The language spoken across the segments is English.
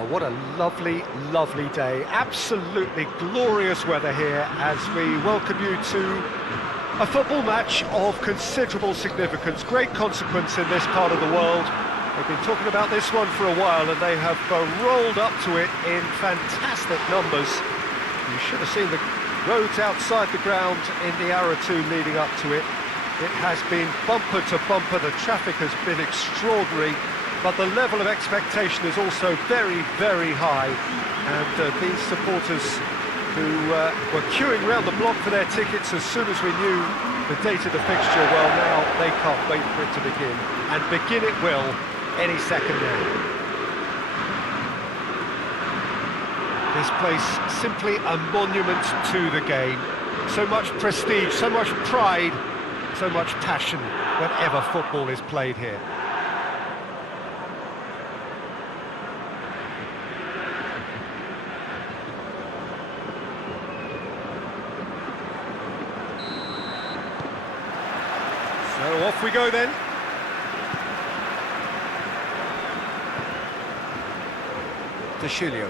Oh, what a lovely, lovely day. Absolutely glorious weather here as we welcome you to a football match of considerable significance, great consequence in this part of the world. They've been talking about this one for a while and they have rolled up to it in fantastic numbers. You should have seen the roads outside the ground in the hour or two leading up to it. It has been bumper to bumper, the traffic has been extraordinary, but the level of expectation is also very, very high. And these supporters who were queuing round the block for their tickets as soon as we knew the date of the fixture, well, now they can't wait for it to begin. And begin it will any second now. This place simply a monument to the game. So much prestige, so much pride, so much passion whenever football is played here. So off we go then. De Chilio.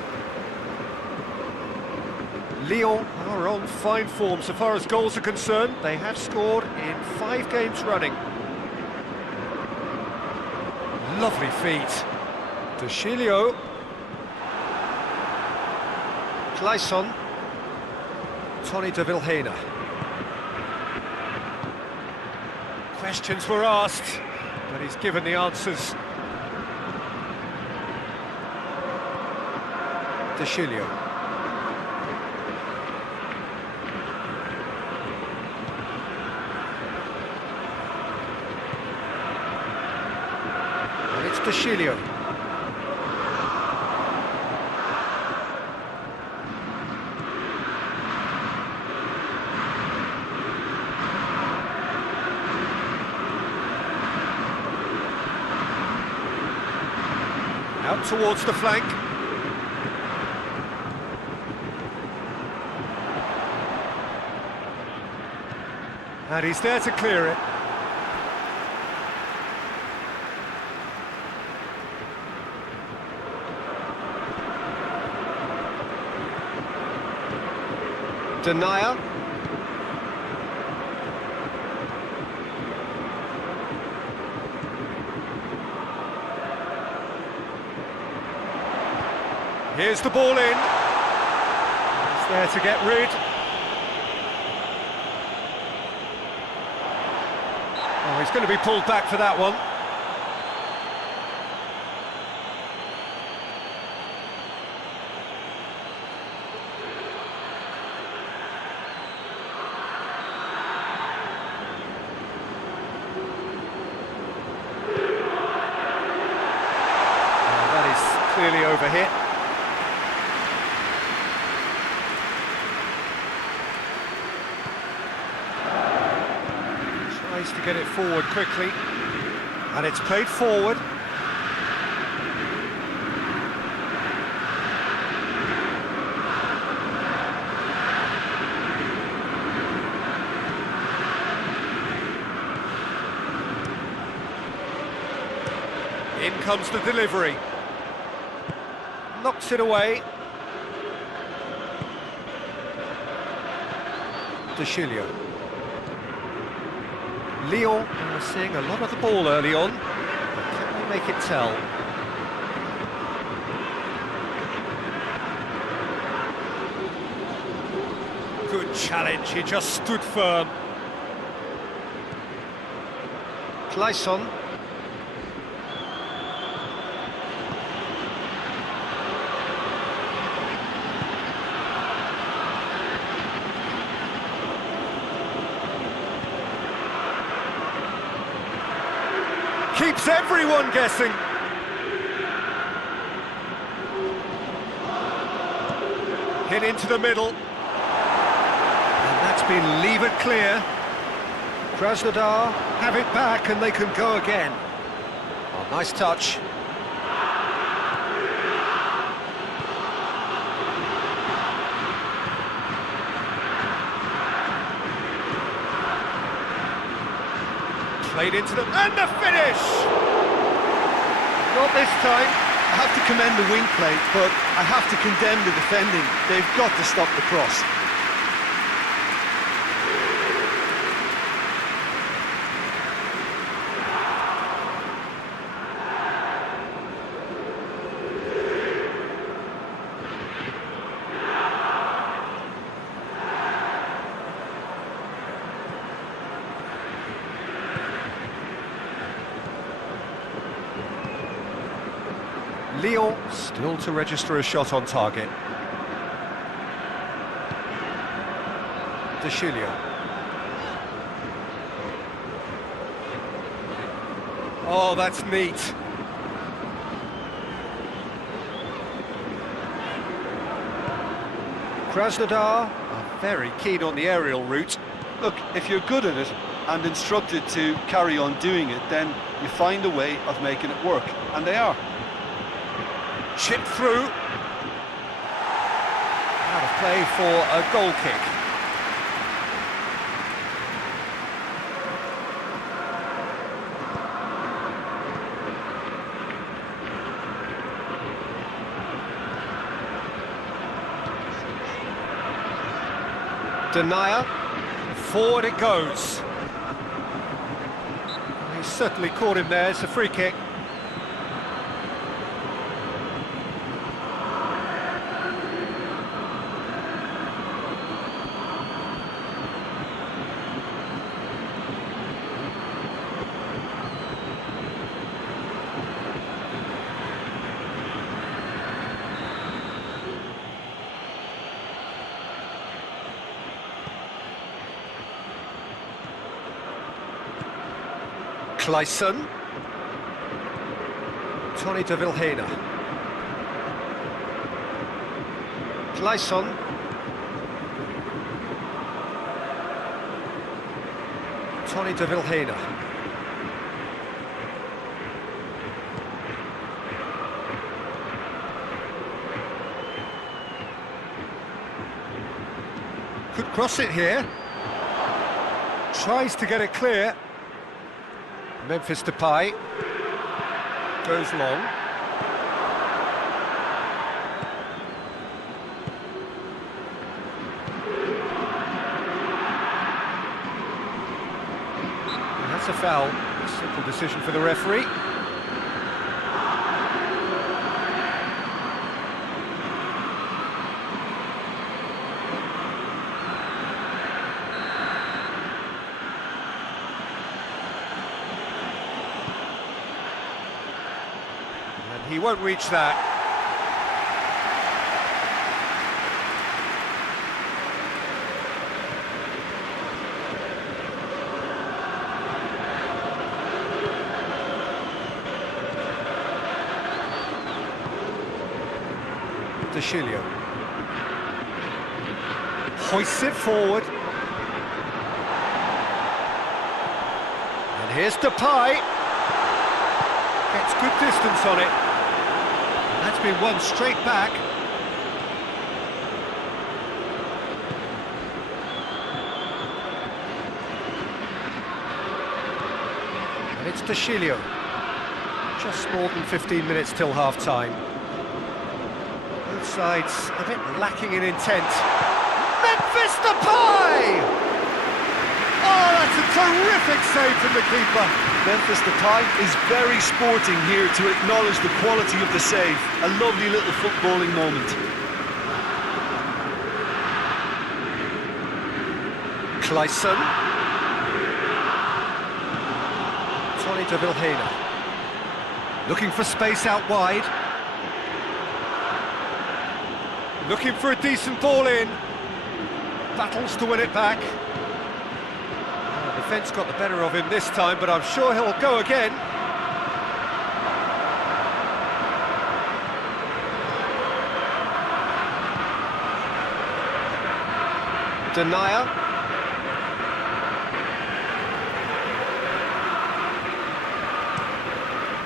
Lyon are on fine form so far as goals are concerned. They have scored in 5 games running. Lovely feet. De Chilio. Clayson. Tony de Vilhena. Questions were asked, but he's given the answers. De Chilio. And it's De Chilio. Out towards the flank. And he's there to clear it. Denier. Here's the ball in. He's there to get rid. Oh, he's going to be pulled back for that one. Oh, that is clearly overhit. To get it forward quickly, and it's played forward. In comes the delivery. Knocks it away. De Chilio. Lyon are seeing a lot of the ball early on. Can they make it tell? Good challenge, he just stood firm. Clayson. Keeps everyone guessing. Hit into the middle. And that's been levered clear. KRASNODAR have it back and they can go again. Oh, nice touch. Played into them, and the finish! Not this time. I have to commend the wing play, but I have to condemn the defending. They've got to stop the cross. Lyon still to register a shot on target. De Chilio. Oh, that's neat. Krasnodar are very keen on the aerial route. Look, if you're good at it and instructed to carry on doing it, then you find a way of making it work, and they are. Chip through. Out of play for a goal kick. Denier. Forward it goes. He's certainly caught him there. It's a free kick. Clayson. Tony de Vilhena. Clayson. Tony de Vilhena. Could cross it here. Tries to get it clear. Memphis Depay goes long. And that's a foul. A simple decision for the referee. He won't reach that. De Chilio. Hoists it forward. And here's Depay. Gets good distance on it. That's been won straight back. And it's De Chilio. Just more than 15 minutes till half-time. Both sides a bit lacking in intent. Memphis Depay! Oh, that's a terrific save from the keeper. Memphis Depay is very sporting here to acknowledge the quality of the save. A lovely little footballing moment. Clayson. Tony de Vilhena. Looking for space out wide. Looking for a decent ball in. Battles to win it back. Defence got the better of him this time, but I'm sure he'll go again. Denier.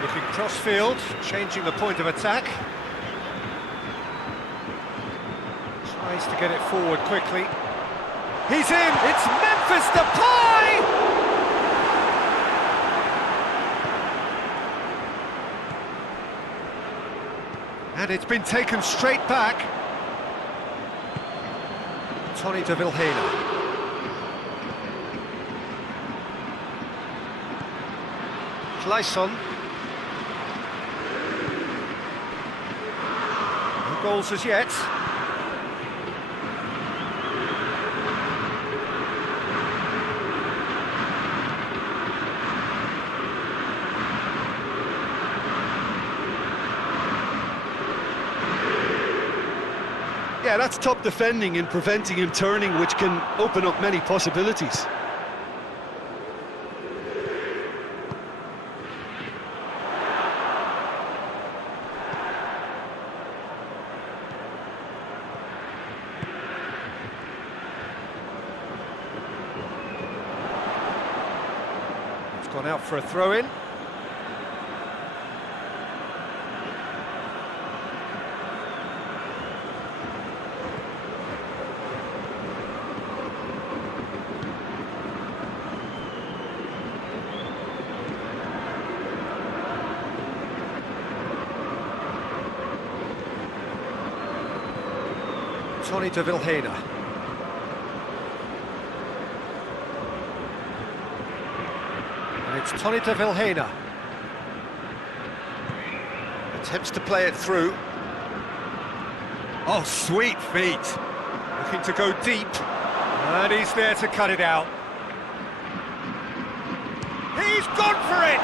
Looking cross-field, changing the point of attack. Tries to get it forward quickly. He's in! It's Memphis Depay! And it's been taken straight back. Tony de Vilhena. Kleisson. No goals as yet. Yeah, that's top defending and preventing him turning, which can open up many possibilities. It's gone out for a throw-in. Tony de Vilhena. And it's Tony de Vilhena. Attempts to play it through. Oh, sweet feet. Looking to go deep. And he's there to cut it out. He's gone for it!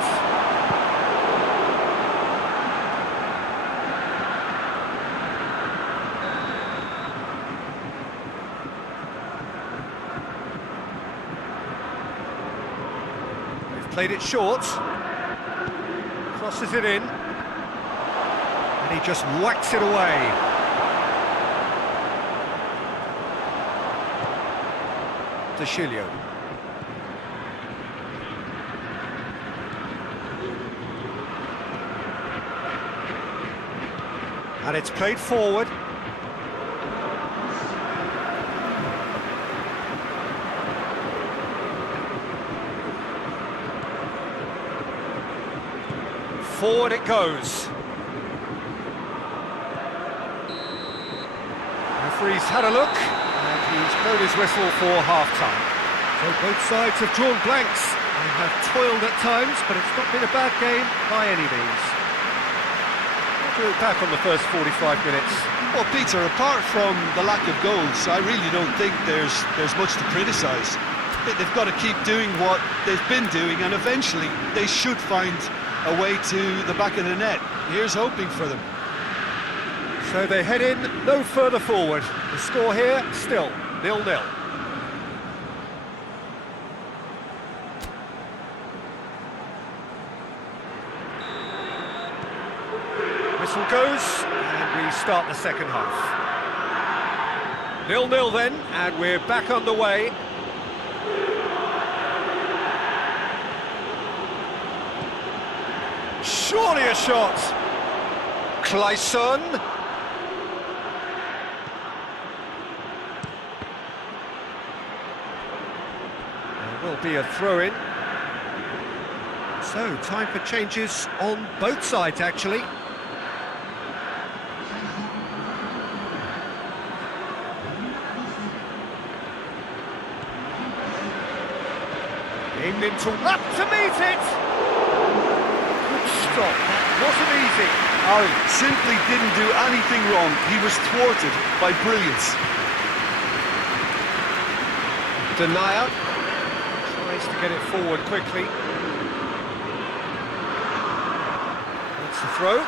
Played it short, crosses it in, and he just whacks it away. De Chilio. And it's played forward. Forward it goes. Referee's had a look, and he's blown his whistle for half-time. So both sides have drawn blanks. They have toiled at times, but it's not been a bad game by any means. What do you look back on the first 45 minutes? Well, Peter, apart from the lack of goals, I really don't think there's much to criticise. They've got to keep doing what they've been doing, and eventually they should find a way to the back of the net. Here's hoping for them. So they head in no further forward. The score here, still 0-0. Whistle goes, and we start the second half. 0-0 then, and we're back underway. Surely a shot! Kleisson! There will be a throw-in. So, time for changes on both sides, actually. Aimed into up to meet it! Stop. Wasn't easy. Oh, simply didn't do anything wrong. He was thwarted by brilliance. Denier tries to get it forward quickly. That's the throw.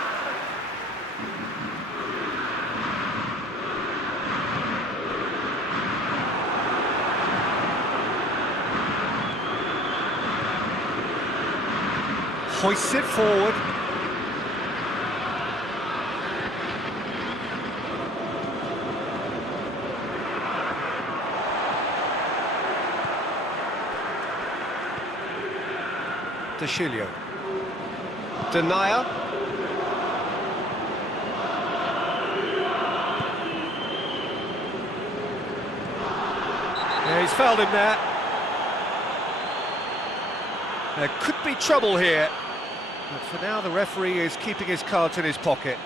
Hoists it forward. De Chilio. Denier. Yeah, he's fouled him there. There could be trouble here. But for now, the referee is keeping his cards in his pocket.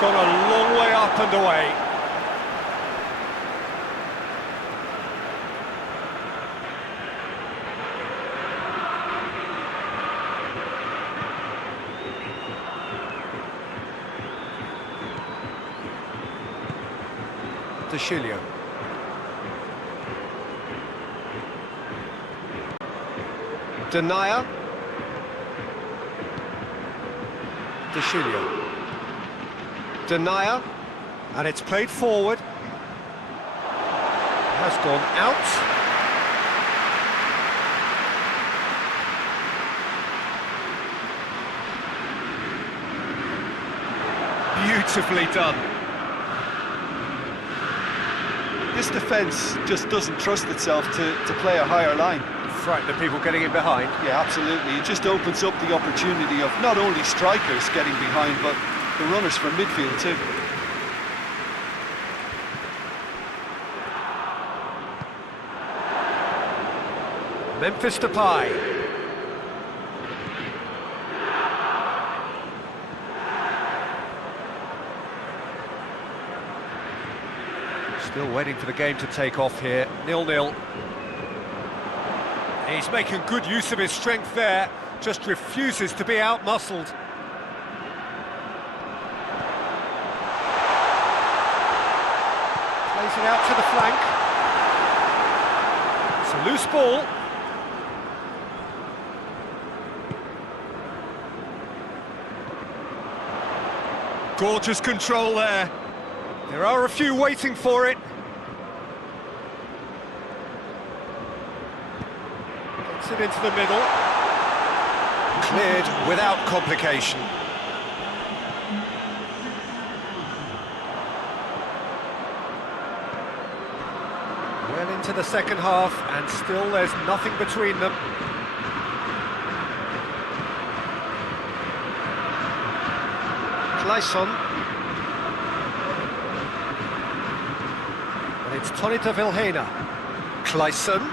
gone a long way up and away. Shilio. Denier. Shilio. Denier. And it's played forward. Has gone out. Beautifully done. This defence just doesn't trust itself to play a higher line. Frighten the people getting in behind. Yeah, absolutely. It just opens up the opportunity of not only strikers getting behind, but the runners from midfield too. Memphis Depay. Still waiting for the game to take off here, 0-0. He's making good use of his strength there, just refuses to be out-muscled. Plays it out to the flank. It's a loose ball. Gorgeous control there. There are a few waiting for it. Gets it into the middle. Cleared without complication. Well into the second half, and still there's nothing between them. Clayson. It's Tonita Vilhena. Clayson.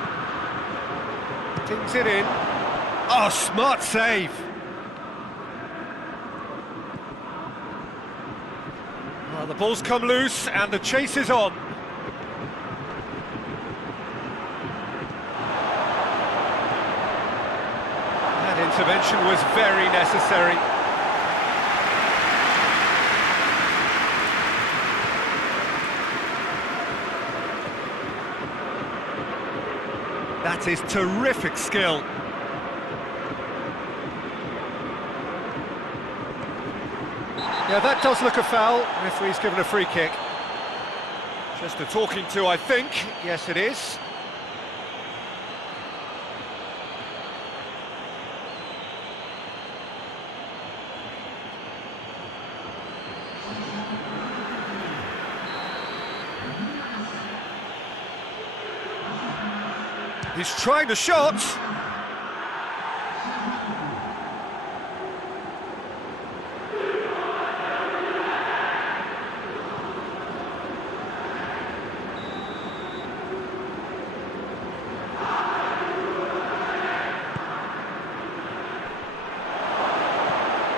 Tings it in. Oh, smart save. Well, the ball's come loose and the chase is on. That intervention was very necessary. That is terrific skill. Yeah, that does look a foul. Referee's given a free kick. Just a talking to, I think. Yes, it is. He's trying the shot.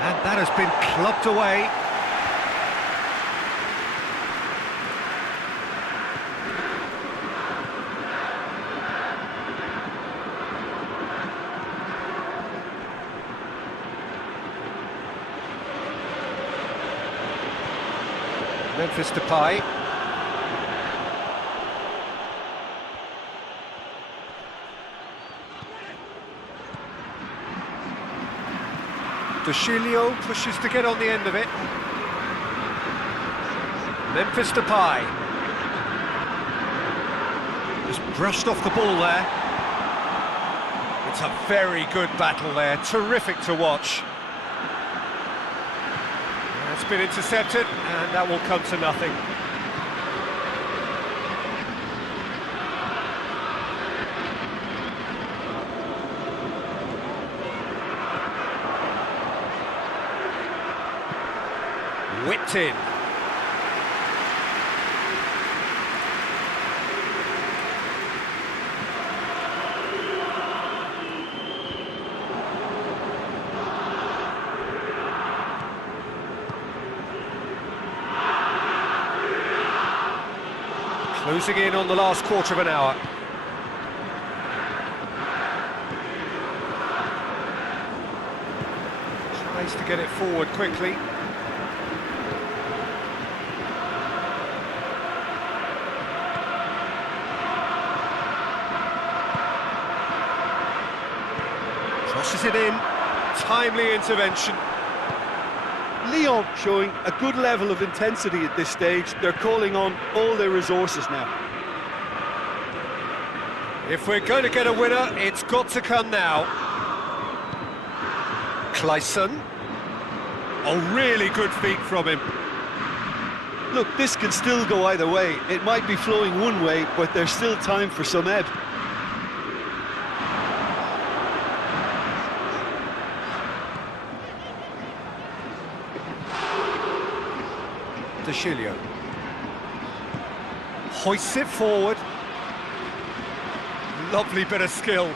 And that has been clubbed away. Memphis Depay. Shilio pushes to get on the end of it. Memphis Depay. Just brushed off the ball there. It's a very good battle there, terrific to watch. It's been intercepted, and that will come to nothing. Whipped in. Closing in on the last quarter of an hour. Tries to get it forward quickly. Crosses it in. Timely intervention. Lyon showing a good level of intensity at this stage. They're calling on all their resources now. If we're going to get a winner, it's got to come now. Clayson. Oh, really good feet from him. Look, this can still go either way. It might be flowing one way, but there's still time for some ebb. Chilio hoists it forward. Lovely bit of skill.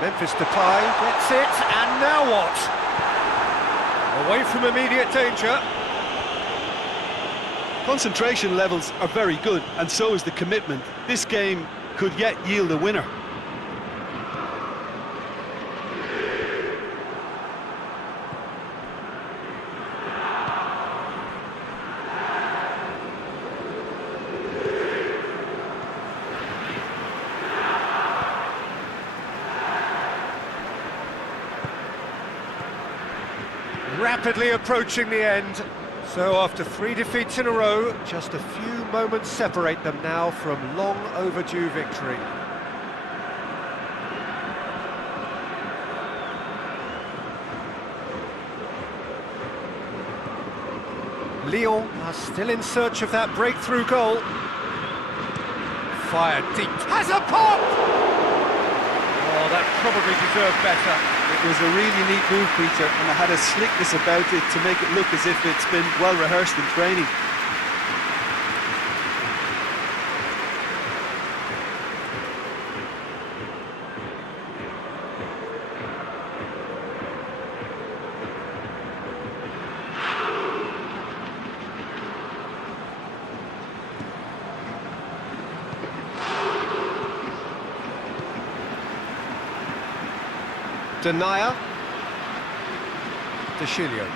Memphis Depay gets it, and now what? Away from immediate danger. Concentration levels are very good, and so is the commitment. This game could yet yield a winner. Rapidly approaching the end. So after 3 defeats in a row, just a few moments separate them now from long overdue victory. Lyon are still in search of that breakthrough goal. Fired deep. Has a pop! Oh, that probably deserved better. It was a really neat move, Peter, and it had a slickness about it to make it look as if it's been well rehearsed in training. Denier. Chilio.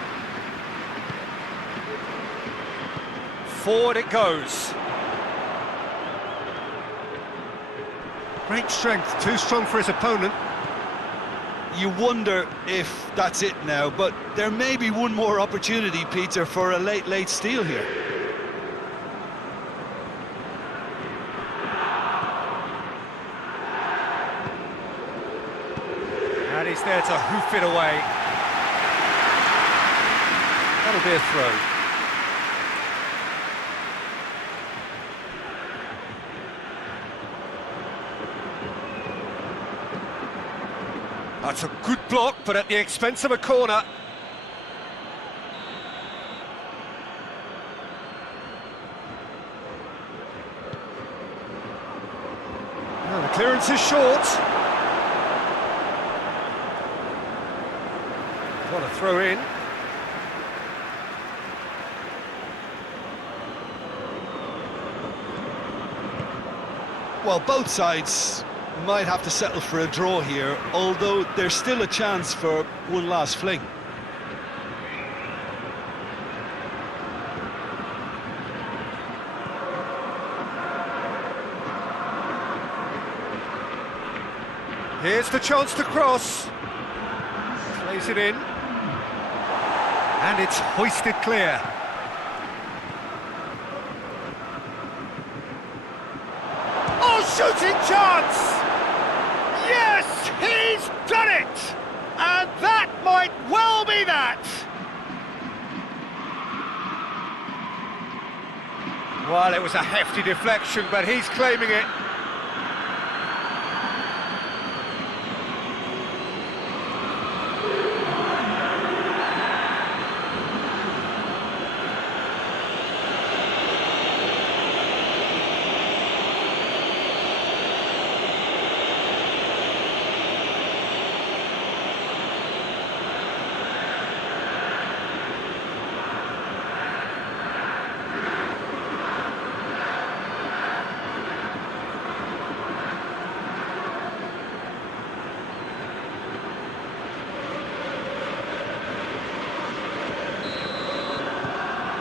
Forward it goes. Great strength, too strong for his opponent. You wonder if that's it now, but there may be one more opportunity, Peter, for a late steal here. And he's there to hoof it away. That'll be a throw. That's a good block, but at the expense of a corner. Oh, the clearance is short. What a throw in. Well, both sides might have to settle for a draw here, although there's still a chance for one last fling. Here's the chance to cross. Plays it in. And it's hoisted clear. Shooting chance! Yes, he's done it! And that might well be that! Well, it was a hefty deflection, but he's claiming it.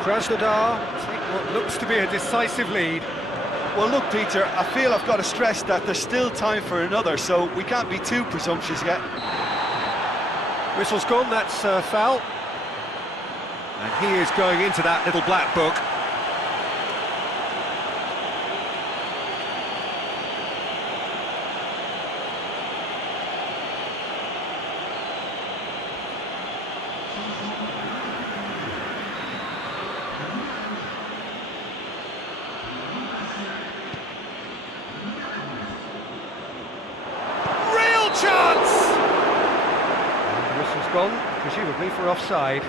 Krasnodar take what looks to be a decisive lead. Well, look, Peter, I feel I've got to stress that there's still time for another, so we can't be too presumptuous yet. Whistle's gone, that's a foul. And he is going into that little black book. Real chance! And the whistle's gone, presumably for offside.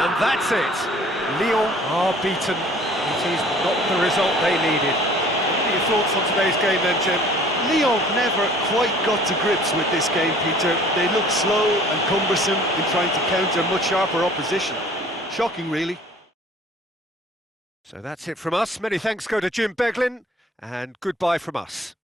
And that's it. Lyon are beaten. It is not the result they needed. What are your thoughts on today's game then, Jim? Lyon never quite got to grips with this game, Peter. They looked slow and cumbersome in trying to counter much sharper opposition. Shocking, really. So that's it from us. Many thanks go to Jim Beglin, and goodbye from us.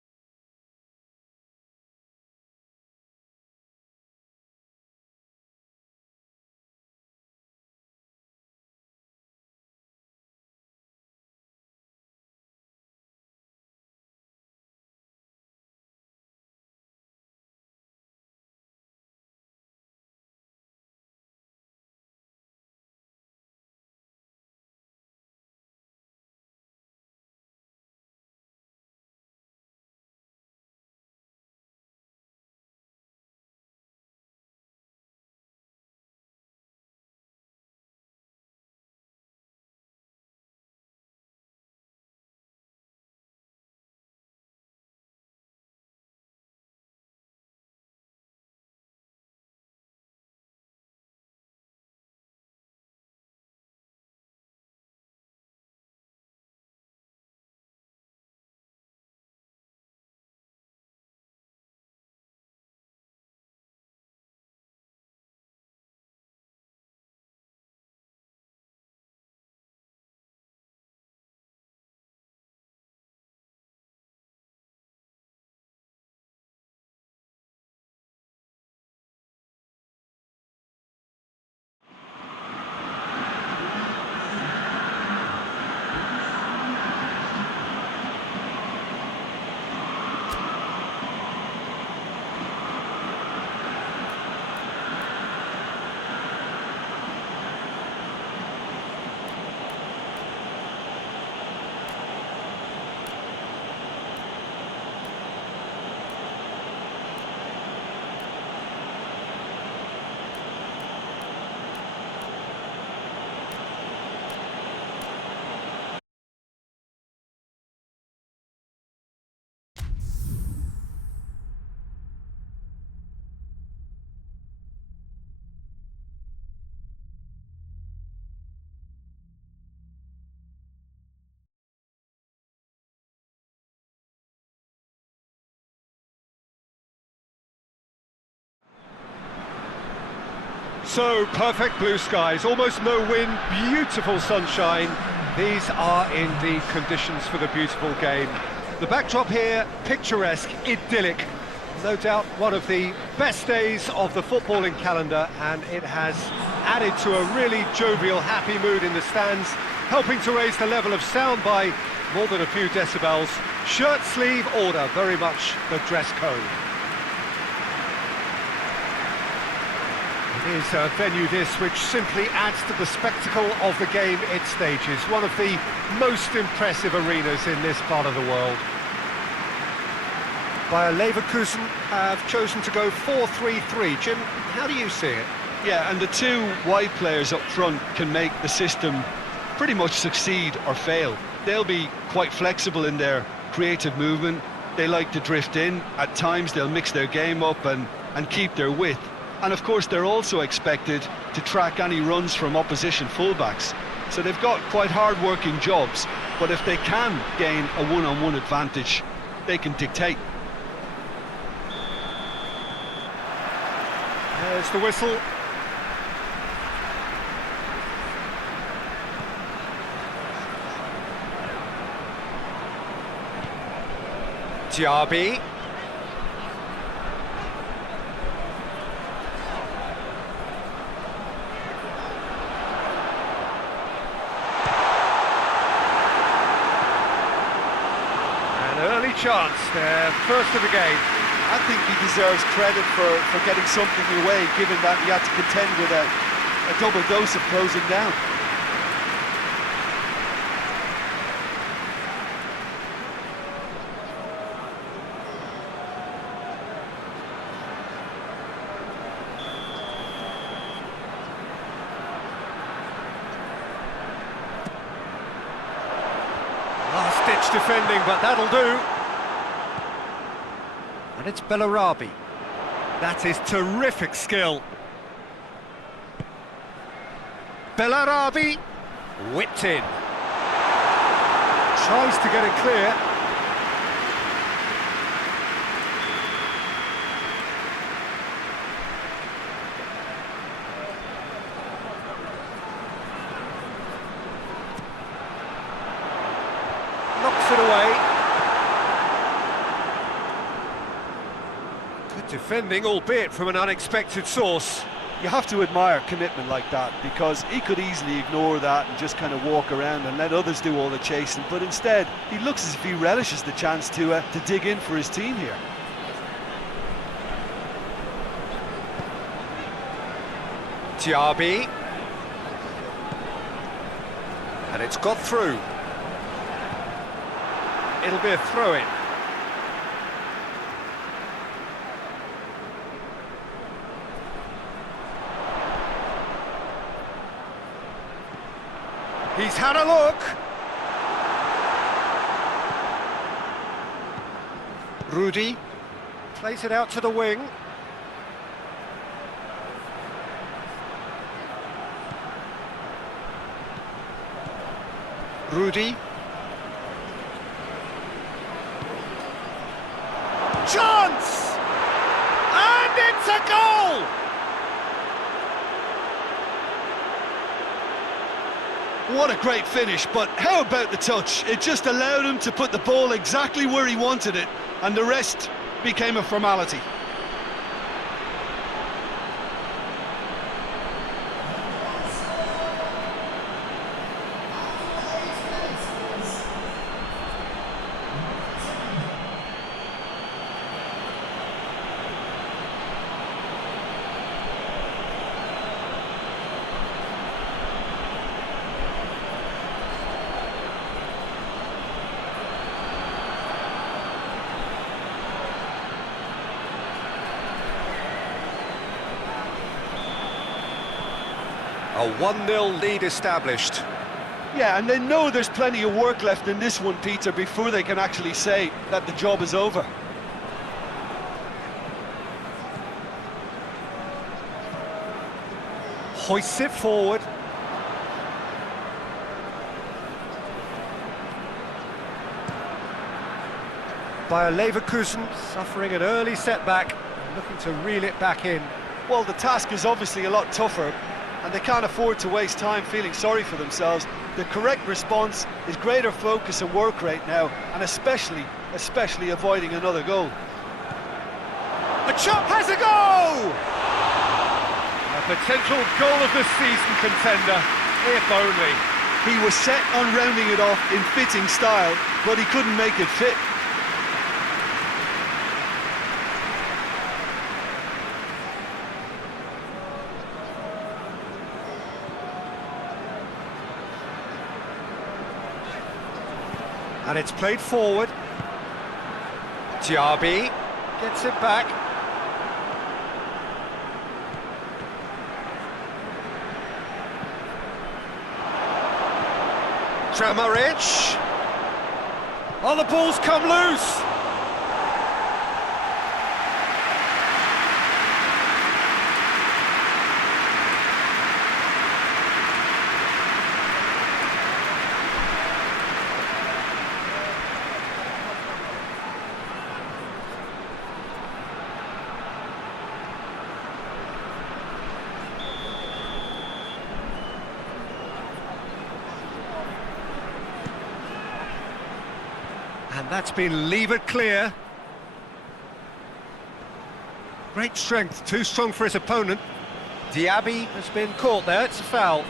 So, perfect blue skies, almost no wind, beautiful sunshine. These are indeed conditions for the beautiful game. The backdrop here, picturesque, idyllic. No doubt one of the best days of the footballing calendar, and it has added to a really jovial, happy mood in the stands, helping to raise the level of sound by more than a few decibels. Shirt sleeve order, very much the dress code. It is a venue this which simply adds to the spectacle of the game it stages. One of the most impressive arenas in this part of the world. LEVERKUSEN have chosen to go 4-3-3. Jim, how do you see it? Yeah, and the two wide players up front can make the system pretty much succeed or fail. They'll be quite flexible in their creative movement. They like to drift in. At times they'll mix their game up and keep their width. And of course they're also expected to track any runs from opposition fullbacks. So they've got quite hard-working jobs, but if they can gain a one-on-one advantage, they can dictate. There's the whistle. Diaby. An early chance there, first of the game. I think he deserves credit for getting something away, given that he had to contend with a double dose of closing down. Last-ditch defending, but that'll do. And it's Bellarabi. That is terrific skill. Bellarabi, whipped in. Tries to get it clear. Knocks it away. Good defending, albeit from an unexpected source. You have to admire commitment like that, because he could easily ignore that and just kind of walk around and let others do all the chasing, but instead he looks as if he relishes the chance to dig in for his team here. Diaby. And it's got through. It'll be a throw-in. He's had a look. Rudy plays it out to the wing. Rudy. Chance! And it's a goal! What a great finish, but how about the touch? It just allowed him to put the ball exactly where he wanted it, and the rest became a formality. A 1-0 lead established. Yeah, and they know there's plenty of work left in this one, Peter, before they can actually say that the job is over. Hoists it forward. Bayer Leverkusen suffering an early setback, looking to reel it back in. Well, the task is obviously a lot tougher, and they can't afford to waste time feeling sorry for themselves. The correct response is greater focus and work rate now, and especially avoiding another goal. A chop has a go! A potential goal of the season contender, if only. He was set on rounding it off in fitting style, but he couldn't make it fit. And it's played forward. Diaby gets it back. Tramaric. Oh, the ball's come loose. And that's been levered clear. Great strength, too strong for his opponent. Diaby has been caught there, it's a foul.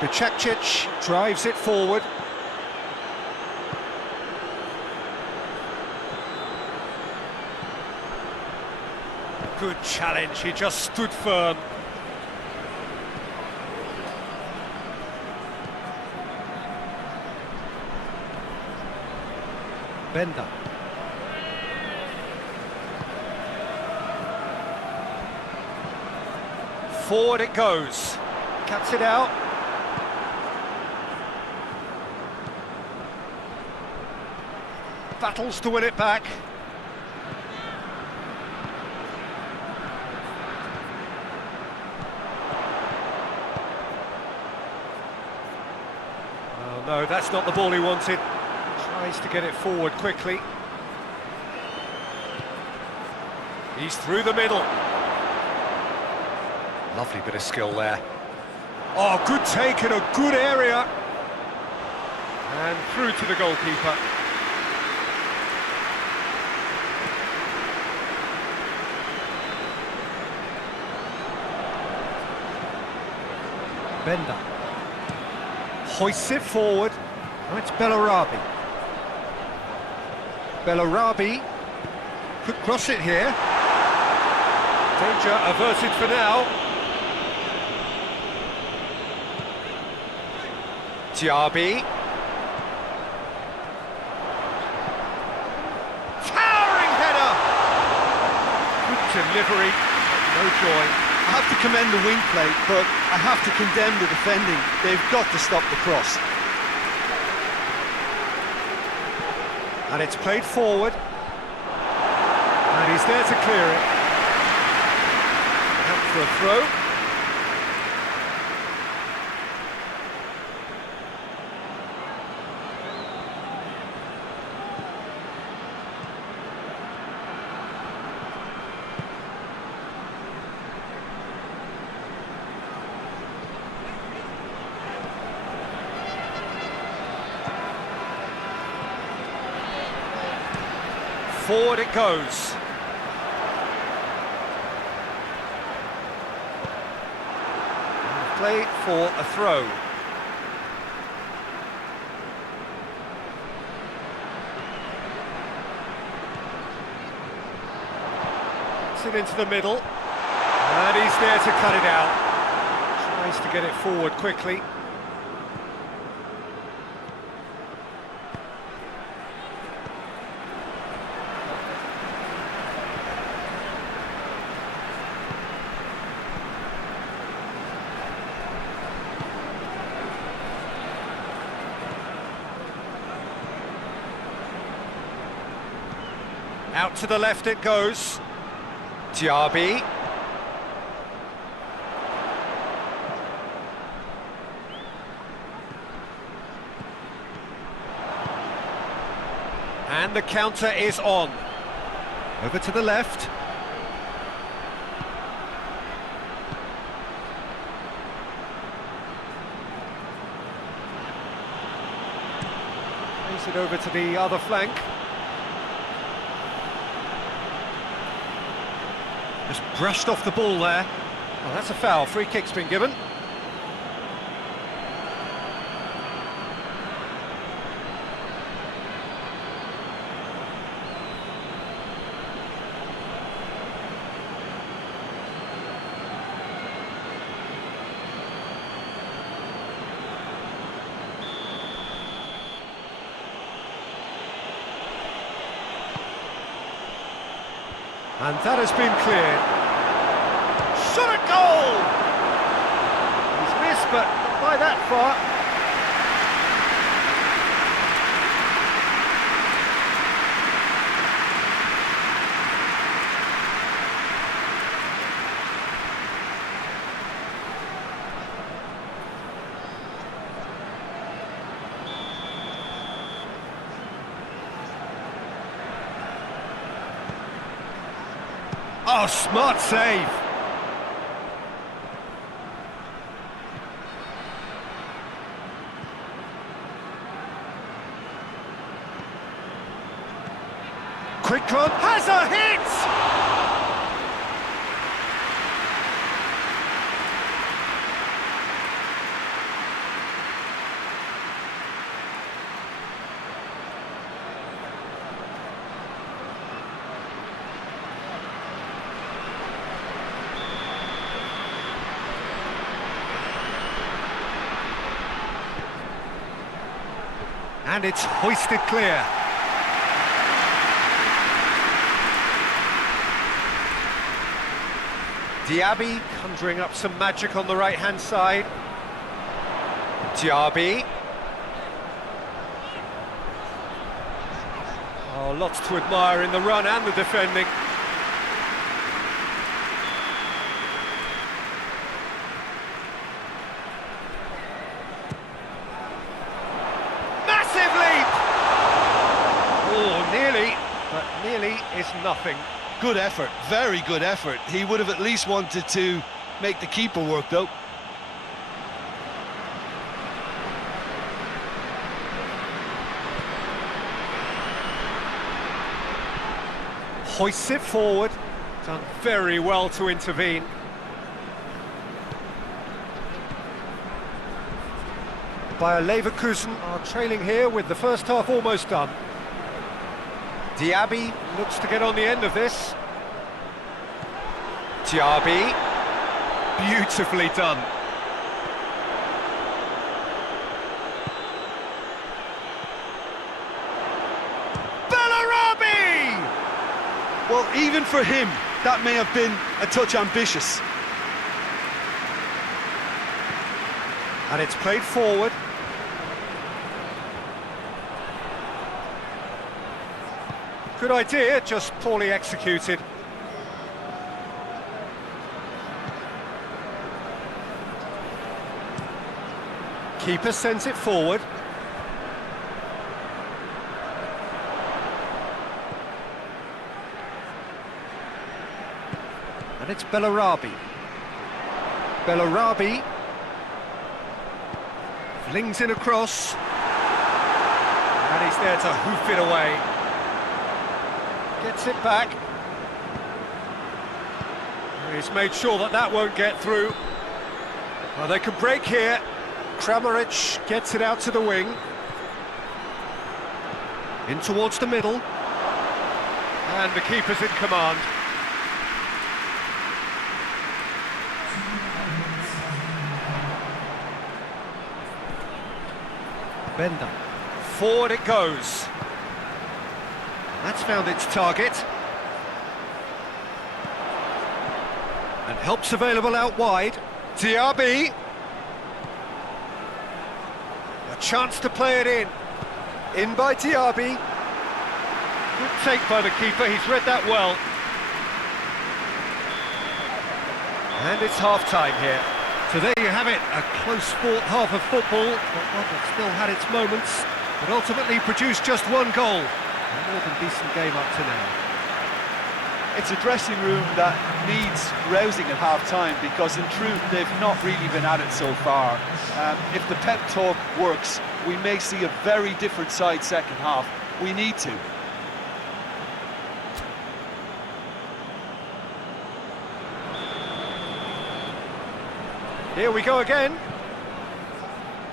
Bicakcic drives it forward. Good challenge, he just stood firm. Bender. Forward it goes. Cuts it out. Battles to win it back. Oh no, that's not the ball he wanted. Tries to get it forward quickly. He's through the middle. Lovely bit of skill there. Oh, good take in a good area. And through to the goalkeeper. Bender. Hoists it forward. Now it's Bellarabi. Bellarabi could cross it here. Danger averted for now. Diaby. Towering header! Good delivery, no joy. I have to commend the wing play, but I have to condemn the defending. They've got to stop the cross. And it's played forward. And he's there to clear it. Out for a throw. Forward it goes. Play for a throw. Gets it into the middle. And he's there to cut it out. Tries to get it forward quickly. Out to the left it goes. Diaby. And the counter is on. Over to the left. Plays it over to the other flank. Just brushed off the ball there. Well, that's a foul. Free kick's been given. And that has been cleared. Shot at goal! He's missed, but not by that far. Oh, smart save. Quick run, has a hit! And it's hoisted clear. Diaby conjuring up some magic on the right-hand side. Diaby. Oh, lots to admire in the run and the defending. Massive leap! Oh, nearly, but nearly is nothing. Good effort, very good effort. He would have at least wanted to make the keeper work, though. Hoists it forward. Done very well to intervene. Bayer Leverkusen are trailing here with the first half almost done. Diaby looks to get on the end of this. Diaby, beautifully done. Bellarabi! Well, even for him, that may have been a touch ambitious. And it's played forward. Good idea, just poorly executed. Keeper sends it forward. And it's Bellarabi. Bellarabi flings in across. And he's there to hoof it away. Gets it back. He's made sure that that won't get through. Well, they can break here. Kramaric gets it out to the wing. In towards the middle. And the keeper's in command. Bender. Forward it goes. That's found its target. And help's available out wide. Diaby. A chance to play it in. In by Diaby. Good take by the keeper, he's read that well. And it's half-time here. So there you have it, a close-fought half of football, but one that still had its moments, but ultimately produced just one goal. A more than decent game up to now. It's a dressing room that needs rousing at half-time because in truth they've not really been at it so far. If the pep talk works, we may see a very different side second half. We need to. Here we go again.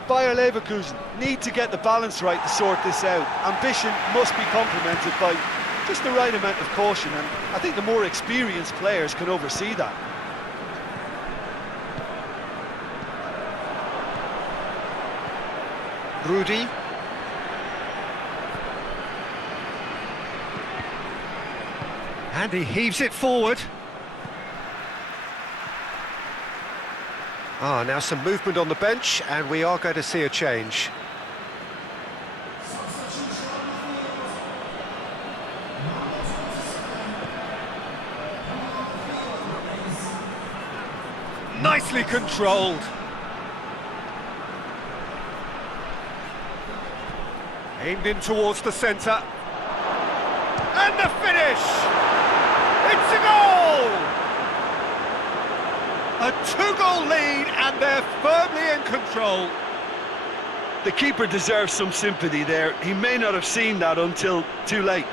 Bayer Leverkusen need to get the balance right to sort this out. Ambition must be complemented by just the right amount of caution, and I think the more experienced players can oversee that. Rudy. And he heaves it forward. Now some movement on the bench, and we are going to see a change. Nicely controlled. Aimed in towards the centre. And the finish! It's a goal! A two-goal lead, and they're firmly in control. The keeper deserves some sympathy there. He may not have seen that until too late.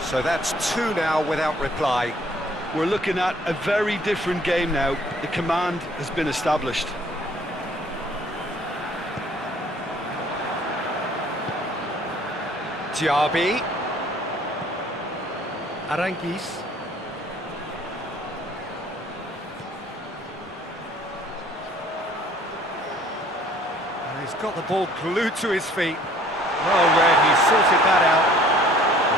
So that's two now without reply. We're looking at a very different game now. The command has been established. Diaby. Aranguiz. And he's got the ball glued to his feet. Well read, he sorted that out.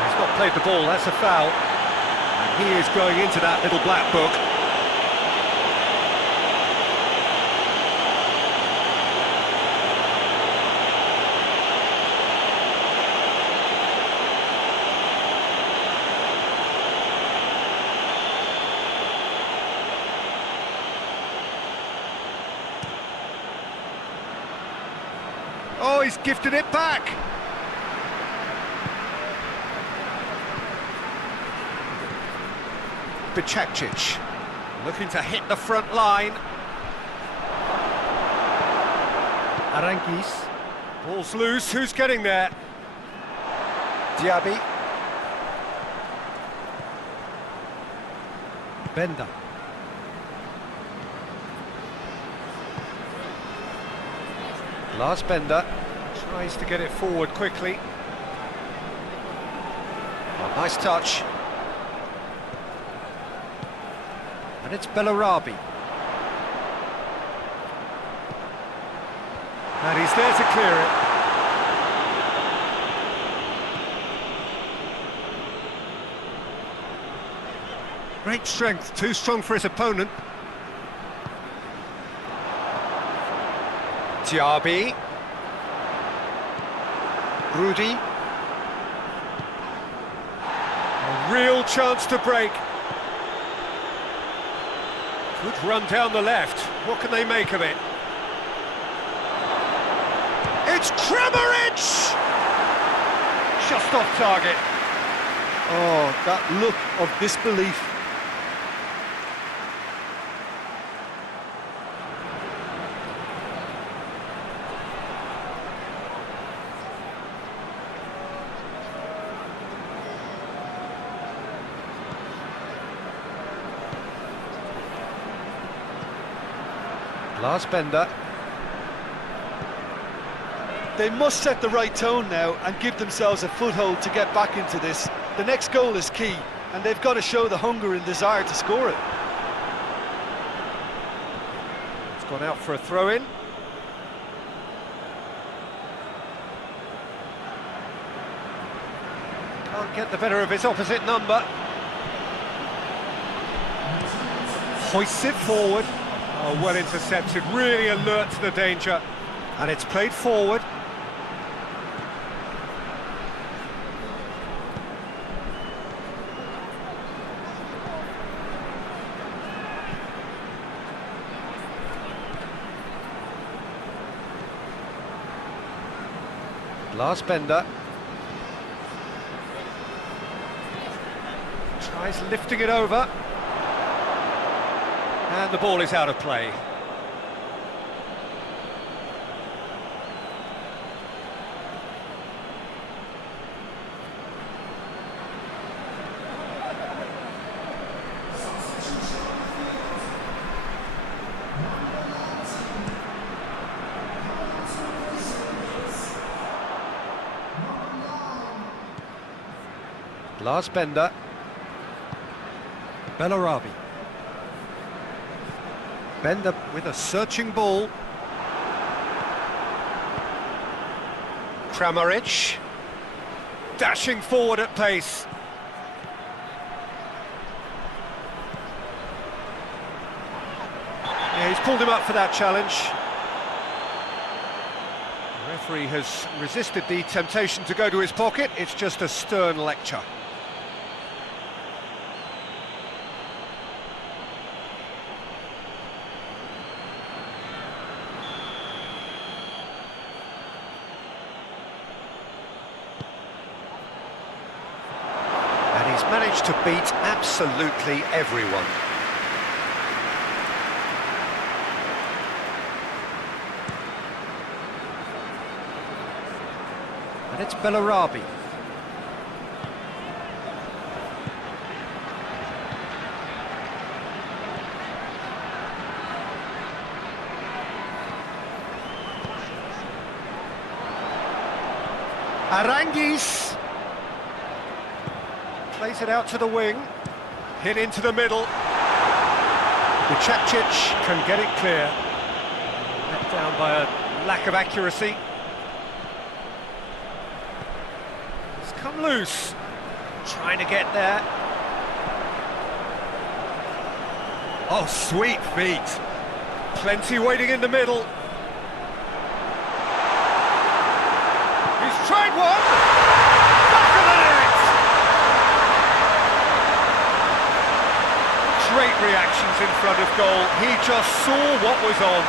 He's not played the ball, that's a foul. And he is going into that little black book. Oh, he's gifted it back. Bicakcic looking to hit the front line. Aranguiz. Ball's loose, who's getting there? Diaby. Benda. Lars Benda tries to get it forward quickly. Oh, nice touch. And it's Bellarabi. And he's there to clear it. Great strength, too strong for his opponent. Diaby. Rudy. A real chance to break. Good run down the left. What can they make of it? It's Kramaric! Just off target. Oh, that look of disbelief. Lars Benda. They must set the right tone now and give themselves a foothold to get back into this. The next goal is key, and they've got to show the hunger and desire to score it. It's gone out for a throw-in. Can't get the better of his opposite number. Hoists it forward. Oh, well intercepted, really alert to the danger. And it's played forward. Lars Benda. Tries lifting it over. And the ball is out of play. Lars Benda. Bellarabi. Benda with a searching ball. Kramaric. Dashing forward at pace. Yeah, he's pulled him up for that challenge. The referee has resisted the temptation to go to his pocket. It's just a stern lecture. And he's managed to beat absolutely everyone. And it's Bellarabi. Aranguiz plays it out to the wing, hit into the middle. Vučačić can get it clear. Let down by a lack of accuracy. It's come loose, trying to get there. Oh, sweet feet. Plenty waiting in the middle. He's tried one! Back of the net! Great reactions in front of goal. He just saw what was on.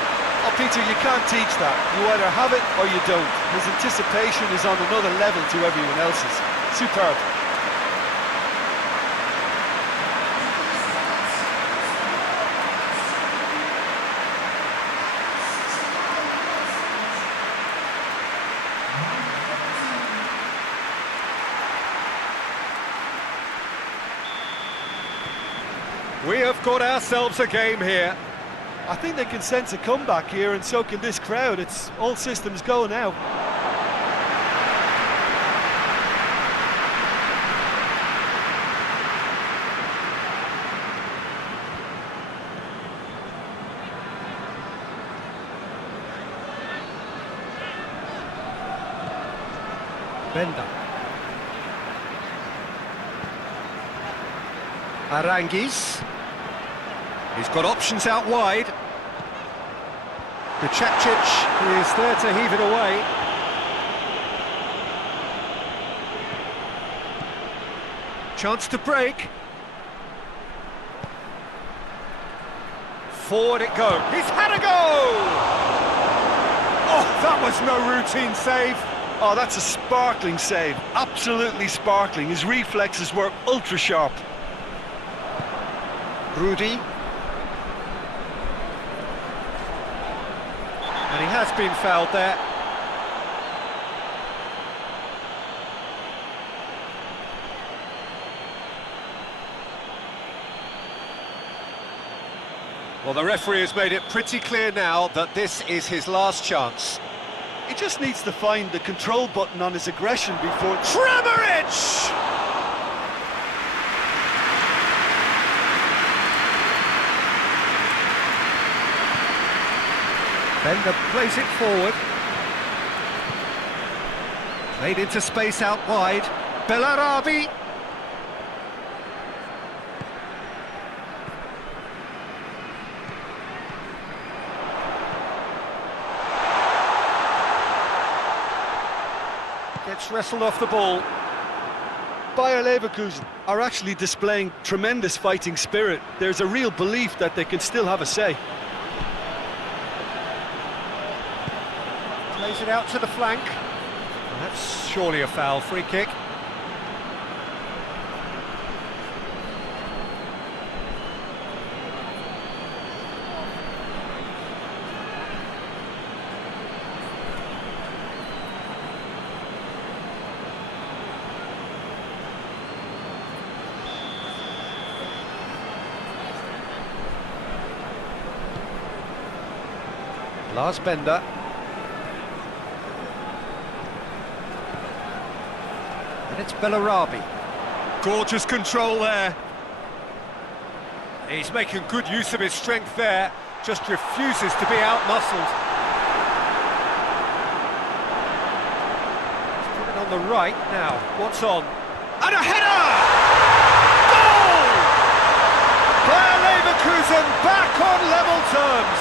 Oh, Peter, you can't teach that. You either have it or you don't. His anticipation is on another level to everyone else's. Superb. We have got ourselves a game here. I think they can sense a comeback here, and so can this crowd. It's all systems go now. Benda. Aranguiz. He's got options out wide. Vučačić is there to heave it away. Chance to break. Forward it goes. He's had a go! Oh, that was no routine save. Oh, that's a sparkling save. Absolutely sparkling. His reflexes were ultra sharp. Rudy. And he has been fouled there. Well, the referee has made it pretty clear now that this is his last chance. He just needs to find the control button on his aggression before... Kramaric! Bender plays it forward. Played into space out wide. Bellarabi. Gets wrestled off the ball. Bayer Leverkusen are actually displaying tremendous fighting spirit. There's a real belief that they can still have a say. Plays it out to the flank. Well, that's surely a foul. Free kick. Lars Bender. And it's Bellarabi. Gorgeous control there. He's making good use of his strength there. Just refuses to be out-muscled. He's put it on the right now. What's on? And a header! Goal! Bayer Leverkusen back on level terms.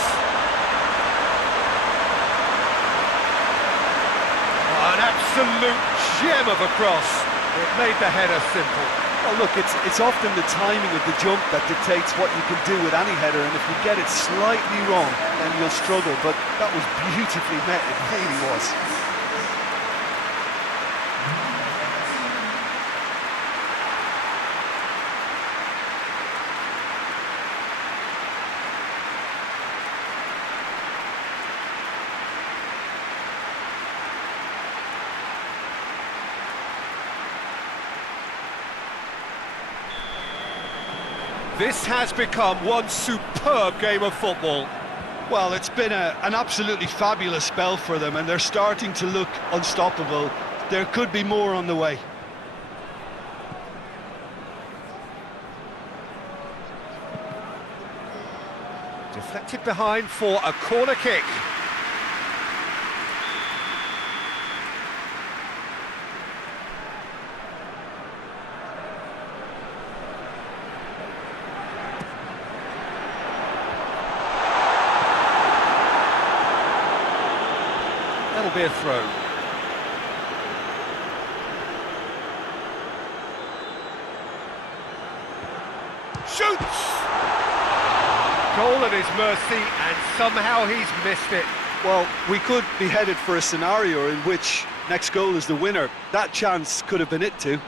absolute gem of a cross. It made the header simple. Well, look, it's often the timing of the jump that dictates what you can do with any header, and if you get it slightly wrong, then you'll struggle, but that was beautifully met, it really was. This has become one superb game of football. Well, it's been an absolutely fabulous spell for them, and they're starting to look unstoppable. There could be more on the way. Deflected behind for a corner kick. That'll be a throw. Shoots! Goal at his mercy, and somehow he's missed it. Well, we could be headed for a scenario in which next goal is the winner. That chance could have been it too.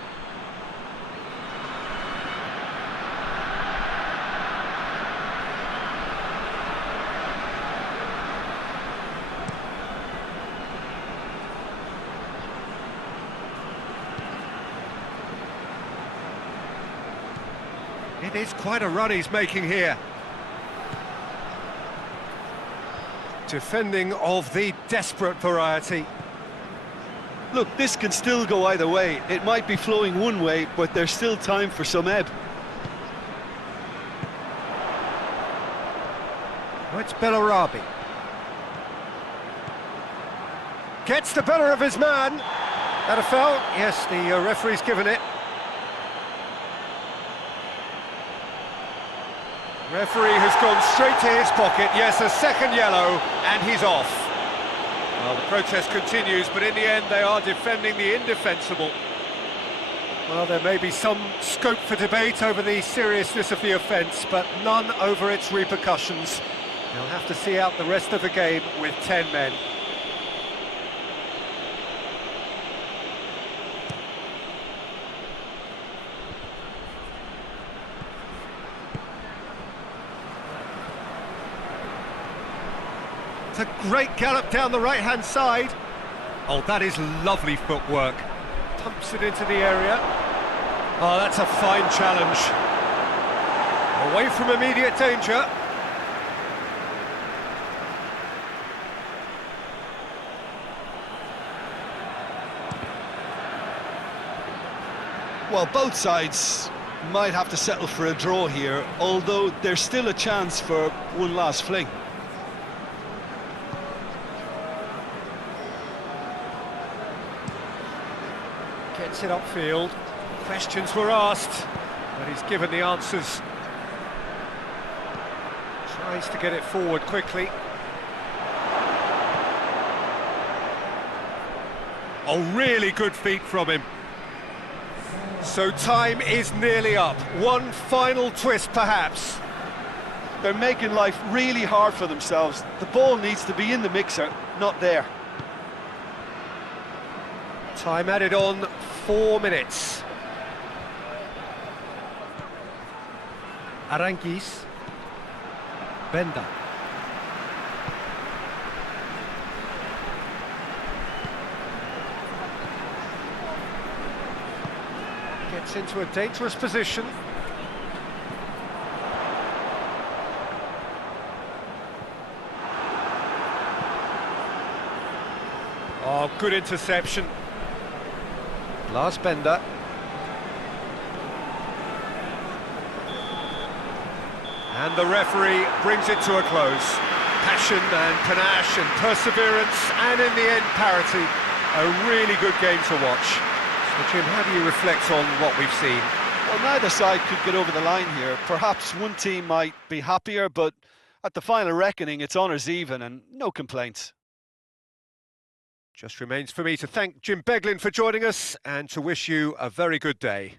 It is quite a run he's making here. Defending of the desperate variety. Look, this can still go either way. It might be flowing one way, but there's still time for some ebb. Oh, it's Bellarabi. Gets the better of his man. That a foul? Yes, the referee's given it. Referee has gone straight to his pocket. Yes, a second yellow, and he's off. Well, the protest continues, but in the end they are defending the indefensible. Well, there may be some scope for debate over the seriousness of the offence, but none over its repercussions. They'll have to see out the rest of the game with 10 men. It's a great gallop down the right-hand side. Oh, that is lovely footwork. Pumps it into the area. Oh, that's a fine challenge. Away from immediate danger. Well, both sides might have to settle for a draw here, although there's still a chance for one last fling. Gets it upfield. Questions were asked, but he's given the answers. Tries to get it forward quickly. Oh, really good feet from him. So time is nearly up. One final twist, perhaps. They're making life really hard for themselves. The ball needs to be in the mixer, not there. Time added on, 4 minutes. Aranguis. Benda. Gets into a dangerous position. Oh, good interception. Lars Bender. And the referee brings it to a close. Passion and panache and perseverance, and in the end, parity. A really good game to watch. So, Jim, how do you reflect on what we've seen? Well, neither side could get over the line here. Perhaps one team might be happier, but at the final reckoning, it's honours even and no complaints. Just remains for me to thank Jim Beglin for joining us and to wish you a very good day.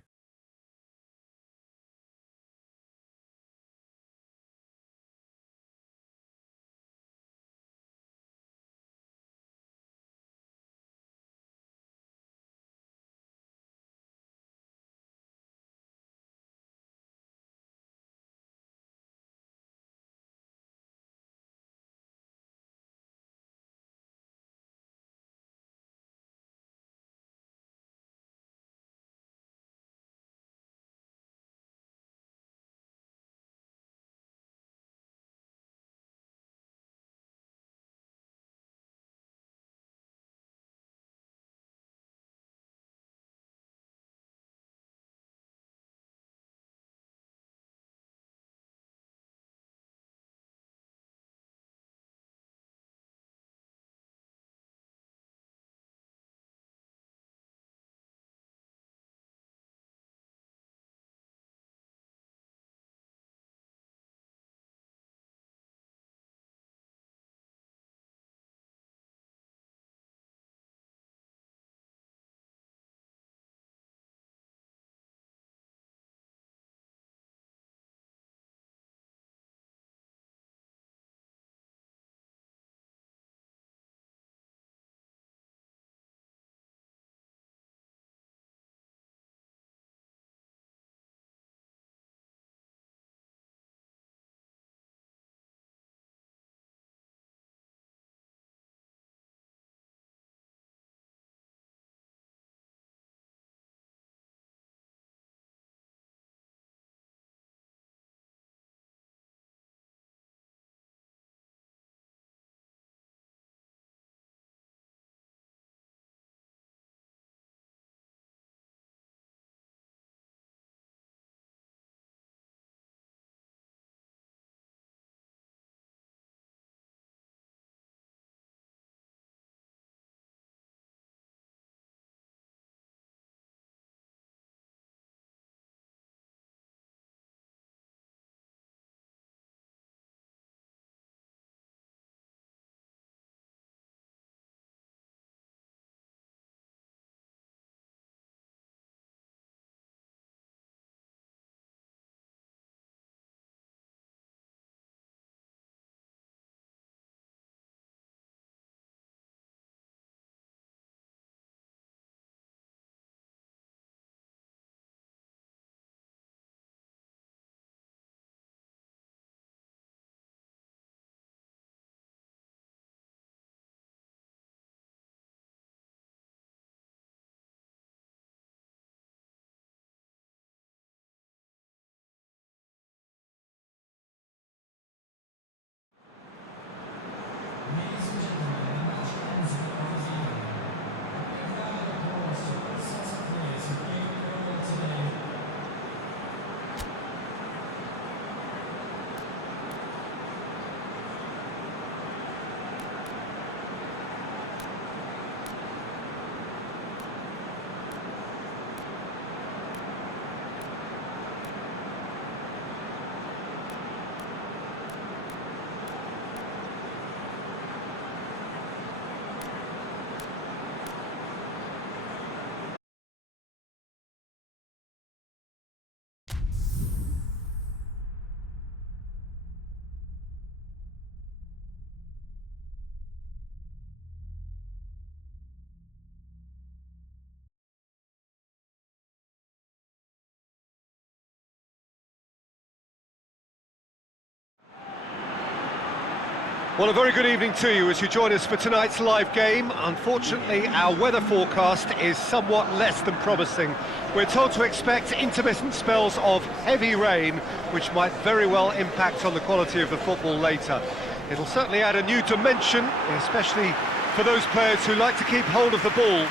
Well, a very good evening to you as you join us for tonight's live game. Unfortunately, our weather forecast is somewhat less than promising. We're told to expect intermittent spells of heavy rain, which might very well impact on the quality of the football later. It'll certainly add a new dimension, especially for those players who like to keep hold of the ball.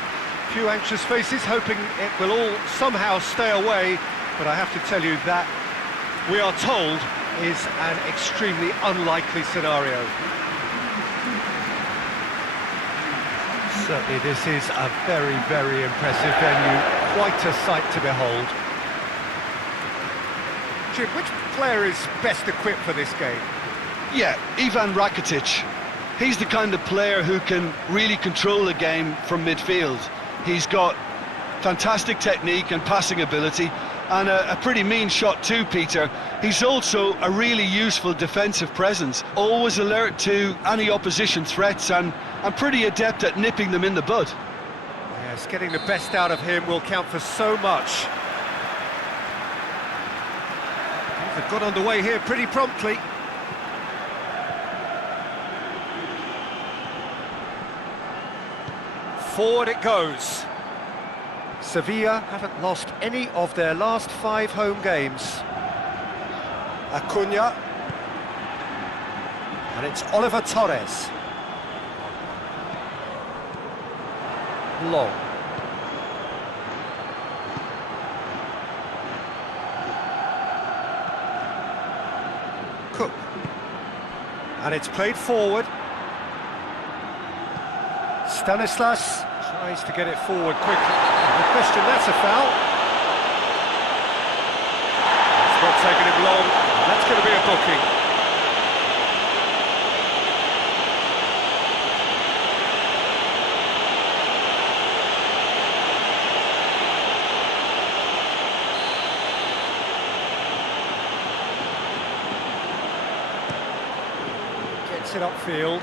Few anxious faces hoping it will all somehow stay away, but I have to tell you that we are told is an extremely unlikely scenario. Certainly this is a very, very impressive venue, quite a sight to behold. Jim, which player is best equipped for this game? Yeah, Ivan Rakitic. He's the kind of player who can really control a game from midfield. He's got fantastic technique and passing ability, and a pretty mean shot too, Peter. He's also a really useful defensive presence, always alert to any opposition threats and pretty adept at nipping them in the bud. Yes, getting the best out of him will count for so much. Things have got underway here pretty promptly. Forward it goes. Sevilla haven't lost any of their last 5 home games. Acuna. And it's Oliver Torres. Long. Cook. And it's played forward. Stanislas tries to get it forward quickly. The question, that's a foul. It's not taking him long. That's going to be a booking. Gets it upfield.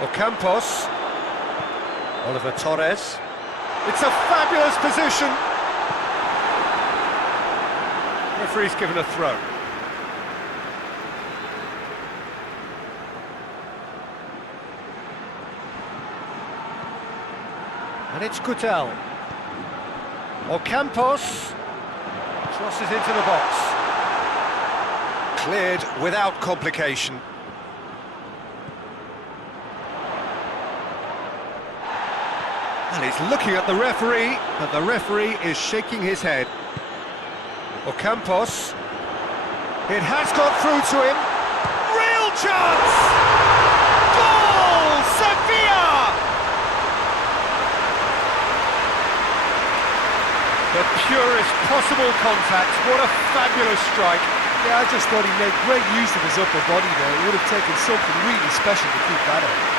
Ocampos, Oliver Torres, it's a fabulous position. Referee's given a throw. And it's Coutel. Ocampos crosses into the box. Cleared without complication. And he's looking at the referee, but the referee is shaking his head. Ocampos. It has got through to him. Real chance! Goal! Sevilla! The purest possible contact. What a fabulous strike. Yeah, I just thought he made great use of his upper body there. It would have taken something really special to keep that out.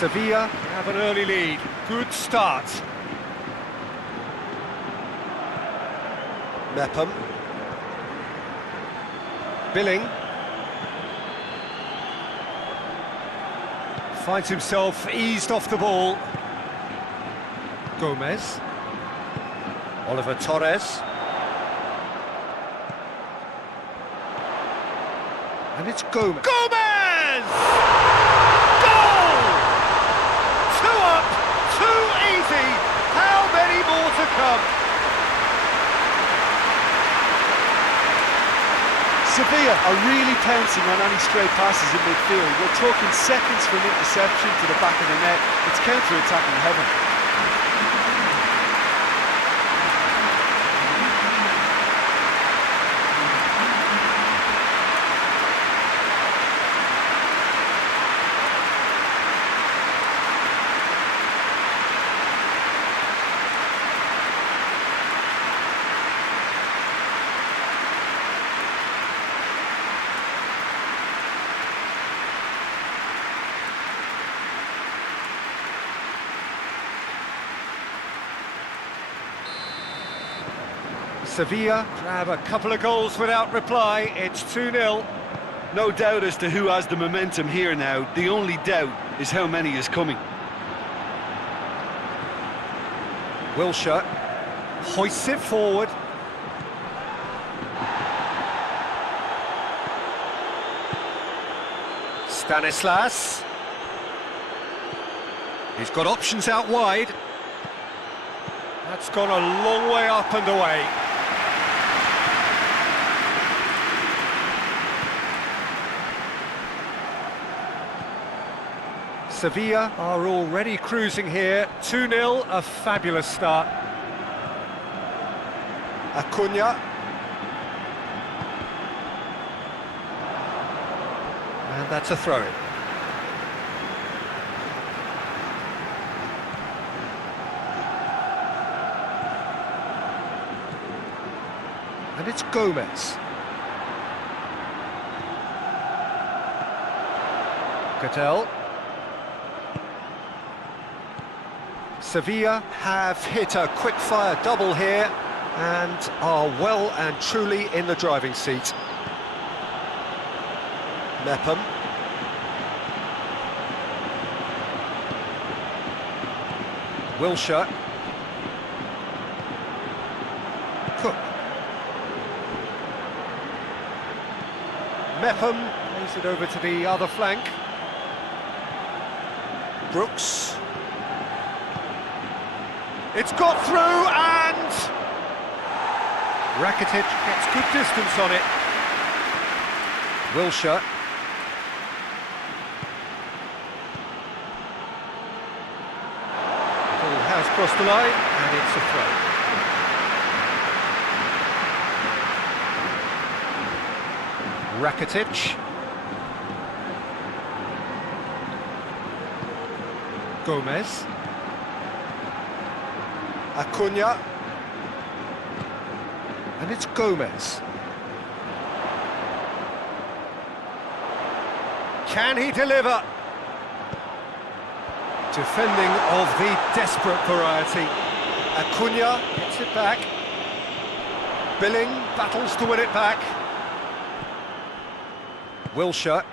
Sevilla have an early lead. Good start. Mepham. Billing. Finds himself eased off the ball. Gomez. Oliver Torres. And it's Gomez. Gomez! How many more to come? Sevilla are really pouncing on any stray passes in midfield. We're talking seconds from interception to the back of the net. It's counter-attacking heaven. Sevilla grab a couple of goals without reply. It's 2-0. No doubt as to who has the momentum here now. The only doubt is how many is coming. Wilshere hoists it forward. Stanislas. He's got options out wide. That's gone a long way up and away. Sevilla are already cruising here. 2-0, a fabulous start. Acuna. And that's a throw-in. And it's Gomez. Cattell. Sevilla have hit a quick-fire double here and are well and truly in the driving seat. Mepham. Wilshere. Cook. Mepham plays it over to the other flank. Brooks. It's got through and Rakitic gets good distance on it. Wilshere. Ball has crossed the line and it's a throw. Rakitic. Gomez. Acuna. And it's Gomez. Can he deliver? Defending of the desperate variety. Acuna gets it back. Billing battles to win it back. Wilshere.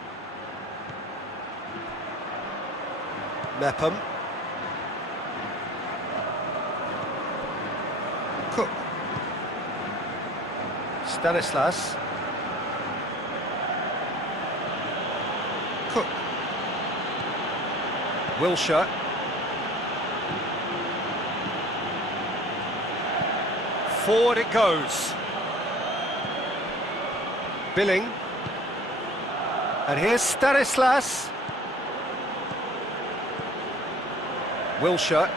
Mepham. Cook. Stanislas. Cook. Wilshere. Forward it goes. Billing. And here's Stanislas. Wilshere.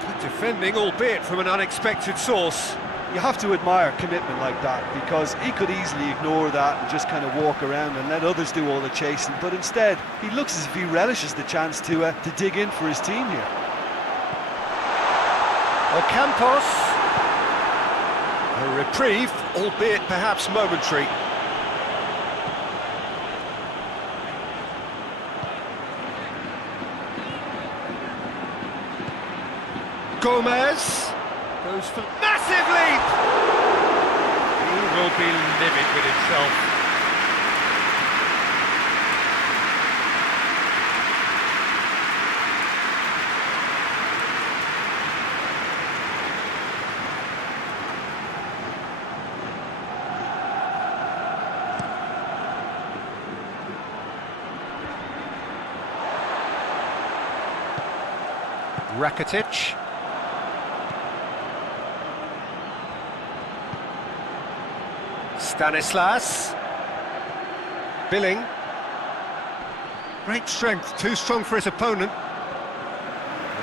Good defending, albeit from an unexpected source. You have to admire commitment like that, because he could easily ignore that and just kind of walk around and let others do all the chasing, but instead he looks as if he relishes the chance to dig in for his team here. Ocampos. A reprieve, albeit perhaps momentary. Gomez goes for massive leap. He will be livid with himself. Rakitic. Stanislas. Billing. Great strength, too strong for his opponent.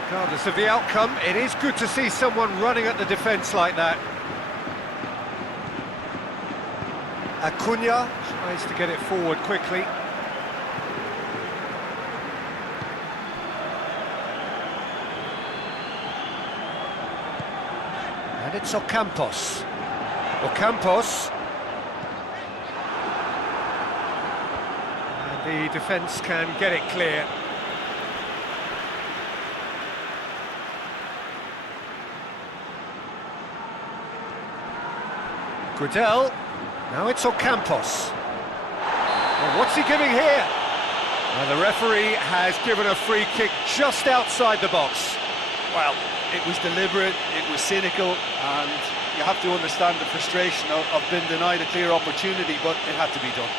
Regardless of the outcome, it is good to see someone running at the defence like that. Acuna tries to get it forward quickly. And it's Ocampos. Ocampos. And the defence can get it clear. Gradel. Now it's Ocampos. Well, what's he giving here? Well, the referee has given a free kick just outside the box. Well, it was deliberate, it was cynical, and you have to understand the frustration of being denied a clear opportunity, but it had to be done.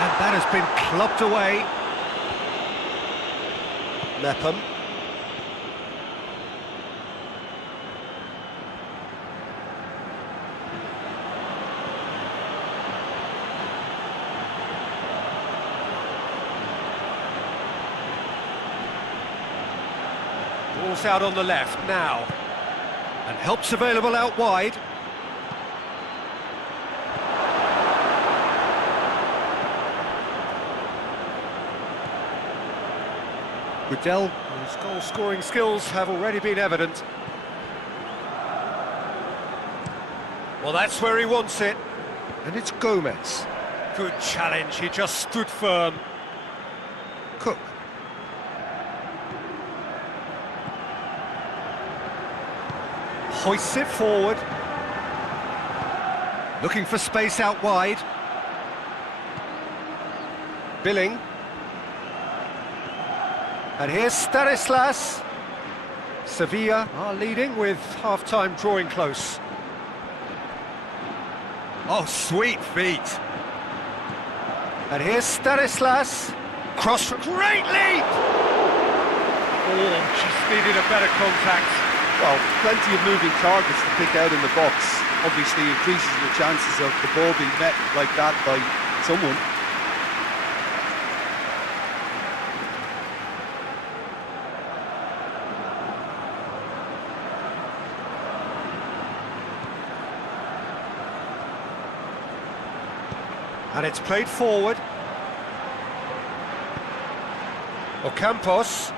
And that has been clubbed away. Mepham. Ball's out on the left now. And help's available out wide. Goodell, whose goal-scoring skills have already been evident. Well, that's where he wants it. And it's Gomez. Good challenge, he just stood firm. Cook. Hoists it forward. Looking for space out wide. Billing. And here's Stanislas. Sevilla are leading with half-time drawing close. Oh, sweet feet. And here's Stanislas. Cross, great leap! Oh, just needed a better contact. Well, plenty of moving targets to pick out in the box. Obviously increases the chances of the ball being met like that by someone. And it's played forward. Ocampos.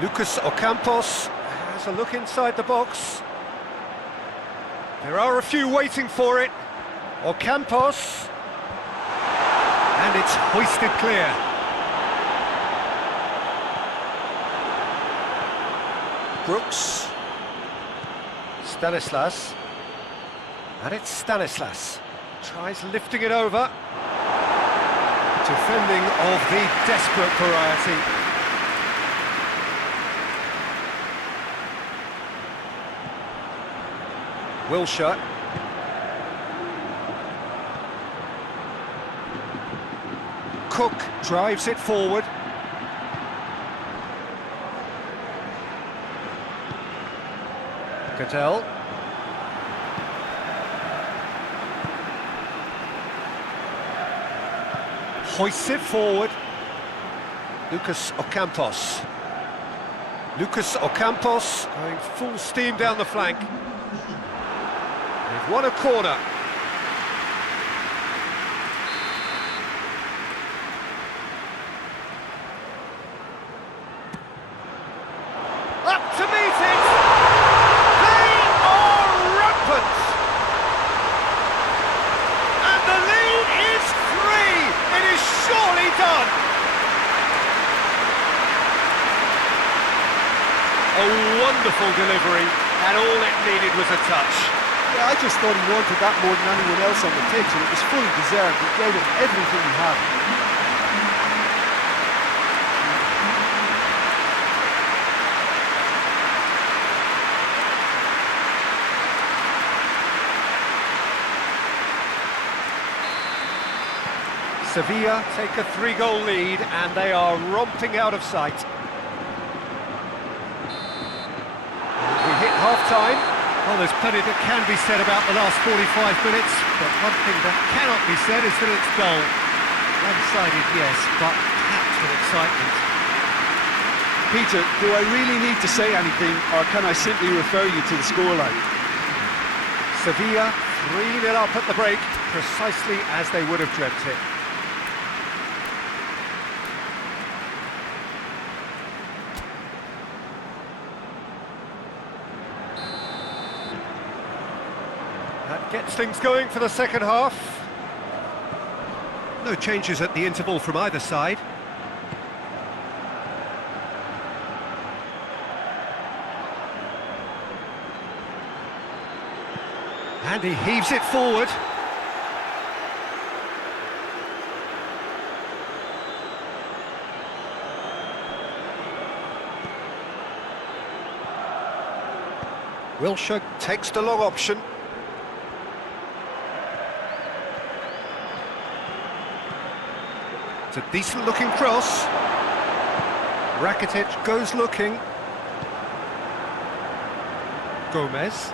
Lucas Ocampos has a look inside the box. There are a few waiting for it. Ocampos. And it's hoisted clear. Brooks. Stanislas. And it's Stanislas. Tries lifting it over. Defending of the desperate variety. Wilshere. Cook drives it forward. Goodell. Hoists it forward. Lucas Ocampos. Lucas Ocampos going full steam down the flank. They've won a corner. Up to meet it! They are rampant! And the lead is 3! It is surely done! A wonderful delivery, and all it needed was a touch. Yeah, I just thought he wanted that more than anyone else on the pitch, and it was fully deserved. He gave it everything he had. Sevilla take a 3-goal lead, and they are romping out of sight. We hit half-time. Well, there's plenty that can be said about the last 45 minutes, but one thing that cannot be said is that it's dull. One-sided, yes, but packed with excitement. Peter, do I really need to say anything, or can I simply refer you to the scoreline? Sevilla 3-0 up at the break, precisely as they would have dreamt it. That gets things going for the second half. No changes at the interval from either side. And he heaves it forward. Wilshere takes the long option. It's a decent looking cross. Rakitic goes looking. Gomez.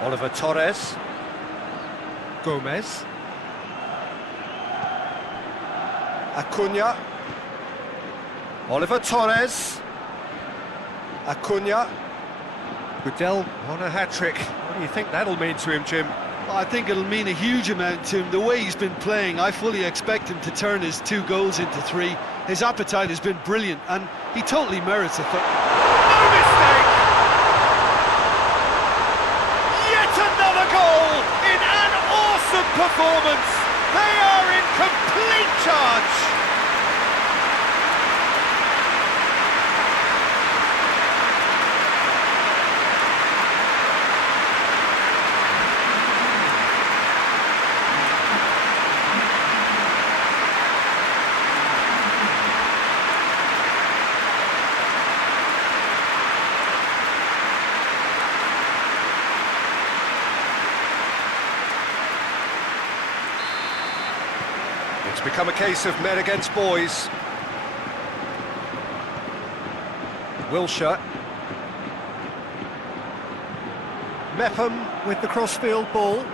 Oliver Torres. Gomez. Acuna. Oliver Torres. Acuna. Goodell on a hat-trick. What do you think that'll mean to him, Jim? Well, I think it'll mean a huge amount to him. The way he's been playing, I fully expect him to turn his 2 goals into 3. His appetite has been brilliant, and he totally merits a third. No mistake! Yet another goal in an awesome performance! They are in complete charge! It's become a case of men against boys. Wilshere. Mepham with the crossfield ball.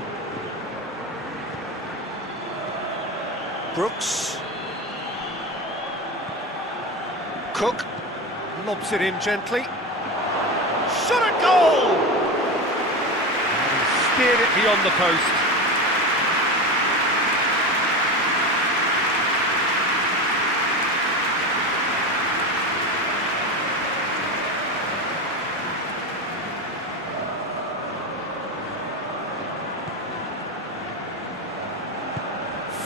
Brooks. Cook. Lobs it in gently. Shot a goal! And he steered it beyond the post.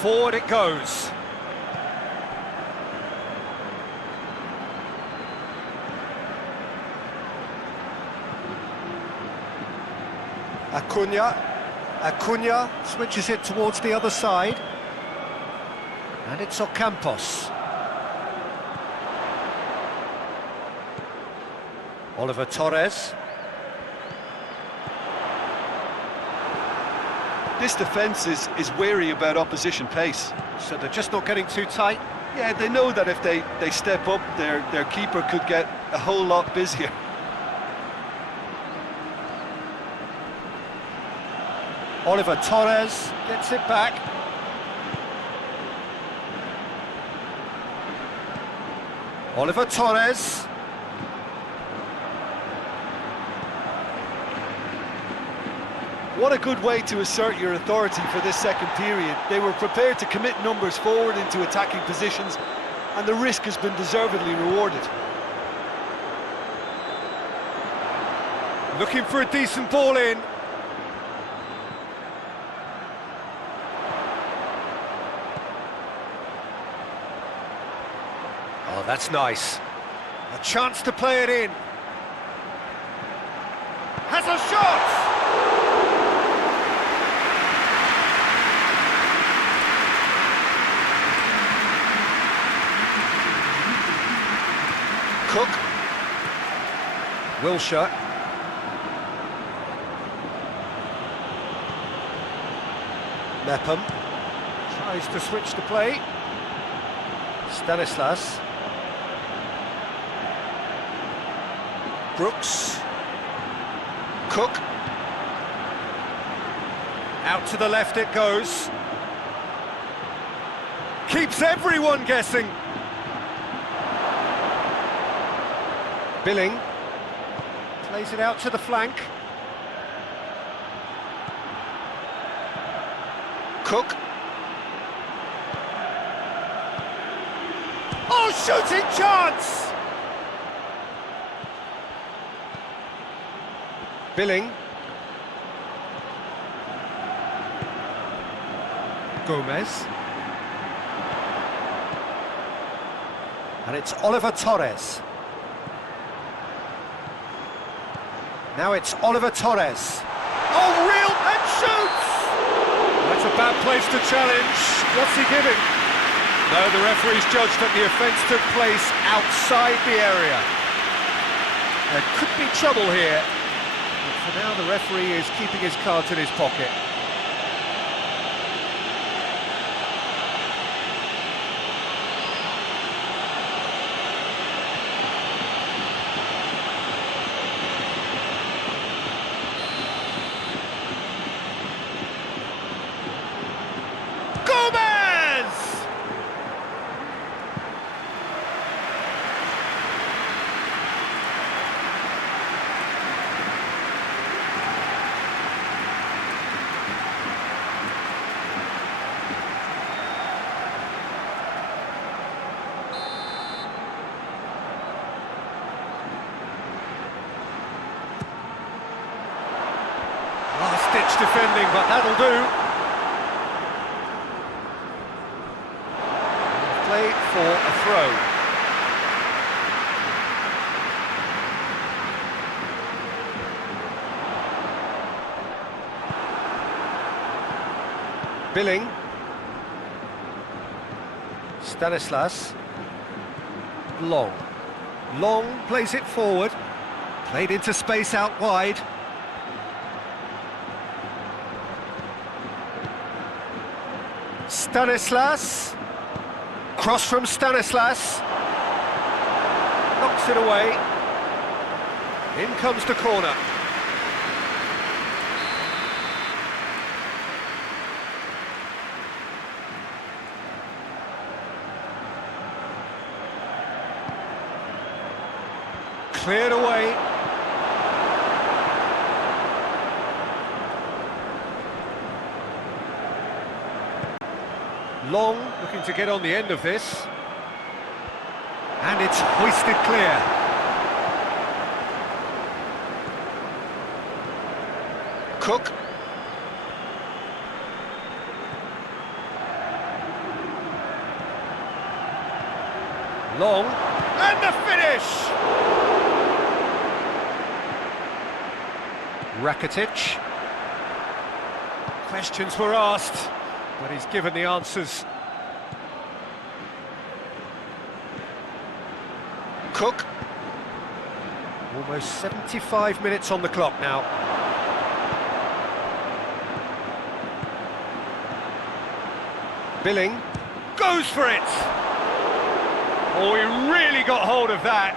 Forward it goes. Acuna switches it towards the other side. And it's Ocampos. Oliver Torres. This defence is wary about opposition pace. So they're just not getting too tight. Yeah, they know that if they step up, their keeper could get a whole lot busier. Oliver Torres gets it back. Oliver Torres. What a good way to assert your authority for this second period. They were prepared to commit numbers forward into attacking positions, and the risk has been deservedly rewarded. Looking for a decent ball in. Oh, that's nice. A chance to play it in. Has a shot! Cook. Wilshere. Mepham tries to switch the play. Stanislas. Brooks. Cook. Out to the left it goes. Keeps everyone guessing. Billing plays it out to the flank. Cook. Oh, shooting chance! Billing. Gomez. And it's Oliver Torres. Now it's Oliver Torres. Oh, real, and shoots! That's a bad place to challenge. What's he giving? No, the referee's judged that the offence took place outside the area. There could be trouble here. But for now, the referee is keeping his cards in his pocket. last-ditch defending, but that'll do. Play for a throw. Billing. Stanislas. Long. Long plays it forward. Played into space out wide. Stanislas. Cross from Stanislas. Knocks it away. In comes the corner. Cleared away. Long, looking to get on the end of this. And it's hoisted clear. Cook. Long. And the finish! Rakitic. Questions were asked, but he's given the answers. Cook. Almost 75 minutes on the clock now. Billing goes for it! Oh, he really got hold of that.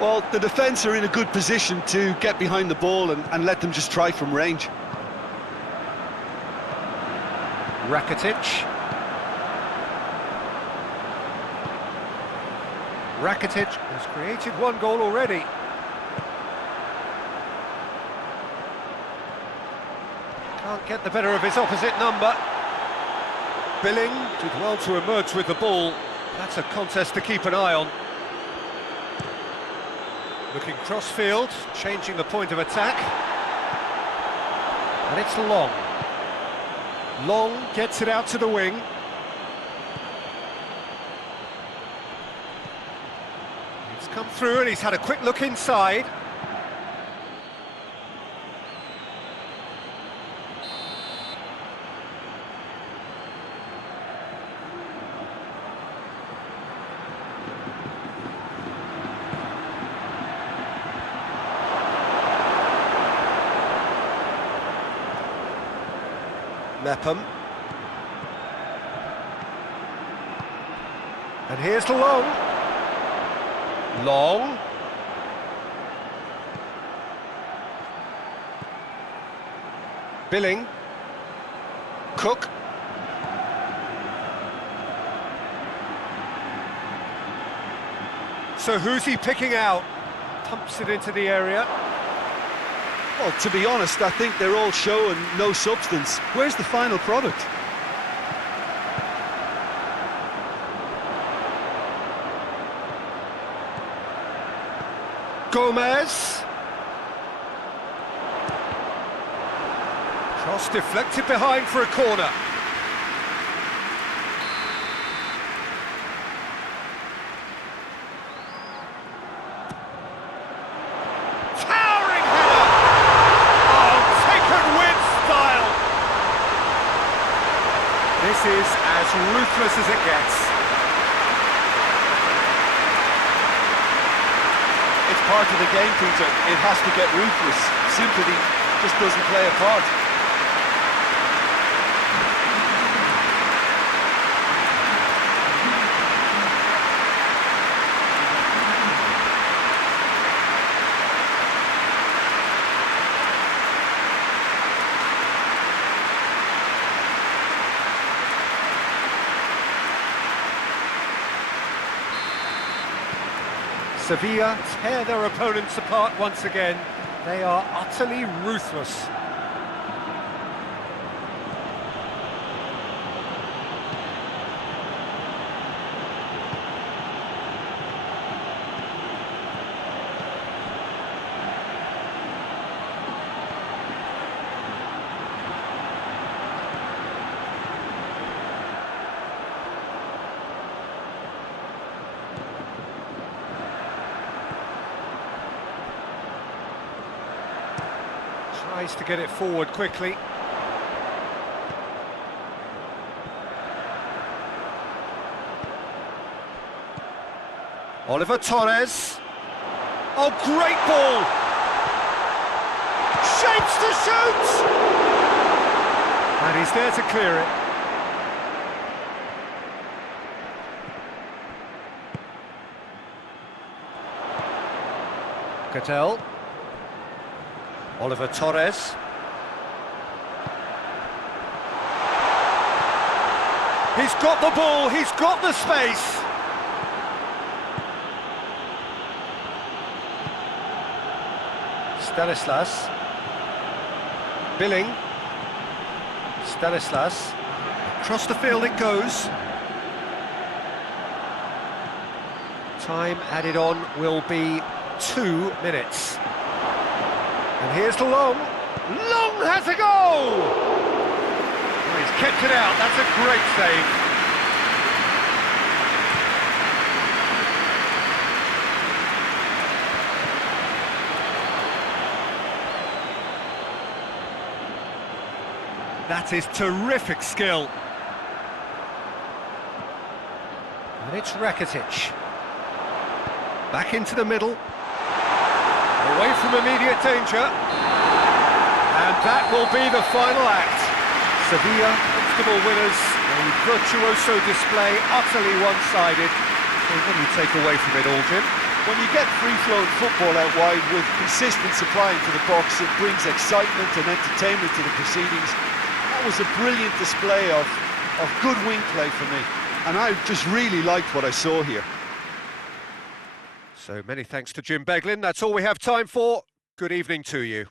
Well, the defence are in a good position to get behind the ball and let them just try from range. Rakitic. Rakitic has created one goal already. Can't get the better of his opposite number. Billing did well to emerge with the ball. That's a contest to keep an eye on. Looking cross-field, changing the point of attack. And it's Long. Long gets it out to the wing. He's come through and he's had a quick look inside. Mepham. And here's the Long. Long. Billing. Cook. So who's he picking out? Pumps it into the area. Well, to be honest, I think they're all show and no substance. Where's the final product? Gomez. Cross deflected behind for a corner. Towering header! Oh, taken with style! This is as ruthless as it gets. It's part of the game, Peter. It has to get ruthless. Sympathy just doesn't play a part. Sevilla tear their opponents apart once again. They are utterly ruthless. Tries to get it forward quickly. Oliver Torres. Oh, great ball! Shapes to shoot! And he's there to clear it. Cattell. Oliver Torres. He's got the ball, he's got the space. Stanislas. Billing. Stanislas. Across the field it goes. Time added on will be 2 minutes. And here's the Long. Long has a goal! Well, he's kept it out, that's a great save. That is terrific skill. And it's Rakitic. Back into the middle. Away from immediate danger. And that will be the final act. Sevilla, comfortable winners. A virtuoso display, utterly one-sided. So what do you take away from it all, Jim? When you get free-flowing football out wide with consistent supply into the box, it brings excitement and entertainment to the proceedings. That was a brilliant display of good wing play for me, and I just really liked what I saw here. So many thanks to Jim Beglin. That's all we have time for. Good evening to you.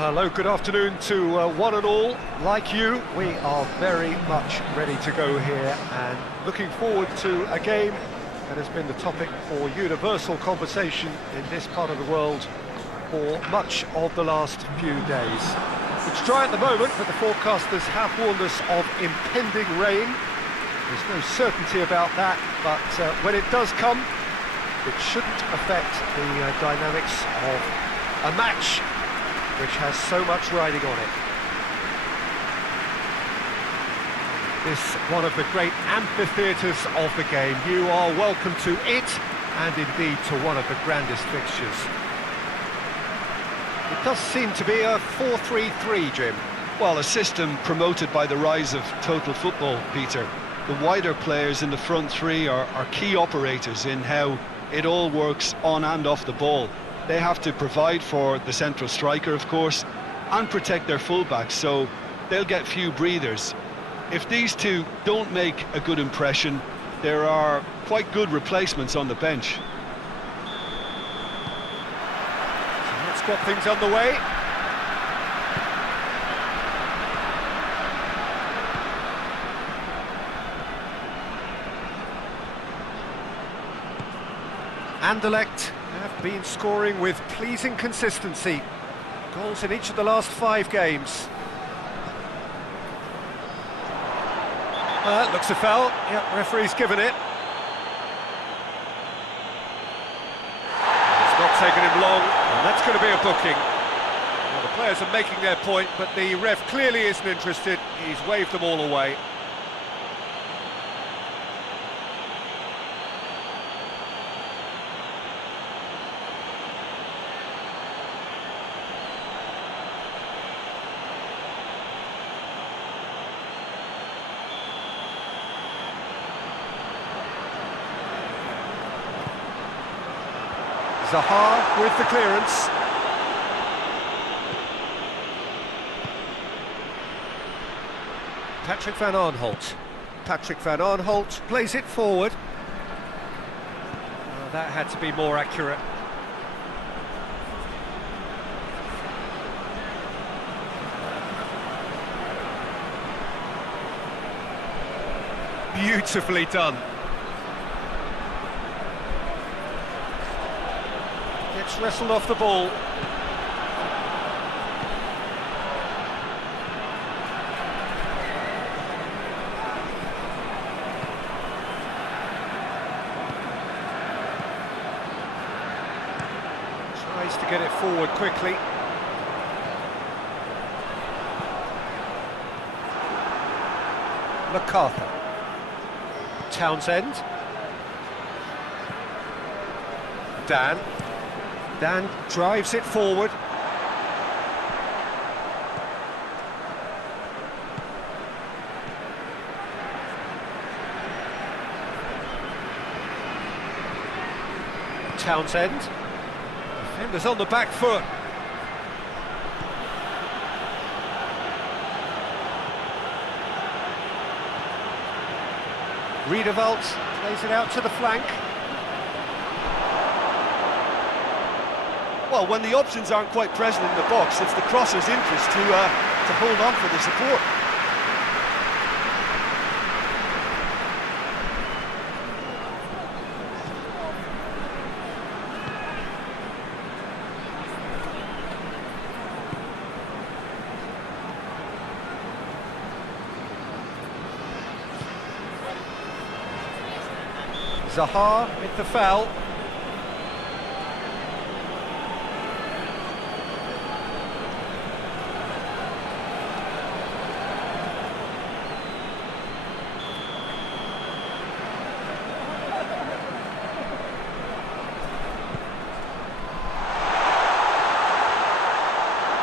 Well, hello, good afternoon to one and all. Like you, we are very much ready to go here and looking forward to a game that has been the topic for universal conversation in this part of the world for much of the last few days. It's dry at the moment, but the forecasters have warned us of impending rain. There's no certainty about that, but when it does come, it shouldn't affect the dynamics of a match which has so much riding on it. This one of the great amphitheatres of the game. You are welcome to it, and indeed to one of the grandest fixtures. It does seem to be a 4-3-3, Jim. Well, a system promoted by the rise of total football, Peter. The wider players in the front three are key operators in how it all works on and off the ball. They have to provide for the central striker, of course, and protect their fullbacks, so they'll get few breathers. If these two don't make a good impression, there are quite good replacements on the bench. So let's get things underway. Anderlecht have been scoring with pleasing consistency. Goals in each of the last 5 games. Looks a foul. Yep, referee's given it. It's not taken him long, and that's going to be a booking. Well, the players are making their point, but the ref clearly isn't interested. He's waved them all away. Zaha with the clearance. Patrick van Aanholt. Patrick van Aanholt plays it forward. That had to be more accurate. Beautifully done. Gets wrestled off the ball. Tries to get it forward quickly. MacArthur. Townsend. Dan drives it forward. Townsend. Defenders on the back foot. Riedewald plays it out to the flank. Well, when the options aren't quite present in the box, it's the crosser's interest to hold on for the support. Zaha with the foul.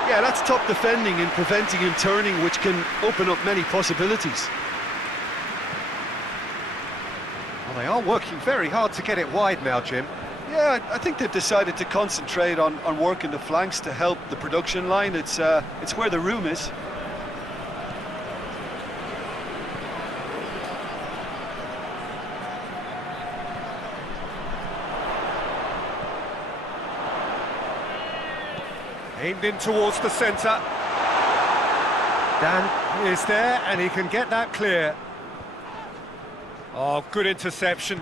Yeah, that's top defending and preventing him turning, which can open up many possibilities. Well, they are working very hard to get it wide now, Jim. Yeah, I think they've decided to concentrate on working the flanks to help the production line. It's where the room is. Aimed in towards the centre. Dan is there, and he can get that clear. Oh, good interception.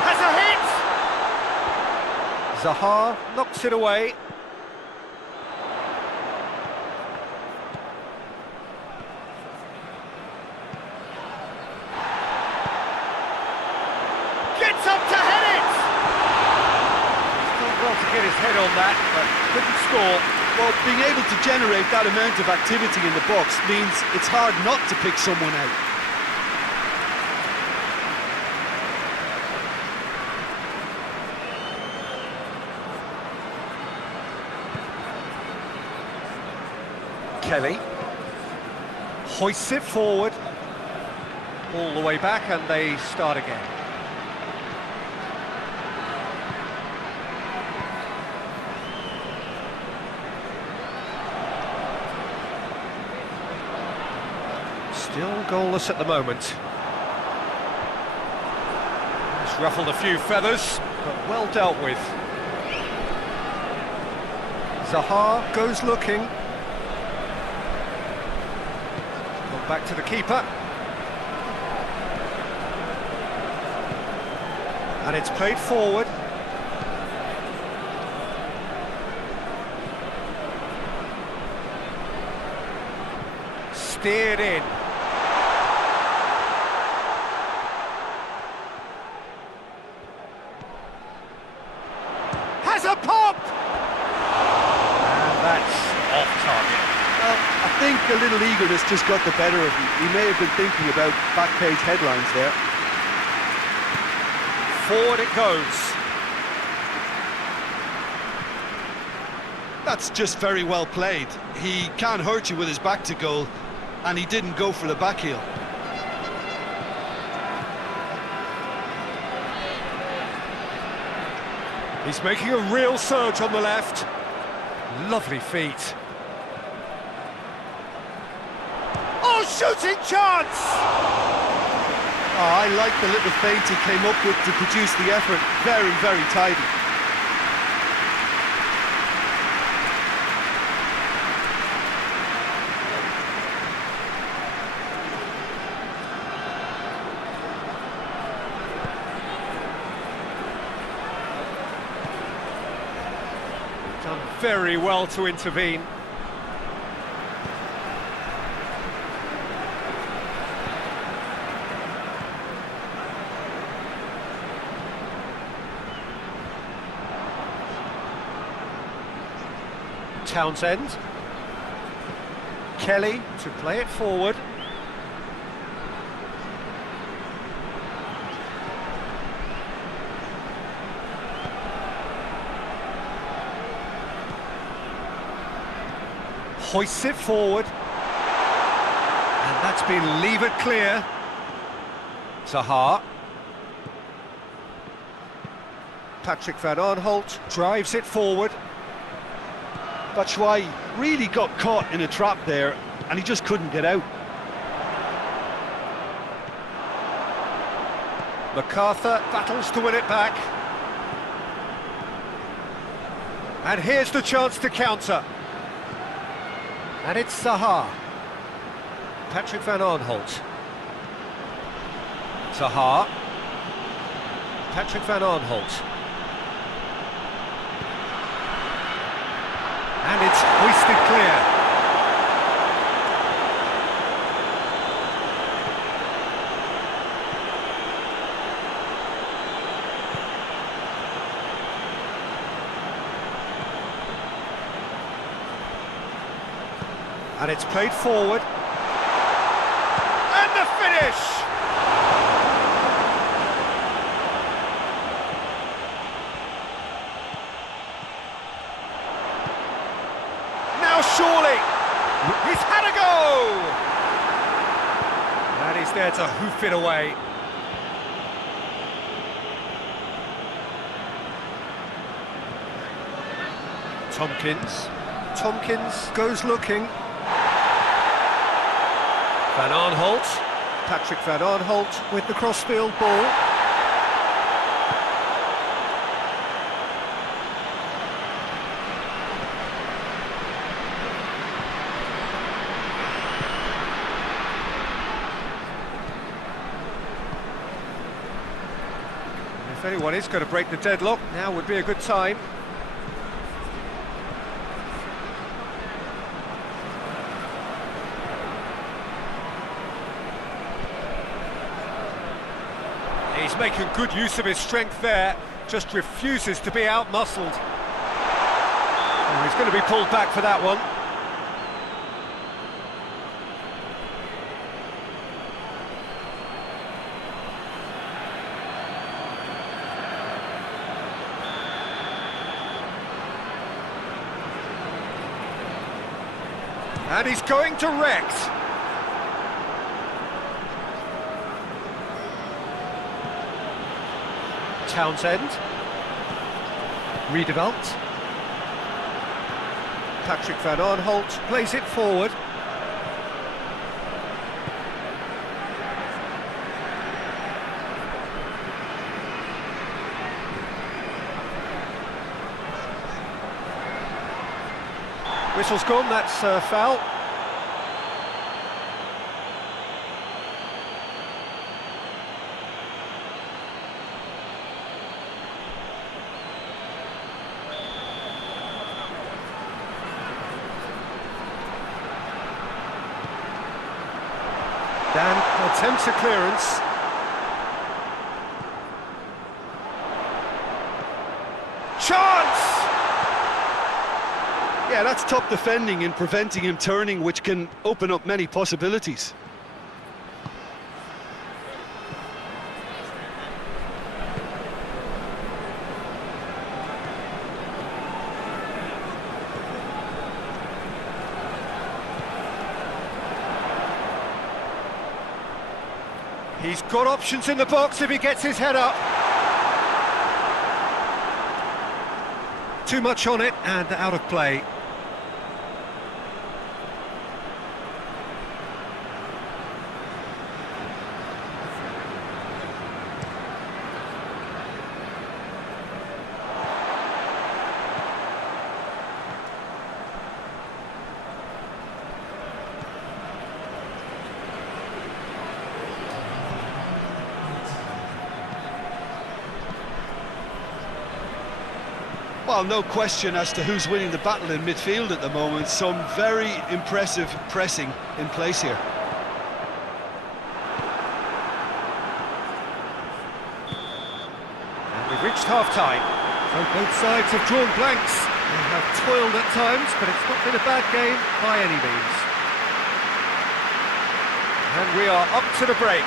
Has a hit! Zaha knocks it away. Gets up to head it! He's done well to get his head on that, but couldn't score. Well, being able to generate that amount of activity in the box means it's hard not to pick someone out. Kelly hoists it forward, all the way back, and they start again. Still goalless at the moment. It's ruffled a few feathers, but well dealt with. Zaha goes looking. Gone back to the keeper. And it's played forward. Steered in. Has a pop! And that's off target. Well, I think a little eagerness just got the better of him. He may have been thinking about back page headlines there. Forward it goes. That's just very well played. He can't hurt you with his back to goal, and he didn't go for the back heel. He's making a real surge on the left. Lovely feet. Oh, shooting chance! Oh, I like the little feint he came up with to produce the effort. Very, very tidy. Done very well to intervene. Townsend. Kelly to play it forward. Hoists it forward. And that's been levered clear. Zaha. Patrick van Aanholt drives it forward. Batshuayi really got caught in a trap there, and he just couldn't get out. MacArthur battles to win it back. And here's the chance to counter. And it's Zaha. Patrick van Aanholt. Zaha. Patrick van Aanholt. And it's hoisted clear. And it's played forward. And the finish! Now surely, he's had a go! And he's there to hoof it away. Tompkins goes looking. Van Aanholt, Patrick van Aanholt with the crossfield ball. If anyone is going to break the deadlock, now would be a good time. He's making good use of his strength there, just refuses to be out-muscled. Oh, he's going to be pulled back for that one. And he's going direct. Townsend. Redeveloped. Patrick van Aanholt plays it forward. Whistle's gone, that's a foul. Dan attempts a clearance. Chance! Yeah, that's top defending and preventing him turning, which can open up many possibilities. He's got options in the box if he gets his head up. Too much on it and out of play. Well, no question as to who's winning the battle in midfield at the moment. Some very impressive pressing in place here. And we've reached half-time. So both sides have drawn blanks. They have toiled at times, but it's not been a bad game by any means. And we are up to the break.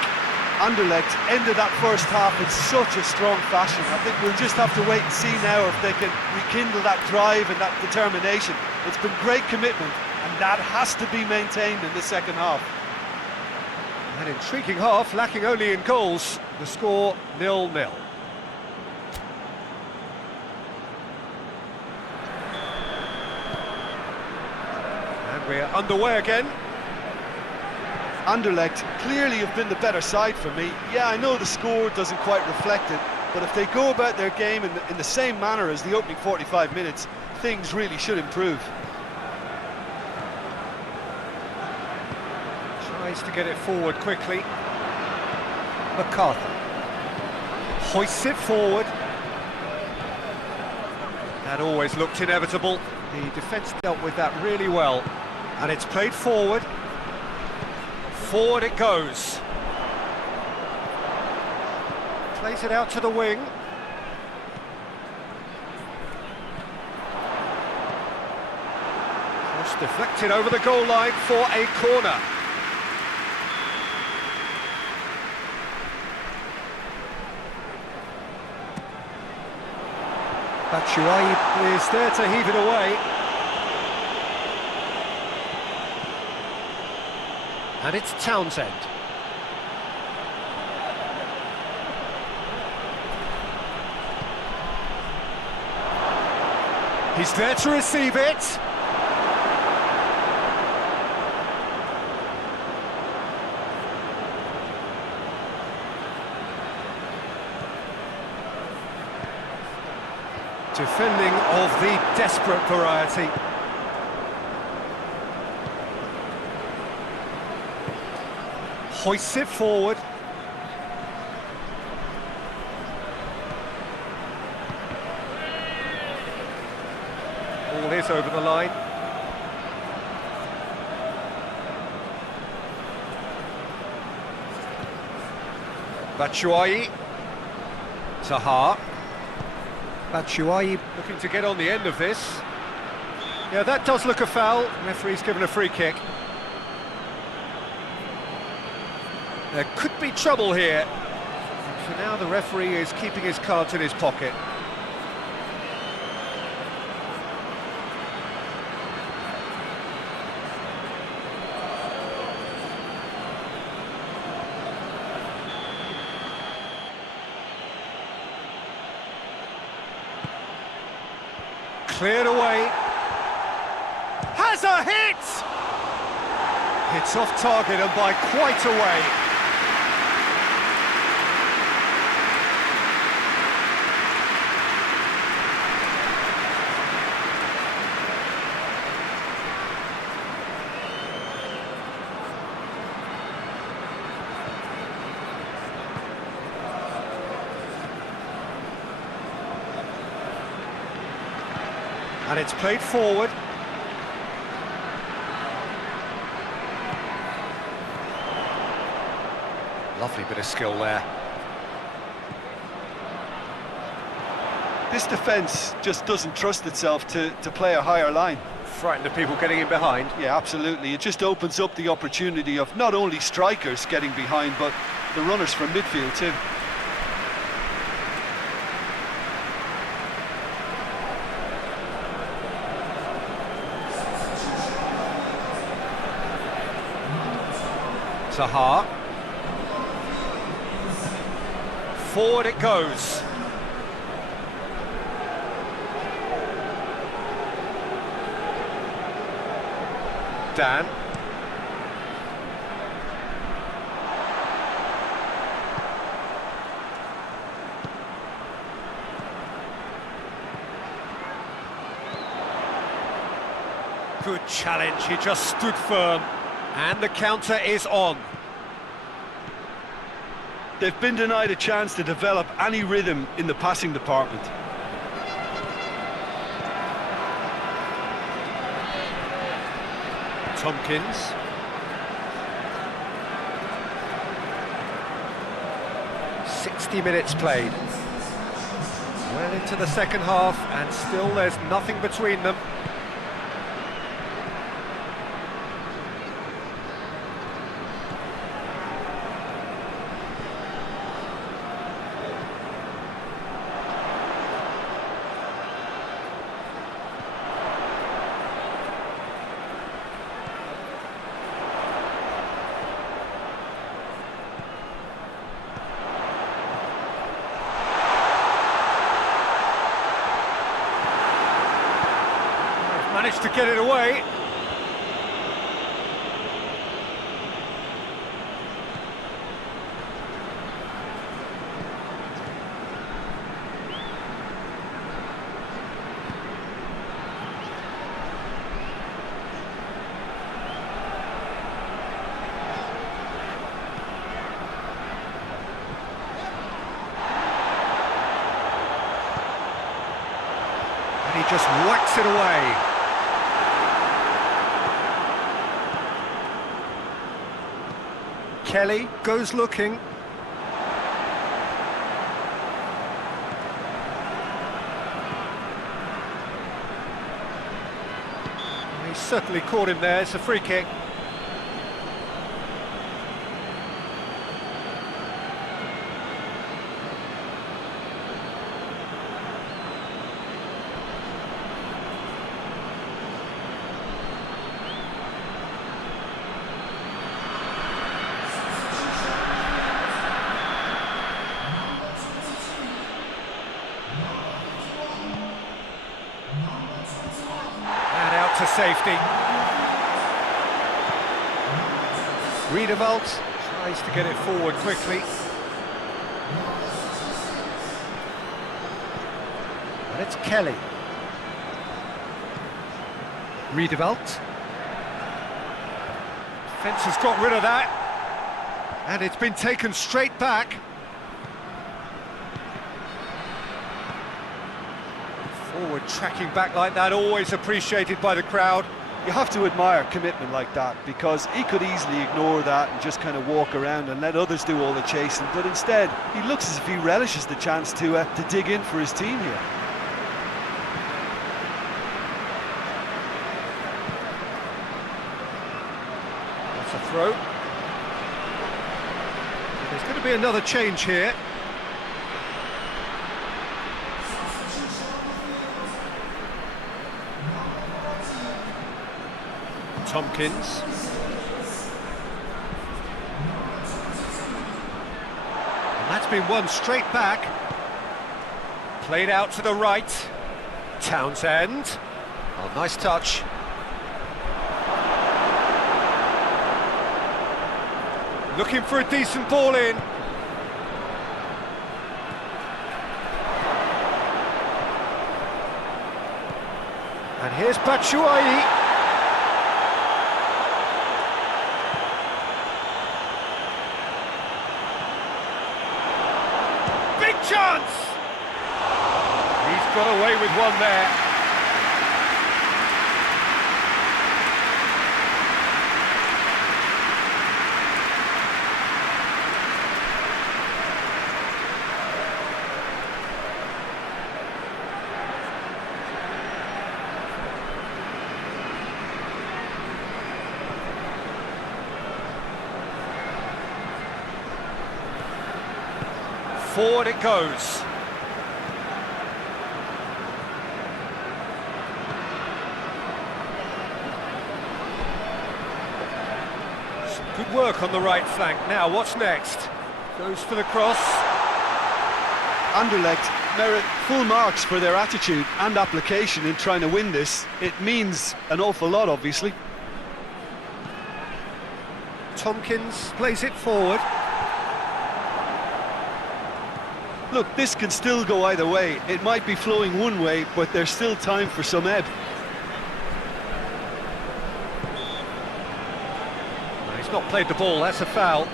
Anderlecht ended that first half in such a strong fashion. I think we'll just have to wait and see now if they can rekindle that drive and that determination. It's been great commitment, and that has to be maintained in the second half. An intriguing half, lacking only in goals. The score 0-0. And we're underway again. Anderlecht clearly have been the better side for me. Yeah, I know the score doesn't quite reflect it, but if they go about their game in the same manner as the opening 45 minutes, things really should improve. Tries to get it forward quickly. MacArthur hoists it forward. That always looked inevitable. The defence dealt with that really well. And it's played forward. Forward it goes. Plays it out to the wing. Cross deflected over the goal line for a corner. Batshuayi is there to heave it away. And it's Townsend. He's there to receive it. Defending of the desperate variety. Hoists it forward. goes over the line. Batshuayi. Zaha. Batshuayi looking to get on the end of this. Yeah, that does look a foul. Referee's given a free kick. There could be trouble here. For now, the referee is keeping his cards in his pocket. Cleared away. Has a hit! It's off target and by quite a way. And it's played forward. Lovely bit of skill there. This defence just doesn't trust itself to play a higher line. Frightened of people getting in behind. Yeah, absolutely. It just opens up the opportunity of not only strikers getting behind, but the runners from midfield too. Zaha. Forward it goes. Dan. Good challenge, he just stood firm. And the counter is on. They've been denied a chance to develop any rhythm in the passing department. Tompkins. "60 minutes played. Well into the second half, and still there's nothing between them. Managed to get it away. And he just whacks it away. Kelly goes looking. He certainly caught him there. It's a free kick. To safety. Riedewald tries to get it forward quickly. And it's Kelly. Riedewald. Defence has got rid of that. And it's been taken straight back. Forward tracking back like that, always appreciated by the crowd. You have to admire commitment like that, because he could easily ignore that and just kind of walk around and let others do all the chasing, but instead he looks as if he relishes the chance to dig in for his team here. That's a throw. There's going to be another change here. Tompkins. And that's been won straight back. Played out to the right. Townsend. Oh, nice touch. Looking for a decent ball in. And here's Batshuayi. Chance! He's got away with one there. Forward it goes. Some good work on the right flank. Now, what's next? Goes for the cross. Anderlecht merit full marks for their attitude and application in trying to win this. It means an awful lot, obviously. Tompkins plays it forward. Look, this can still go either way. It might be flowing one way, but there's still time for some ebb. He's not played the ball, that's a foul.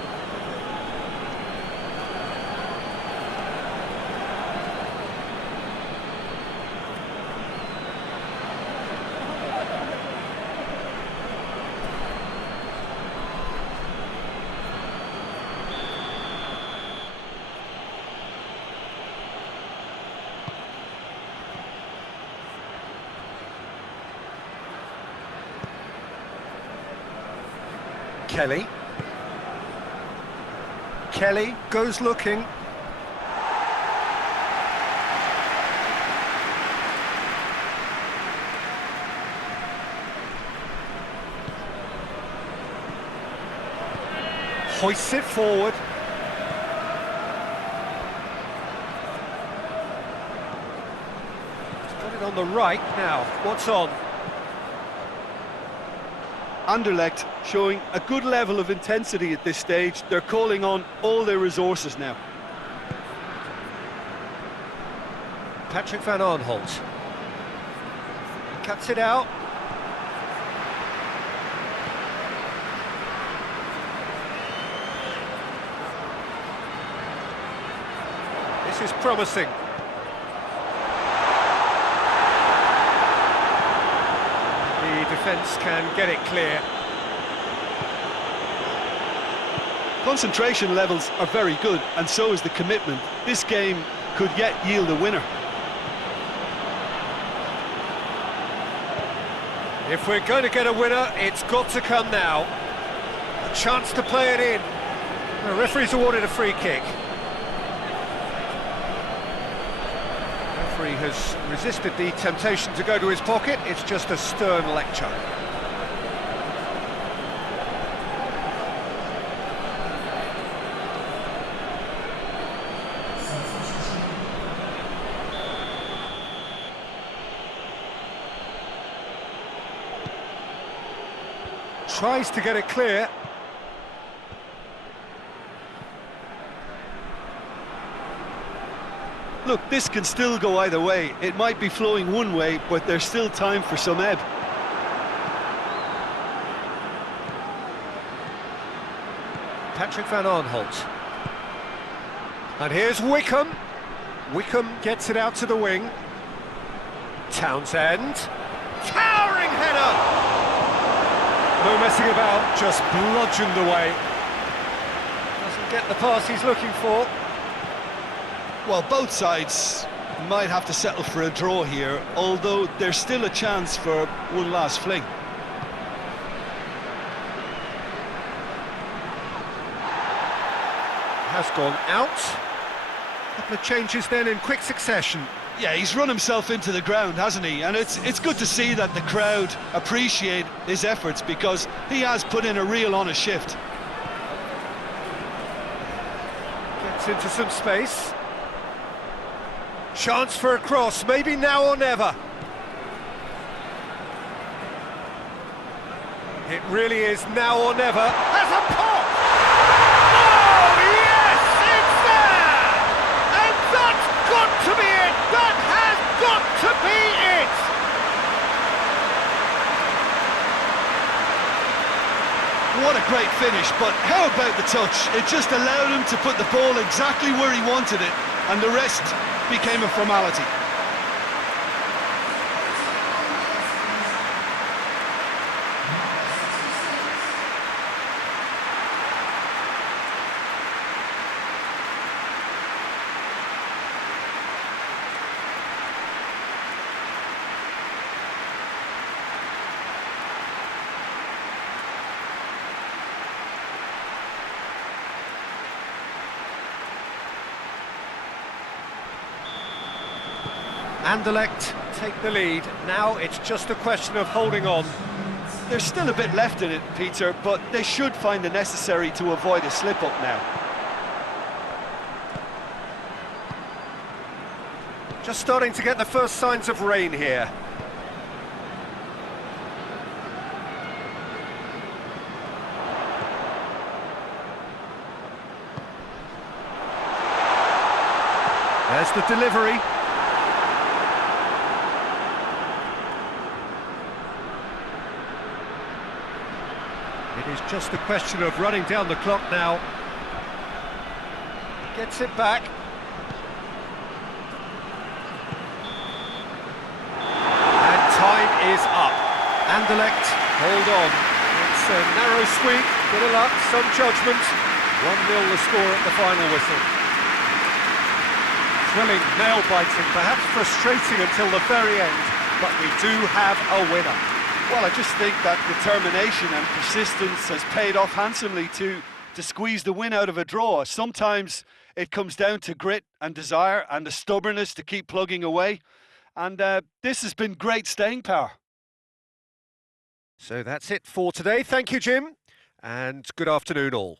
Kelly goes looking. Hoists it forward. He's got it on the right now. What's on? Anderlecht showing a good level of intensity at this stage. They're calling on all their resources now. Patrick van Arnholt. Cuts it out. This is promising. The defence can get it clear. Concentration levels are very good, and so is the commitment. This game could yet yield a winner. If we're going to get a winner, it's got to come now. A chance to play it in. The referee's awarded a free kick. The referee has resisted the temptation to go to his pocket. It's just a stern lecture. Tries to get it clear. Look, this can still go either way. It might be flowing one way, but there's still time for some ebb. Patrick van Arnholt. And here's Wickham. Wickham gets it out to the wing. Townsend. Towering header! No messing about, just bludgeoned away. Doesn't get the pass he's looking for. Well, both sides might have to settle for a draw here, although there's still a chance for one last fling. Has gone out. A couple of changes then in quick succession. Yeah, he's run himself into the ground, hasn't he? And it's good to see that the crowd appreciate his efforts, because he has put in a real honest shift. Gets into some space. Chance for a cross, maybe now or never. It really is now or never. Has a pop! Oh, yes, it's there! And that's got to be it! That has got to be it! What a great finish, but how about the touch? It just allowed him to put the ball exactly where he wanted it, and the rest became a formality. Anderlecht take the lead. Now it's just a question of holding on. There's still a bit left in it, Peter, but they should find the necessary to avoid a slip-up now. Just starting to get the first signs of rain here. There's the delivery. It is just a question of running down the clock now. Gets it back. And time is up. Anderlecht, hold on. It's a narrow squeak, bit of luck, some judgment. 1-0 the score at the final whistle. Thrilling, nail-biting, perhaps frustrating until the very end, but we do have a winner. Well, I just think that determination and persistence has paid off handsomely to squeeze the win out of a draw. Sometimes it comes down to grit and desire and the stubbornness to keep plugging away. And this has been great staying power. So that's it for today. Thank you, Jim, and good afternoon all.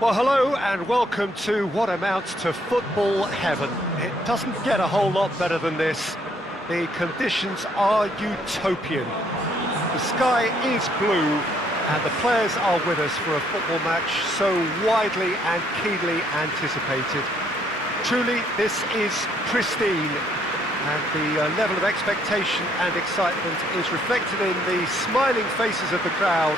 Well, hello and welcome to what amounts to football heaven. It doesn't get a whole lot better than this. The conditions are utopian. The sky is blue and the players are with us for a football match so widely and keenly anticipated. Truly, this is pristine, and the level of expectation and excitement is reflected in the smiling faces of the crowd.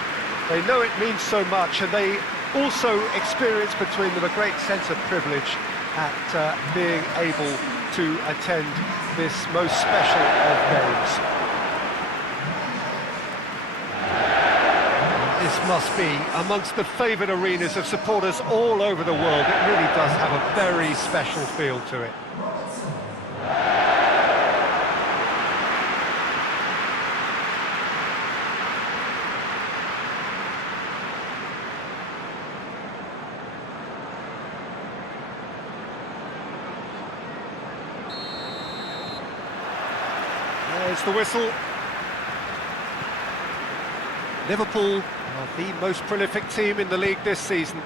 They know it means so much, and they also experience between them a great sense of privilege at being able to attend this most special of games. This must be amongst the favoured arenas of supporters all over the world. It really does have a very special feel to it. There's the whistle. Liverpool are the most prolific team in the league this season.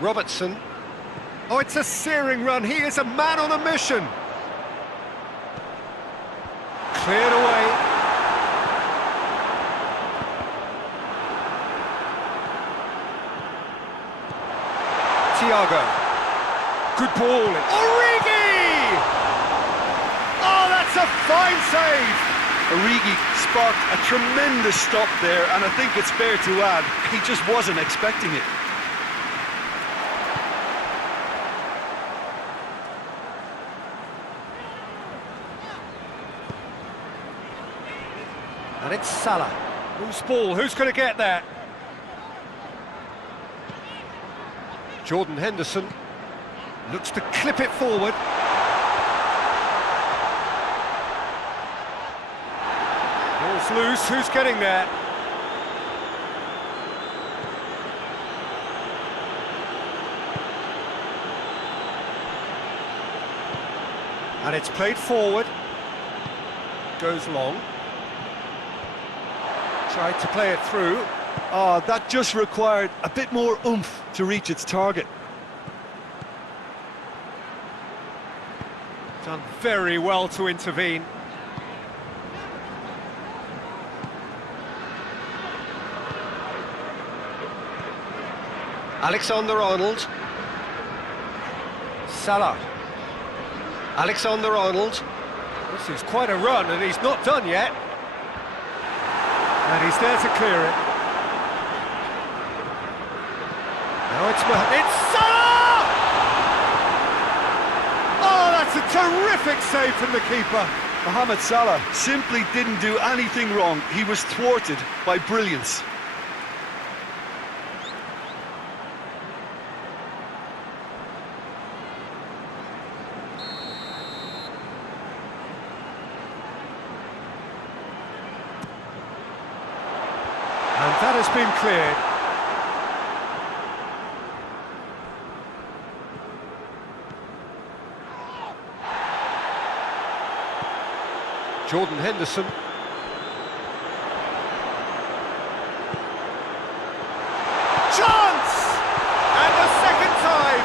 Robertson. Oh, it's a searing run. He is a man on a mission. Cleared away. Thiago. Good ball. Origi! Oh, that's a fine save! Origi sparked a tremendous stop there, and I think it's fair to add, he just wasn't expecting it. And it's Salah. Loose ball, who's going to get that? Jordan Henderson looks to clip it forward. Ball's loose, who's getting there? And it's played forward. Goes long. Tried to play it through. Oh, that just required a bit more oomph to reach its target. Done very well to intervene. Alexander-Arnold. Salah. Alexander-Arnold. This is quite a run, and he's not done yet. And he's there to clear it. Now it's Salah! Oh, that's a terrific save from the keeper. Mohamed Salah simply didn't do anything wrong. He was thwarted by brilliance. And that has been cleared. Jordan Henderson. Chance! And the second time!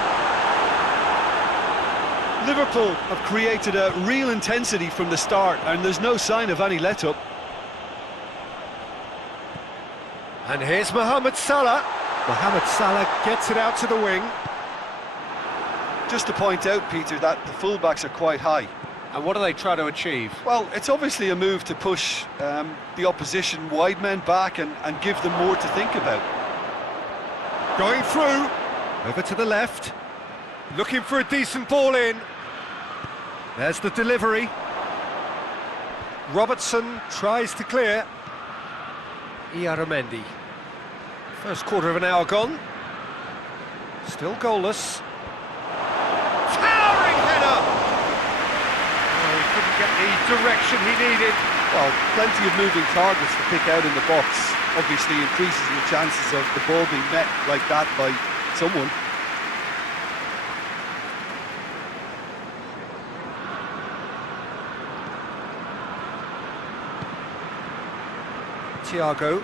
Liverpool have created a real intensity from the start, and there's no sign of any let-up. And here's Mohamed Salah. Mohamed Salah gets it out to the wing. Just to point out, Peter, that the fullbacks are quite high. And what do they try to achieve? Well, it's obviously a move to push the opposition wide men back and give them more to think about. Going through. Over to the left. Looking for a decent ball in. There's the delivery. Robertson tries to clear. Iaramendi. First quarter of an hour gone. Still goalless. Towering header! Oh, he couldn't get the direction he needed. Well, plenty of moving targets to pick out in the box. Obviously increases the chances of the ball being met like that by someone. Thiago.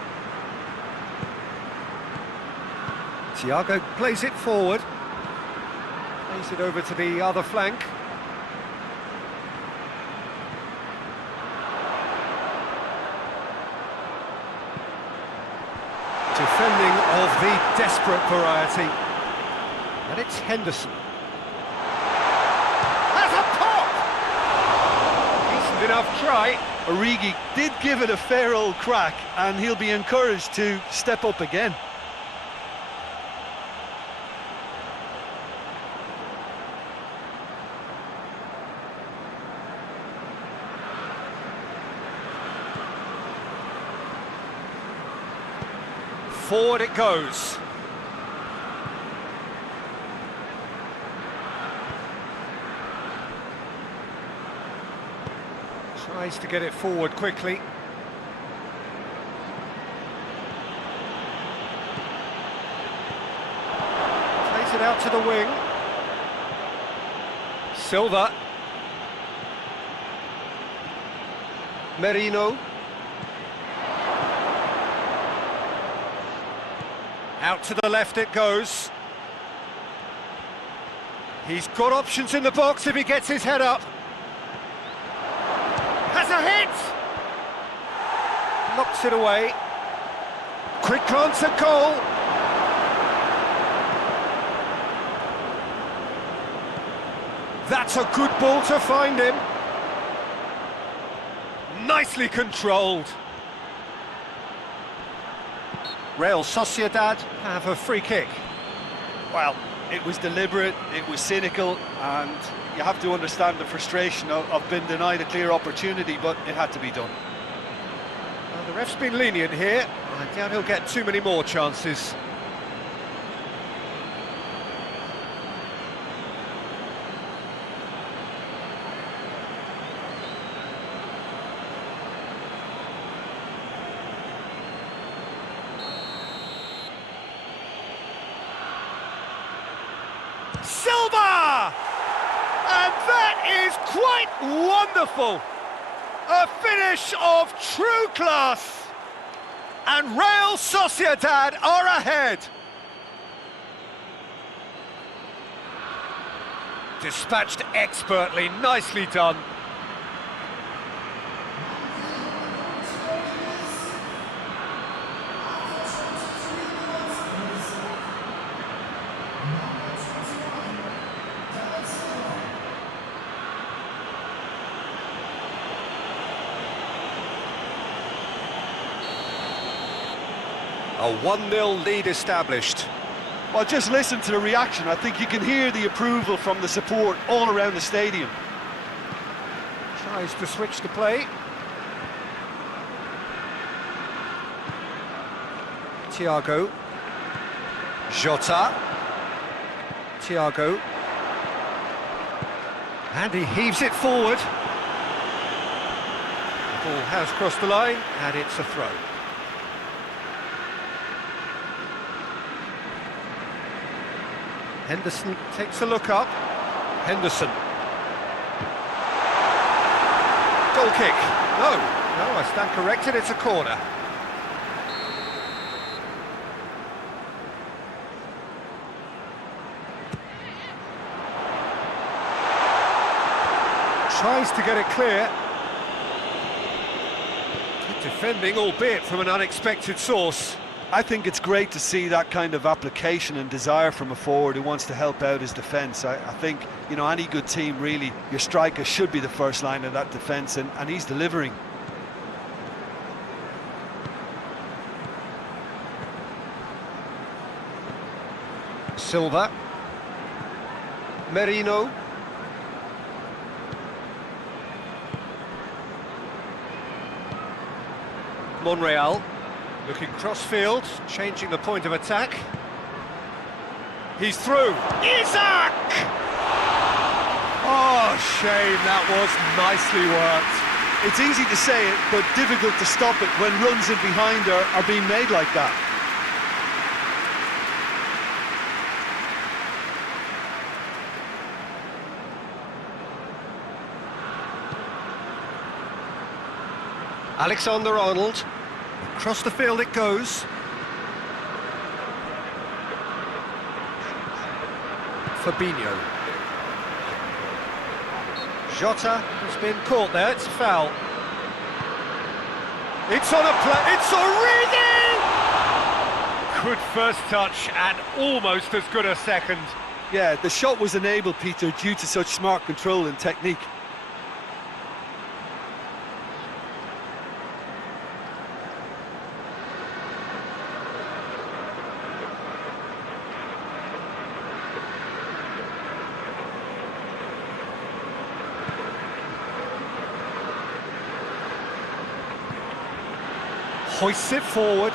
Thiago plays it forward. Plays it over to the other flank. Defending of the desperate variety. And it's Henderson. Has a pop! Decent enough try. Origi did give it a fair old crack, and he'll be encouraged to step up again. Forward it goes. Tries to get it forward quickly. Plays it out to the wing. Silva. Merino. Out to the left it goes. He's got options in the box if he gets his head up. Has a hit! Knocks it away. Quick glance at goal. That's a good ball to find him. Nicely controlled. Real Sociedad have a free kick. Well, it was deliberate, it was cynical, and you have to understand the frustration of being denied a clear opportunity, but it had to be done. Well, the ref's been lenient here. I doubt he'll get too many more chances. Silva! And that is quite wonderful! A finish of true class! And Real Sociedad are ahead! Dispatched expertly, nicely done. A 1-0 lead established. Well, just listen to the reaction. I think you can hear the approval from the support all around the stadium. Tries to switch the play. Thiago. Jota. Thiago. And he heaves it forward. The ball has crossed the line, and it's a throw. Henderson takes a look up. Henderson. Goal kick. No, I stand corrected, it's a corner. Tries to get it clear. Good defending, albeit from an unexpected source. I think it's great to see that kind of application and desire from a forward who wants to help out his defence. I think, you know, any good team, really, your striker should be the first line of that defence, and he's delivering. Silva. Merino. Monreal. Looking cross-field, changing the point of attack. He's through. Isaac! Oh, shame, that was nicely worked. It's easy to say it, but difficult to stop it when runs in behind are being made like that. Alexander-Arnold. Across the field it goes. Fabinho. Jota has been caught there, it's a foul. It's on a play, it's Origi! Good first touch and almost as good a second. Yeah, the shot was enabled, Peter, due to such smart control and technique. Hoists it forward.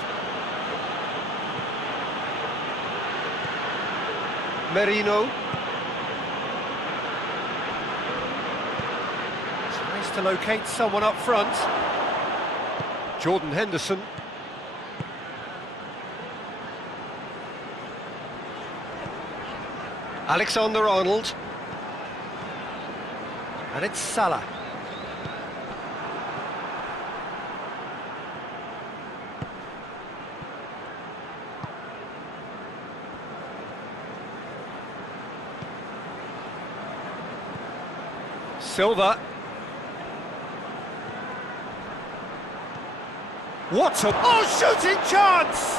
Merino. Tries to locate someone up front. Jordan Henderson. Alexander-Arnold. And it's Salah. Silva. What a... Oh, shooting chance!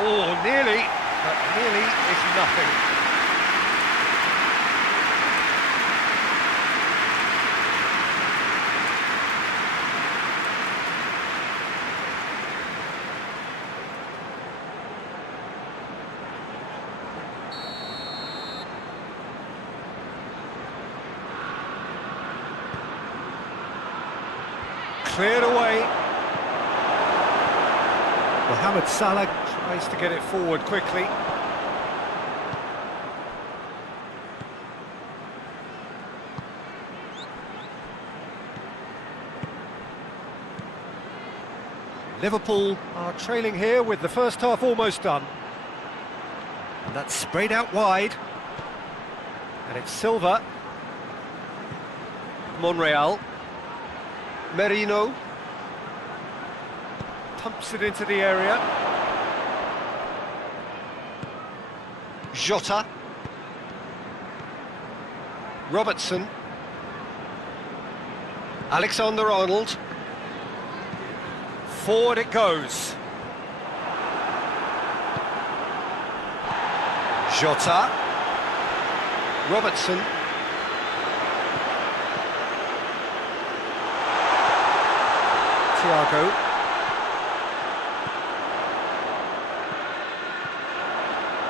Oh, nearly, but nearly is nothing. Cleared away. Mohamed Salah tries to get it forward quickly. Liverpool are trailing here with the first half almost done. And that's sprayed out wide. And it's Silva. Monreal. Merino pumps it into the area. Jota. Robertson. Alexander-Arnold. Forward it goes. Jota. Robertson. Thiago.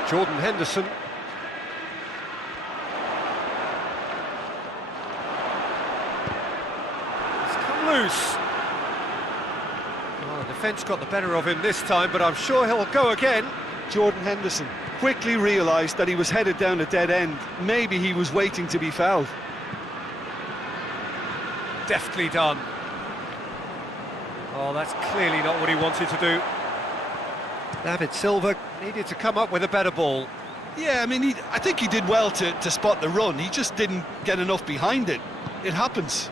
Jordan Henderson. It's come loose. Oh, the defence got the better of him this time, but I'm sure he'll go again. Jordan Henderson quickly realised that he was headed down a dead end. Maybe he was waiting to be fouled. Deftly done. Oh, that's clearly not what he wanted to do. David Silva needed to come up with a better ball. Yeah, I mean, I think he did well to spot the run. He just didn't get enough behind it. It happens.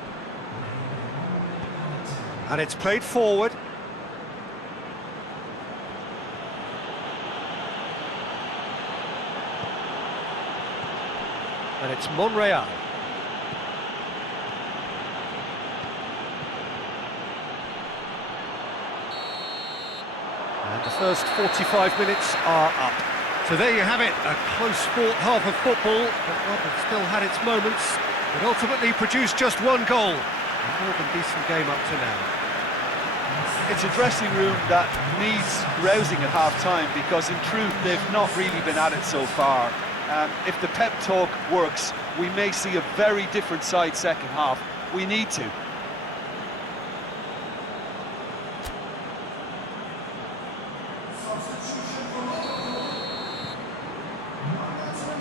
And it's played forward. And it's Monreal. And the first 45 minutes are up. So there you have it, a close-fought half of football, but one that still had its moments, but ultimately produced just one goal. A more than decent game up to now. It's a dressing room that needs rousing at half-time, because in truth they've not really been at it so far. If the pep talk works, we may see a very different side second half. We need to.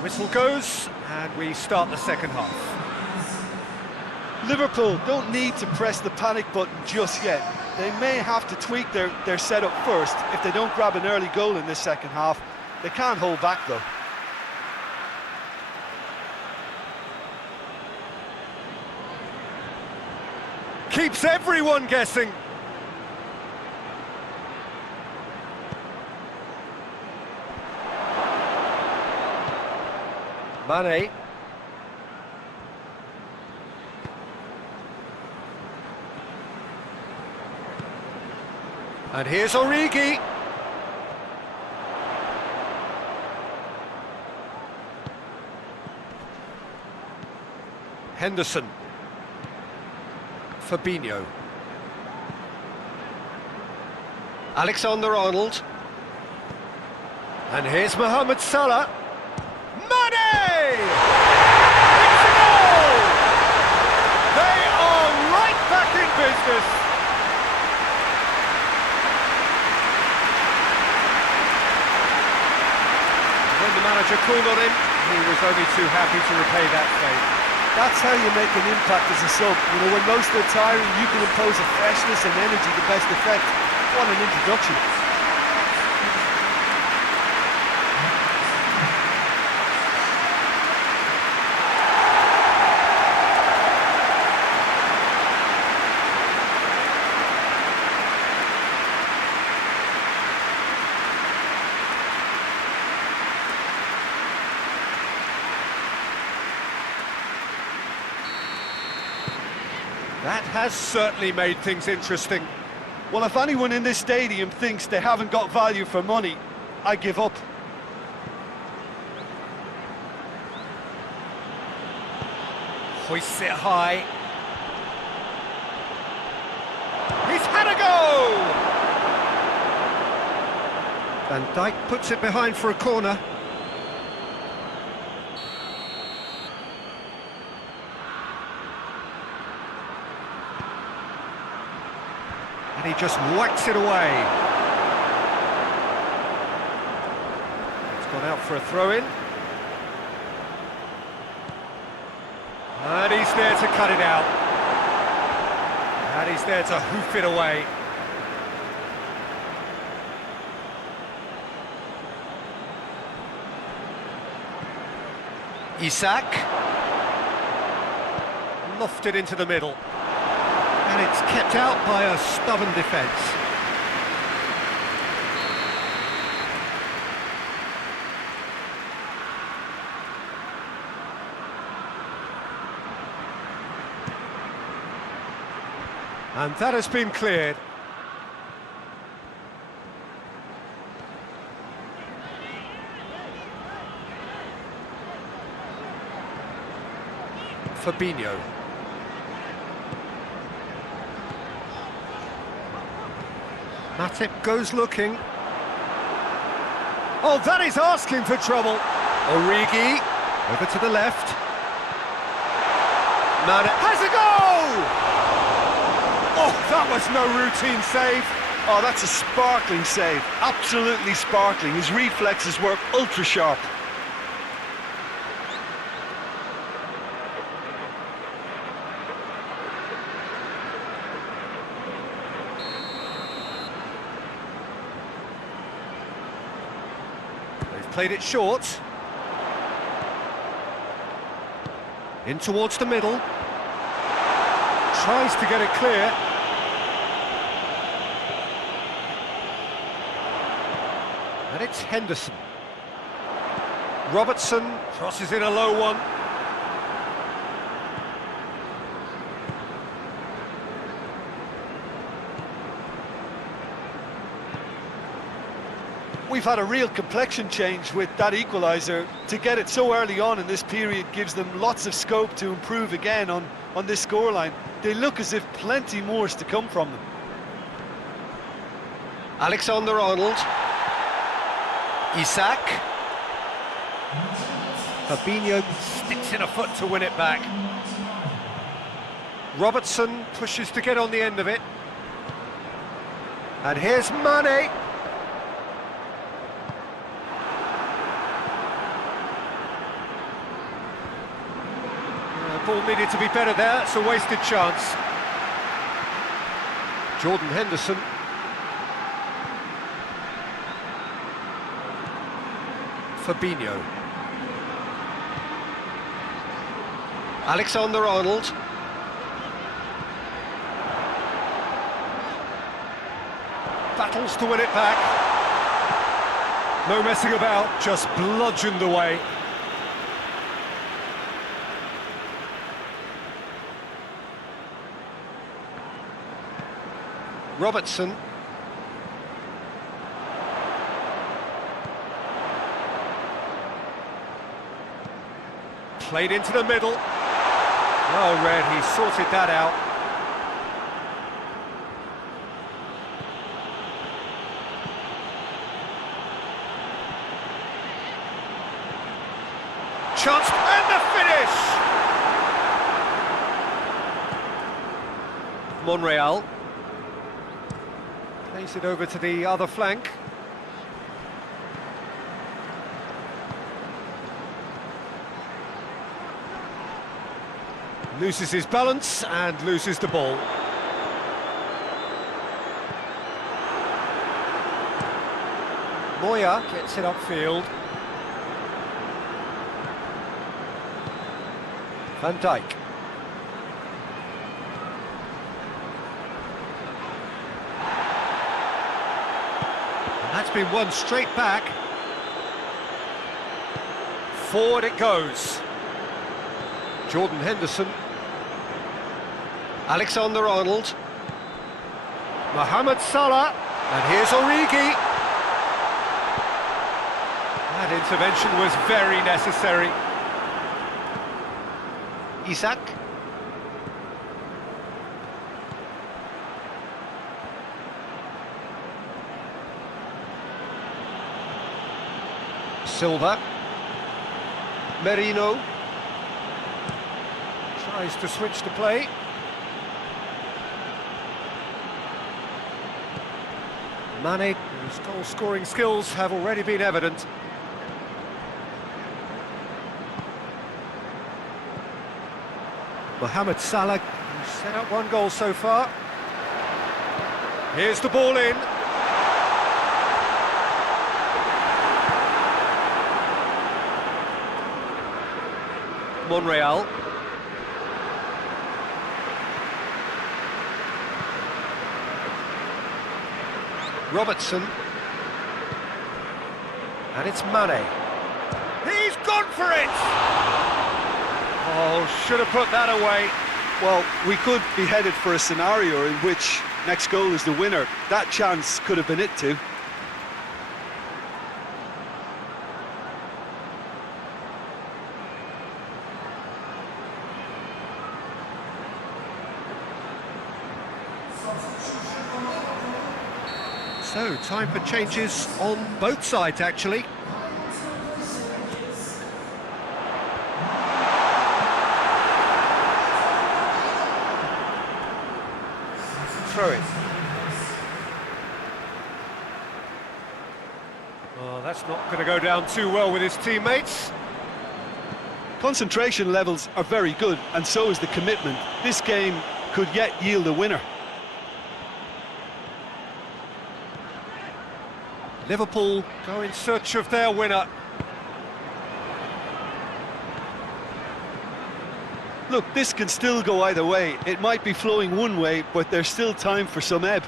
Whistle goes, and we start the second half. Liverpool don't need to press the panic button just yet. They may have to tweak their setup first if they don't grab an early goal in this second half. They can't hold back though. Keeps everyone guessing. Mane. And here's Origi. Henderson. Fabinho. Alexander-Arnold. And here's Mohamed Salah. Mane! It's a goal! They are right back in business. When the manager called on him, he was only too happy to repay that favour. That's how you make an impact as a sub. You know, when most are tiring, you can impose a freshness and energy to best effect. What an introduction. That has certainly made things interesting. Well, if anyone in this stadium thinks they haven't got value for money, I give up. Hoists it high. He's had a go! Van Dijk puts it behind for a corner. And he just whacks it away. It's gone out for a throw-in. And he's there to cut it out. And he's there to hoof it away. Isak. Lofted into the middle. And it's kept out by a stubborn defence. And that has been cleared. Fabinho. Matip goes looking. Oh, that is asking for trouble. Origi, over to the left. Mane has a goal! Oh, that was no routine save. Oh, that's a sparkling save. Absolutely sparkling. His reflexes work ultra sharp. Played it short. In towards the middle. Tries to get it clear. And it's Henderson. Robertson crosses in a low one. We've had a real complexion change with that equaliser. To get it so early on in this period gives them lots of scope to improve again on this scoreline. They look as if plenty more is to come from them. Alexander-Arnold. Isak. Fabinho sticks in a foot to win it back. Robertson pushes to get on the end of it. And here's Mane. Ball needed to be better there, it's a wasted chance. Jordan Henderson. Fabinho. Alexander-Arnold. Battles to win it back. No messing about, just bludgeoned away. Robertson. Played into the middle. Oh, Red, he sorted that out. Chance, and the finish! Monreal. Plays it over to the other flank. Loses his balance and loses the ball. Moya gets it upfield. Van Dijk. And that's been won straight back. Forward it goes. Jordan Henderson. Alexander-Arnold. Mohamed Salah. And here's Origi. That intervention was very necessary. Isak. Silva. Merino. Tries to switch the play. Mane, whose goal-scoring skills have already been evident. Mohamed Salah, who's set up one goal so far. Here's the ball in. Monreal. Robertson. And it's Mane. He's gone for it! Oh, should have put that away. Well, we could be headed for a scenario in which next goal is the winner. That chance could have been it too. So, time for changes on both sides, actually. Throw it. Oh, that's not going to go down too well with his teammates. Concentration levels are very good, and so is the commitment. This game could yet yield a winner. Liverpool go in search of their winner. Look, this can still go either way. It might be flowing one way, but there's still time for some ebb.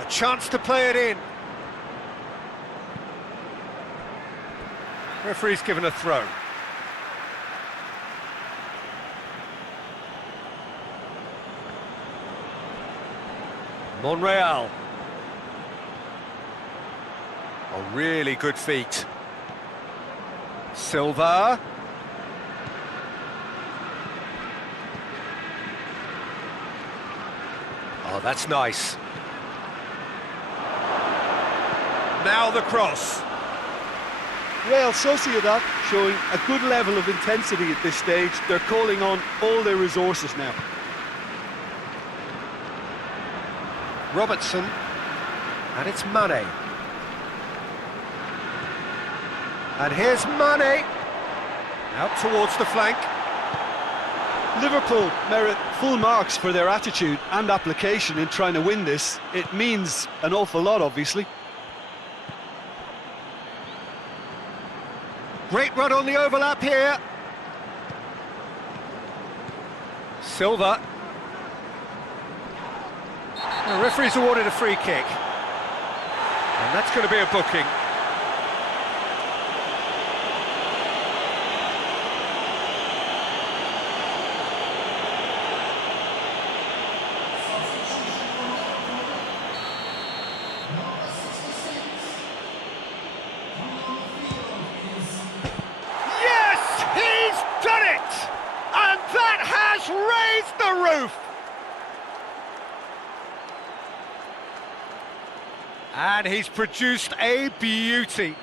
A chance to play it in. Referee's given a throw. Monreal. A really good feat. Silva. Oh, that's nice. Now the cross. Real Sociedad showing a good level of intensity at this stage. They're calling on all their resources now. Robertson, and it's Mane. And here's Mane, out towards the flank. Liverpool merit full marks for their attitude and application in trying to win this. It means an awful lot, obviously. Great run on the overlap here. Silva. The referee's awarded a free kick. And that's going to be a booking. It's raised the roof! And he's produced a beauty.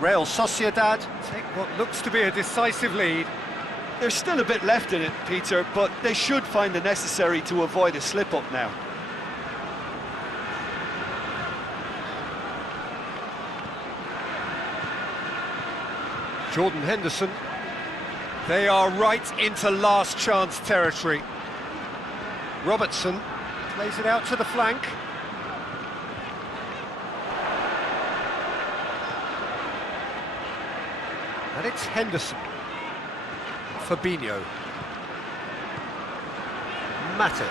Real Sociedad take what looks to be a decisive lead. There's still a bit left in it, Peter, but they should find the necessary to avoid a slip-up now. Jordan Henderson. They are right into last chance territory. Robertson plays it out to the flank. And it's Henderson. Fabinho. Matip.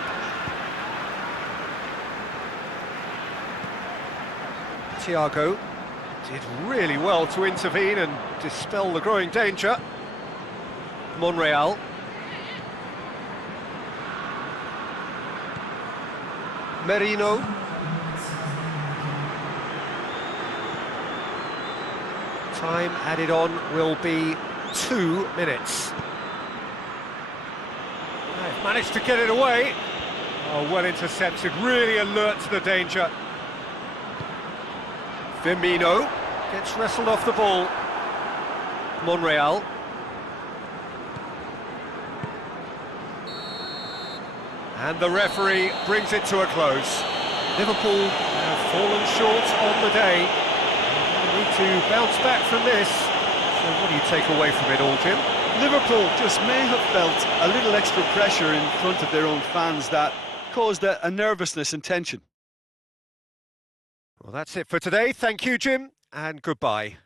Thiago did really well to intervene and dispel the growing danger. Monreal. Merino. Time added on will be 2 minutes. They've managed to get it away. Oh, well intercepted, really alert to the danger. Firmino gets wrestled off the ball. Monreal. And the referee brings it to a close. Liverpool have fallen short on the day. They need to bounce back from this. So what do you take away from it all, Jim? Liverpool just may have felt a little extra pressure in front of their own fans that caused a nervousness and tension. Well, that's it for today. Thank you, Jim, and goodbye.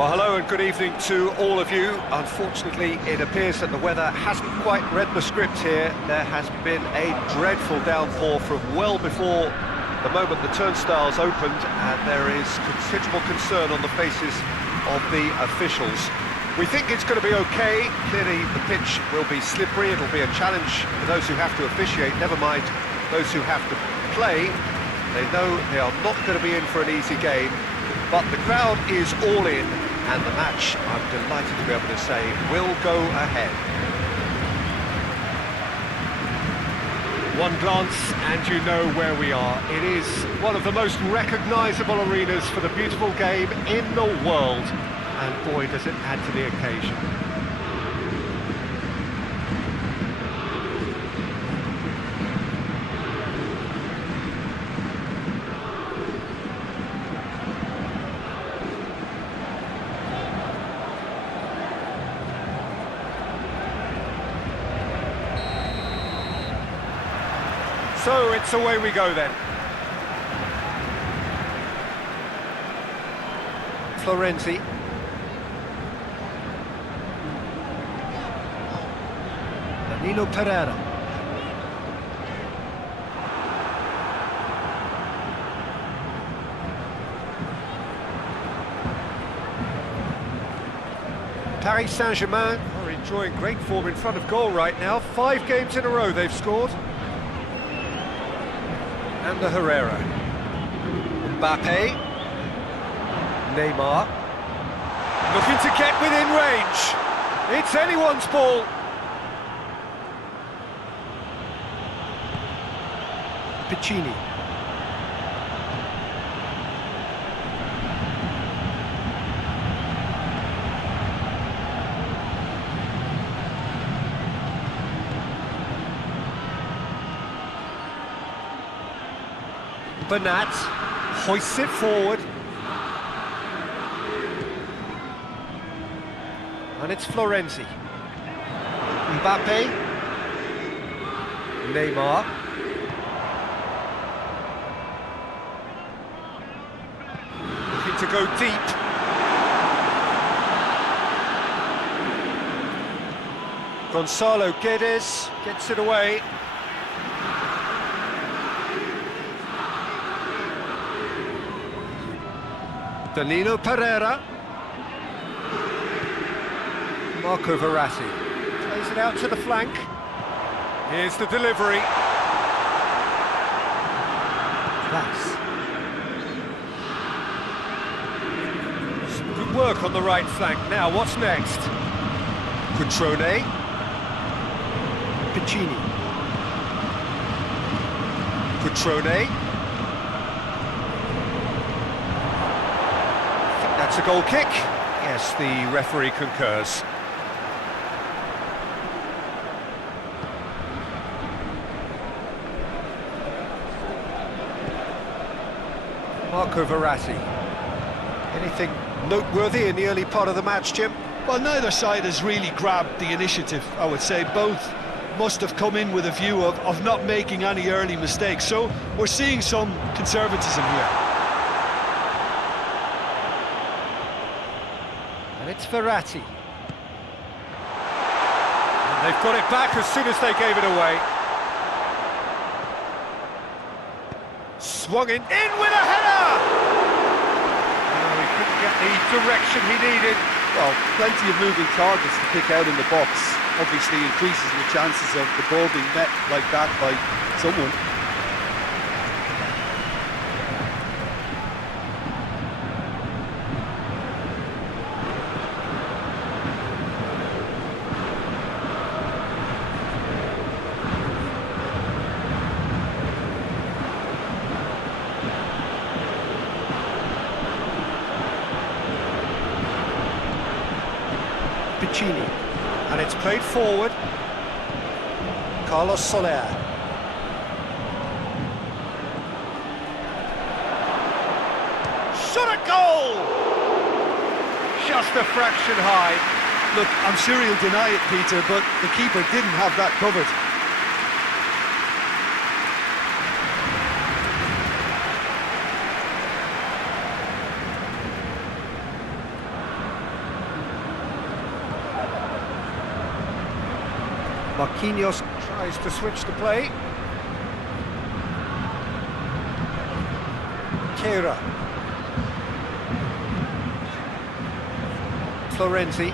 Well, hello and good evening to all of you. Unfortunately, it appears that the weather hasn't quite read the script here. There has been a dreadful downpour from well before the moment the turnstiles opened, and there is considerable concern on the faces of the officials. We think it's going to be okay. Clearly, the pitch will be slippery. It'll be a challenge for those who have to officiate, never mind those who have to play. They know they are not going to be in for an easy game. But the crowd is all in, and the match, I'm delighted to be able to say, will go ahead. One glance and you know where we are. It is one of the most recognisable arenas for the beautiful game in the world. And boy, does it add to the occasion. So it's away we go then. Florenzi. Danilo Pereira. Paris Saint-Germain are enjoying great form in front of goal right now. 5 games in a row they've scored. Ander Herrera, Mbappe, Neymar, looking to get within range. It's anyone's ball. Piccini. Bernat hoists it forward. And it's Florenzi. Mbappe. Neymar. Looking to go deep. Gonzalo Guedes gets it away. Danilo Pereira. Marco Verratti plays it out to the flank. Here's the delivery. That's some good work on the right flank. Now, what's next? Cutrone. Piccini. Cutrone. That's a goal kick. Yes, the referee concurs. Marco Verratti. Anything noteworthy in the early part of the match, Jim? Well, neither side has really grabbed the initiative, I would say. Both must have come in with a view of not making any early mistakes. So we're seeing some conservatism here. And it's Verratti. And they've got it back as soon as they gave it away. Swung in with a header! Oh, he couldn't get the direction he needed. Well, plenty of moving targets to pick out in the box. Obviously increases the chances of the ball being met like that by someone. Piccini, and it's played forward. Carlos Soler. Shot a goal! Just a fraction high. Look, I'm sure he'll deny it, Peter, but the keeper didn't have that covered. Marquinhos tries to switch the play. Kera. Florenzi.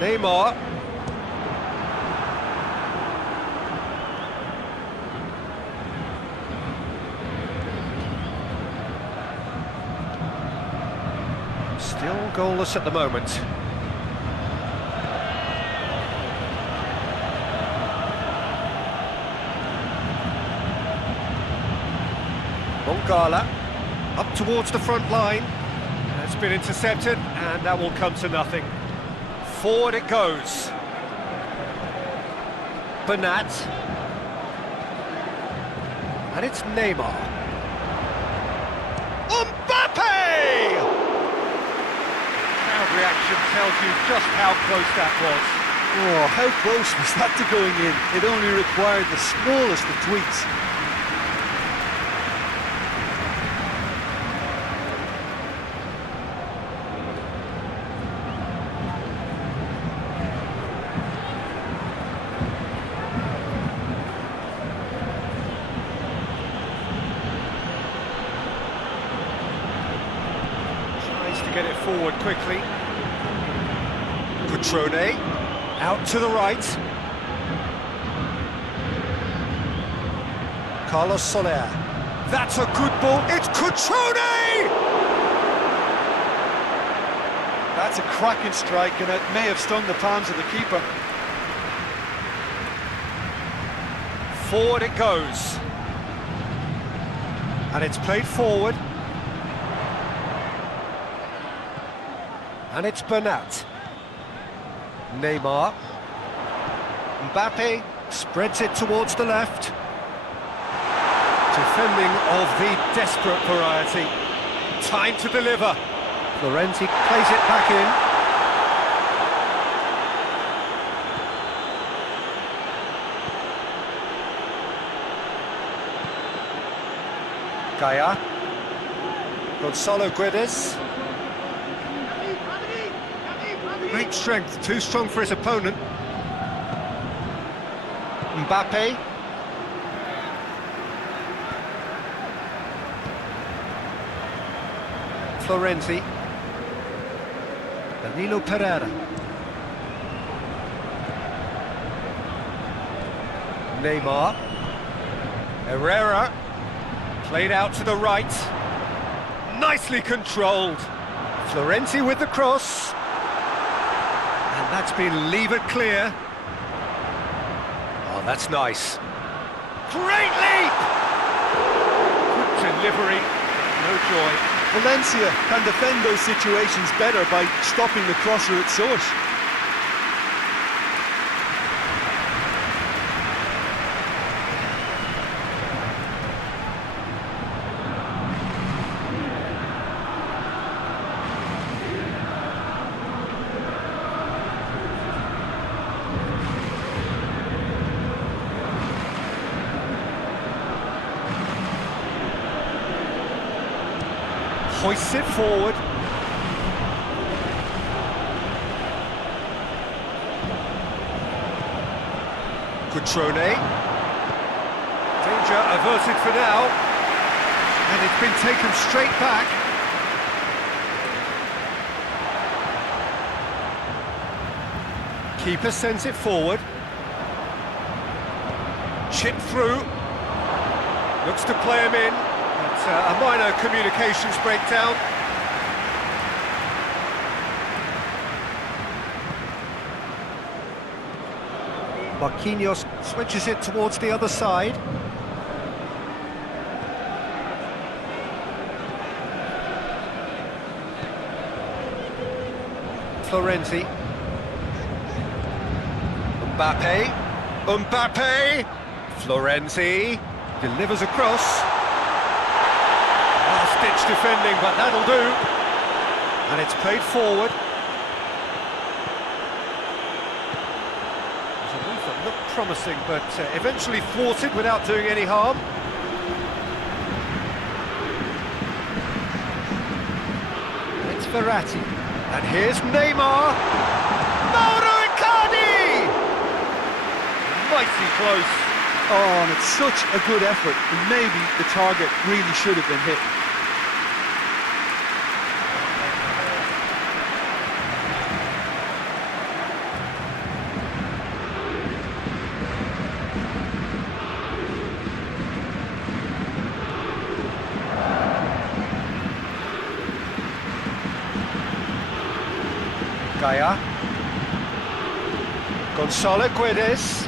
Neymar. Still goalless at the moment. Mongala up towards the front line. It's been intercepted and that will come to nothing. Forward it goes. Bernat. And it's Neymar. Mbappe! Crowd reaction tells you just how close that was. Oh, how close was that to going in? It only required the smallest of tweaks. To get it forward quickly. Cutrone out to the right. Carlos Soler. That's a good ball. It's Cutrone! That's a cracking strike, and it may have stung the palms of the keeper. Forward it goes. And it's played forward. And it's Bernat. Neymar. Mbappe spreads it towards the left. Defending of the desperate variety. Time to deliver. Florenzi plays it back in. Gaia. Gonzalo Guedes. Great strength, too strong for his opponent. Mbappe. Florenzi. Danilo Pereira. Neymar. Herrera. Played out to the right. Nicely controlled. Florenzi with the cross. That's been levered clear. Oh, that's nice. Great leap! Good delivery, no joy. Valencia can defend those situations better by stopping the crosser at source. Hoists it forward. Cutrone. Danger averted for now. And it's been taken straight back. Keeper sends it forward. Chip through. Looks to play him in. It's a minor communications breakdown. Marquinhos switches it towards the other side. Florenzi. Mbappe. Florenzi delivers across. Last-ditch defending, but that'll do. And it's played forward. It was a move that looked promising, but eventually thwarted without doing any harm. It's Verratti. And here's Neymar. Mauro Icardi! Mighty close. Oh, and it's such a good effort, and maybe the target really should have been hit. Gaia. Gonzalo Guedes.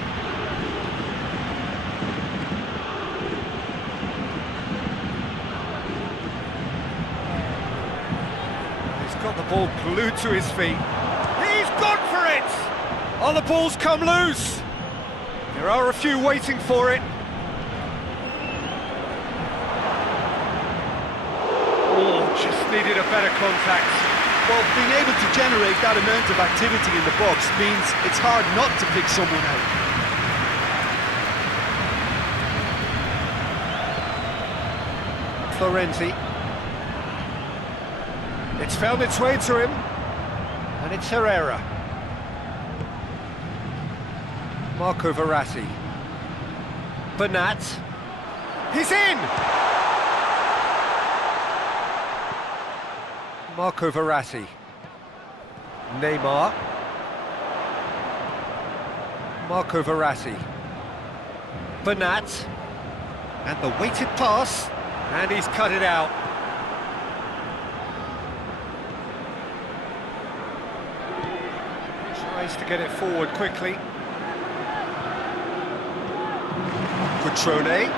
He's got the ball glued to his feet. He's gone for it! Oh, the ball's come loose. There are a few waiting for it. Oh, just needed a better contact. Well, being able to generate that amount of activity in the box means it's hard not to pick someone out. Florenzi. It's found its way to him, and it's Herrera. Marco Verratti. Bernat. He's in! Marco Verratti. Neymar. Marco Verratti. Bernat. And the weighted pass. And he's cut it out. Tries to get it forward quickly. Cutrone.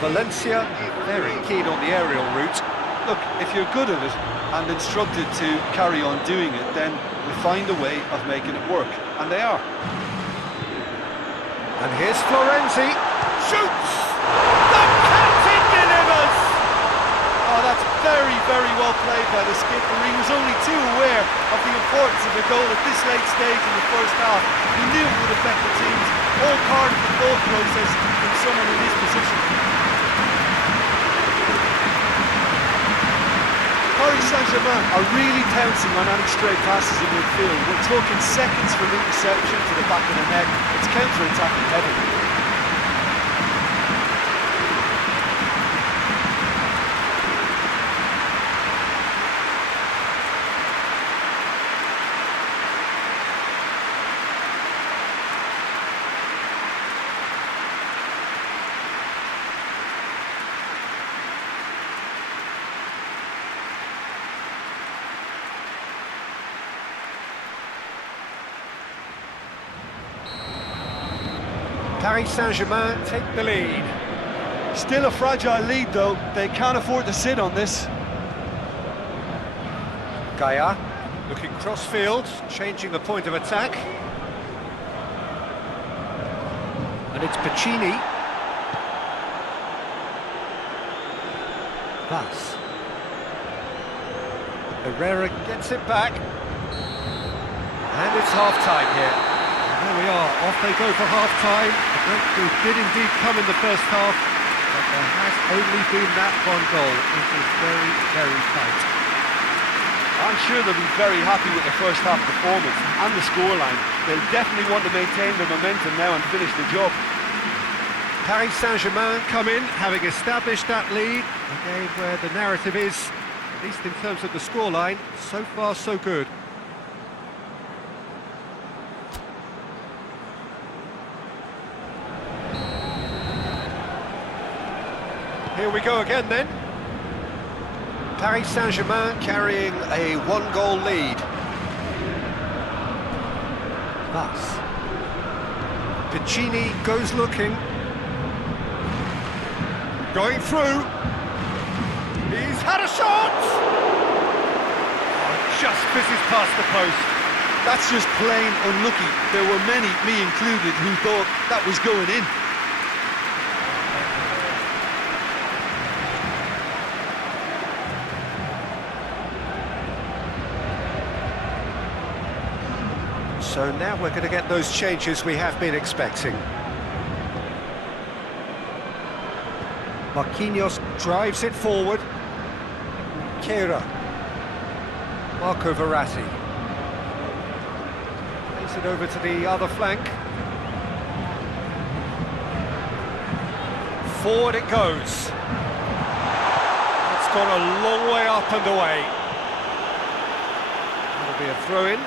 Valencia, very keen on the aerial route. Look, if you're good at it and instructed to carry on doing it, then we find a way of making it work, and they are. And here's Florenzi. Shoots! The captain delivers! Oh, that's very, very well played by the skipper. He was only too aware of the importance of a goal at this late stage in the first half. He knew it would affect the teams. All part of the thought process from someone in his position. Paris Saint-Germain are really pouncing on any stray passes in midfield. We're talking seconds from interception to the back of the net. It's counter-attacking heavily. Paris Saint-Germain take the lead. Still a fragile lead though, they can't afford to sit on this. Gaia, looking cross-field, changing the point of attack. And it's Piccini. Thus. Herrera gets it back. And it's half-time here. There we are, off they go for half-time. The breakthrough did indeed come in the first half, but there has only been that one goal. It is very, very tight. I'm sure they'll be very happy with the first half performance and the scoreline. They'll definitely want to maintain their momentum now and finish the job. Paris Saint-Germain come in, having established that lead. A game where the narrative is, at least in terms of the scoreline, so far so good. Here we go again then. Paris Saint-Germain carrying a one-goal lead. Thus, Piccini goes looking. Going through. He's had a shot! Oh, just fizzes past the post. That's just plain unlucky. There were many, me included, who thought that was going in. So now we're going to get those changes we have been expecting. Marquinhos drives it forward. Kehra. Marco Verratti. Plays it over to the other flank. Forward it goes. It's gone a long way up and away. That'll be a throw-in.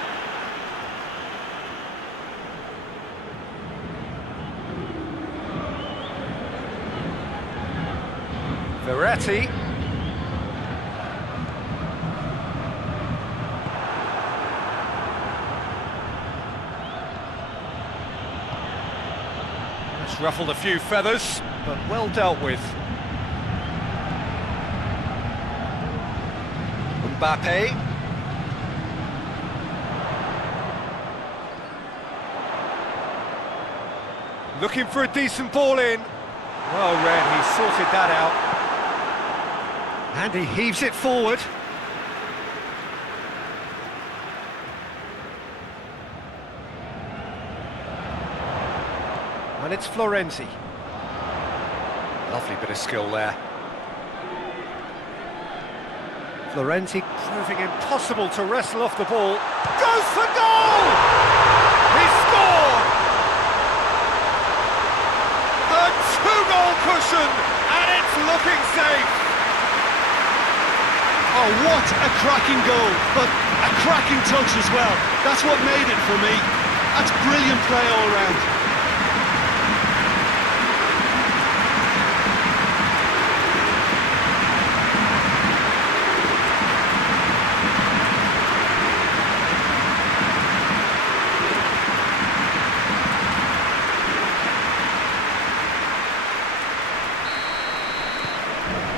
Verratti. That's ruffled a few feathers, but well dealt with. Mbappe. Looking for a decent ball in. Well read, he sorted that out. And he heaves it forward. And it's Florenzi. Lovely bit of skill there. Florenzi proving impossible to wrestle off the ball. Goes for goal! He scored! A two-goal cushion, and it's looking safe. Oh, what a cracking goal, but a cracking touch as well. That's what made it for me. That's brilliant play all round.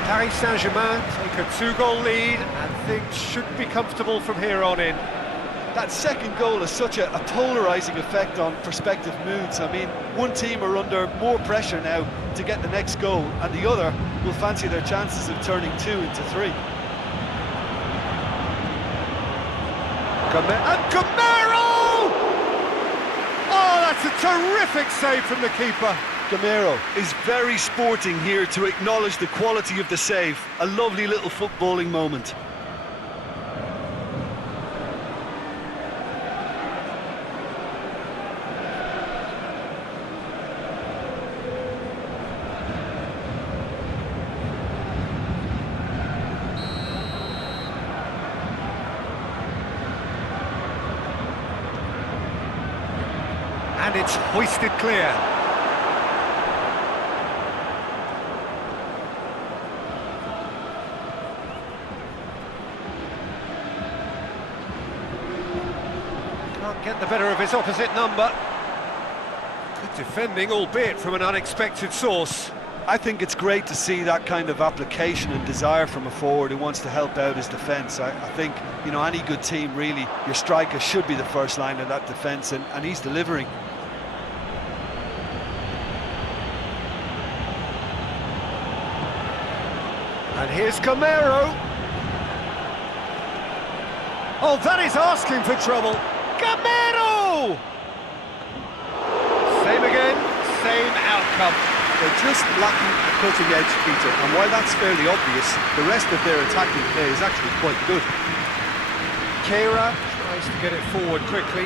Paris Saint-Germain take a two-goal lead and things should be comfortable from here on in. That second goal has such a polarising effect on prospective moods. I mean, one team are under more pressure now to get the next goal, and the other will fancy their chances of turning 2 into 3. And Gamero! Oh, that's a terrific save from the keeper. Gamero is very sporting here to acknowledge the quality of the save. A lovely little footballing moment. And it's hoisted clear. Can't get the better of his opposite number. Good defending, albeit from an unexpected source. I think it's great to see that kind of application and desire from a forward who wants to help out his defence. I think, you know, any good team, really, your striker should be the first line of that defence, and he's delivering. And here's Gamero. Oh, that is asking for trouble. Gamero! Same again, same outcome. They're just lacking a cutting edge, Peter, and while that's fairly obvious, the rest of their attacking play is actually quite good. Kehra tries to get it forward quickly.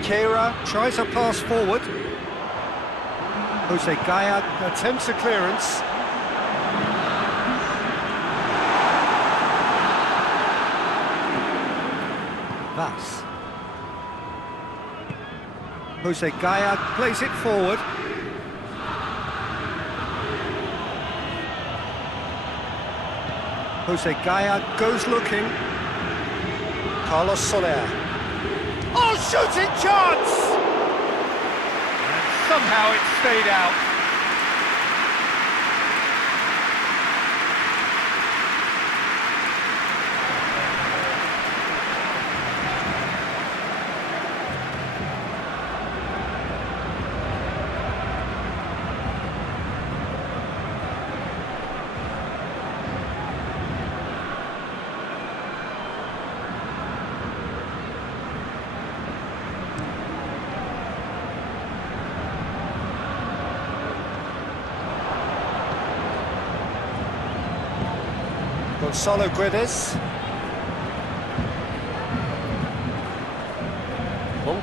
Kehra tries a pass forward. Jose Gaya attempts a clearance. Vas. Jose Gaya plays it forward. Jose Gaya goes looking. Carlos Soler. Oh, shooting chance! And somehow it stayed out. Gonzalo Guedes.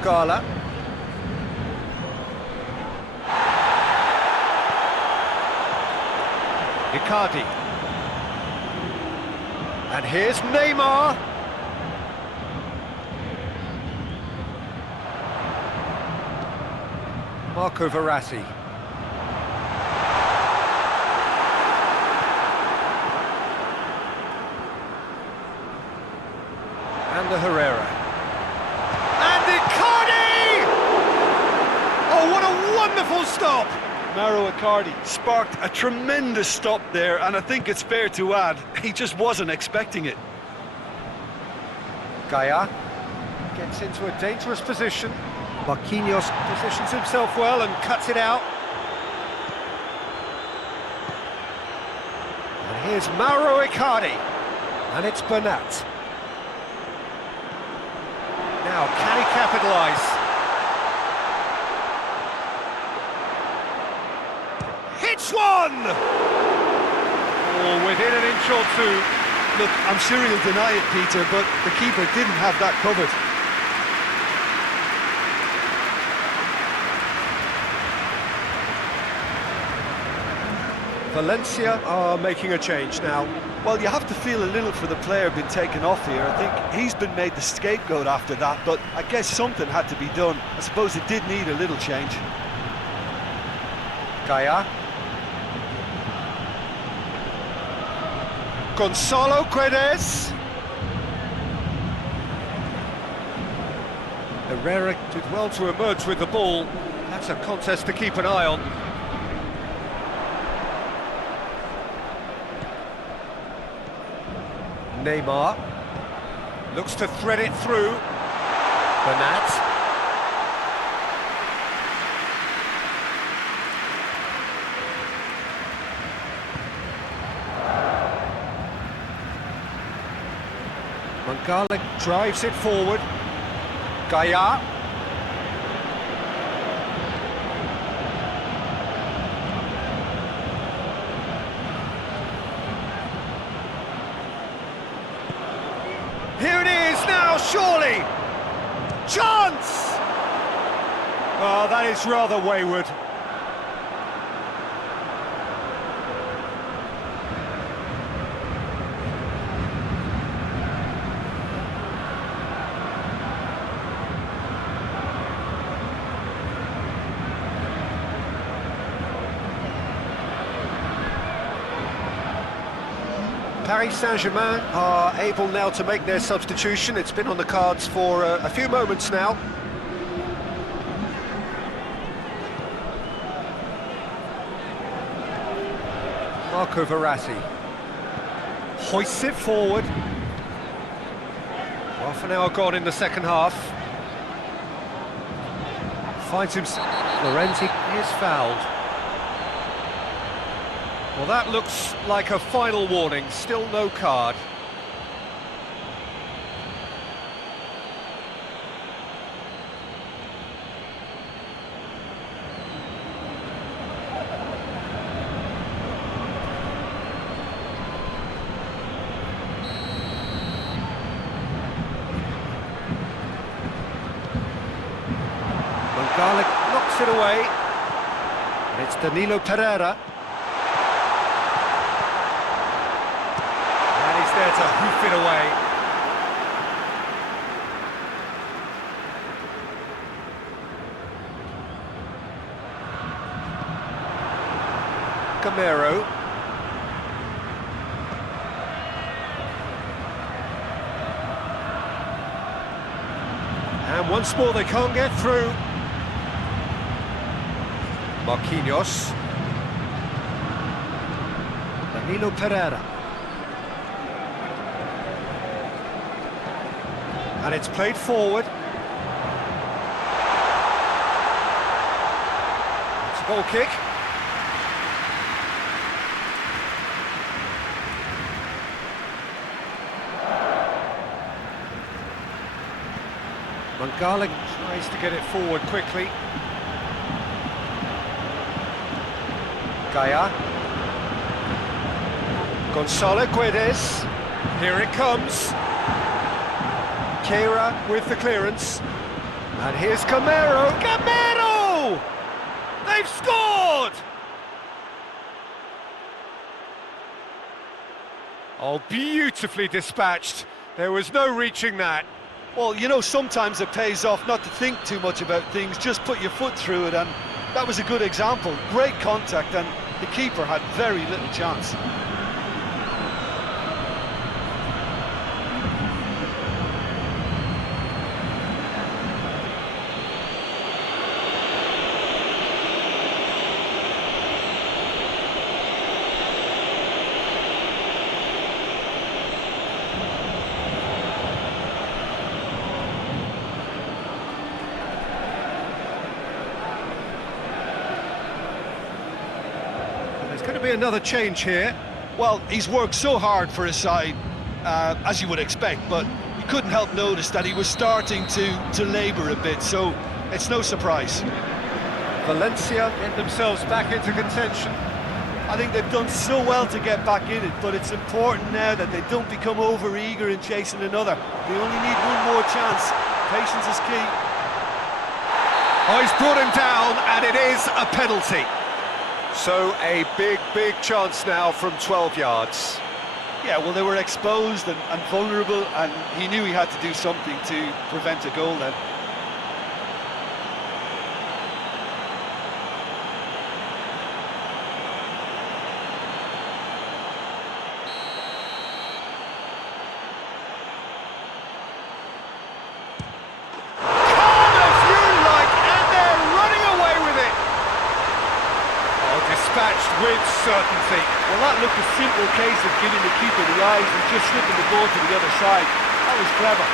Mangala. Icardi. And here's Neymar. Marco Verratti. And the Herrera. And Icardi! Oh, what a wonderful stop! Mauro Icardi sparked a tremendous stop there, and I think it's fair to add, he just wasn't expecting it. Gaia gets into a dangerous position. Marquinhos positions himself well and cuts it out. And here's Mauro Icardi. And it's Bernat. Now, can he capitalise? Hits one! Oh, within an inch or two. Look, I'm sure he'll deny it, Peter, but the keeper didn't have that covered. Valencia are making a change now. Well, you have to feel a little for the player being taken off here. I think he's been made the scapegoat after that, but I guess something had to be done. I suppose it did need a little change. Gaia. Gonzalo Guedes. Herrera did well to emerge with the ball. That's a contest to keep an eye on. Neymar looks to thread it through. Bernat. Mangala drives it forward. Gaia. Here it is now, surely! Chance! Oh, that is rather wayward. Paris Saint-Germain are able now to make their substitution. It's been on the cards for a few moments now. Marco Verratti hoists it forward. Half an hour gone in the second half. Finds himself. Florenzi is fouled. Well, that looks like a final warning, still no card. Mangala knocks it away, and it's Danilo Pereira. There to hoof it away. Gamero. And once more they can't get through. Marquinhos. Danilo Pereira. And it's played forward. It's a goal kick. Mangala tries to get it forward quickly. Gaia. Gonzalo Guedes. Here it comes. Kera with the clearance. And here's Camero. Camero! They've scored! Oh, beautifully dispatched. There was no reaching that. Well, you know, sometimes it pays off not to think too much about things, just put your foot through it, and that was a good example. Great contact, and the keeper had very little chance. There's going to be another change here. Well, he's worked so hard for his side, as you would expect, but you couldn't help notice that he was starting to labour a bit, so it's no surprise. Valencia get themselves back into contention. I think they've done so well to get back in it, but it's important now that they don't become over-eager in chasing another. They only need one more chance. Patience is key. Oh, he's brought him down, and it is a penalty. So a big chance now from 12 yards. Yeah, well, they were exposed and vulnerable, and he knew he had to do something to prevent a goal then. Dispatched with certainty. Well, that looked a simple case of giving the keeper the eyes and just slipping the ball to the other side. That was clever.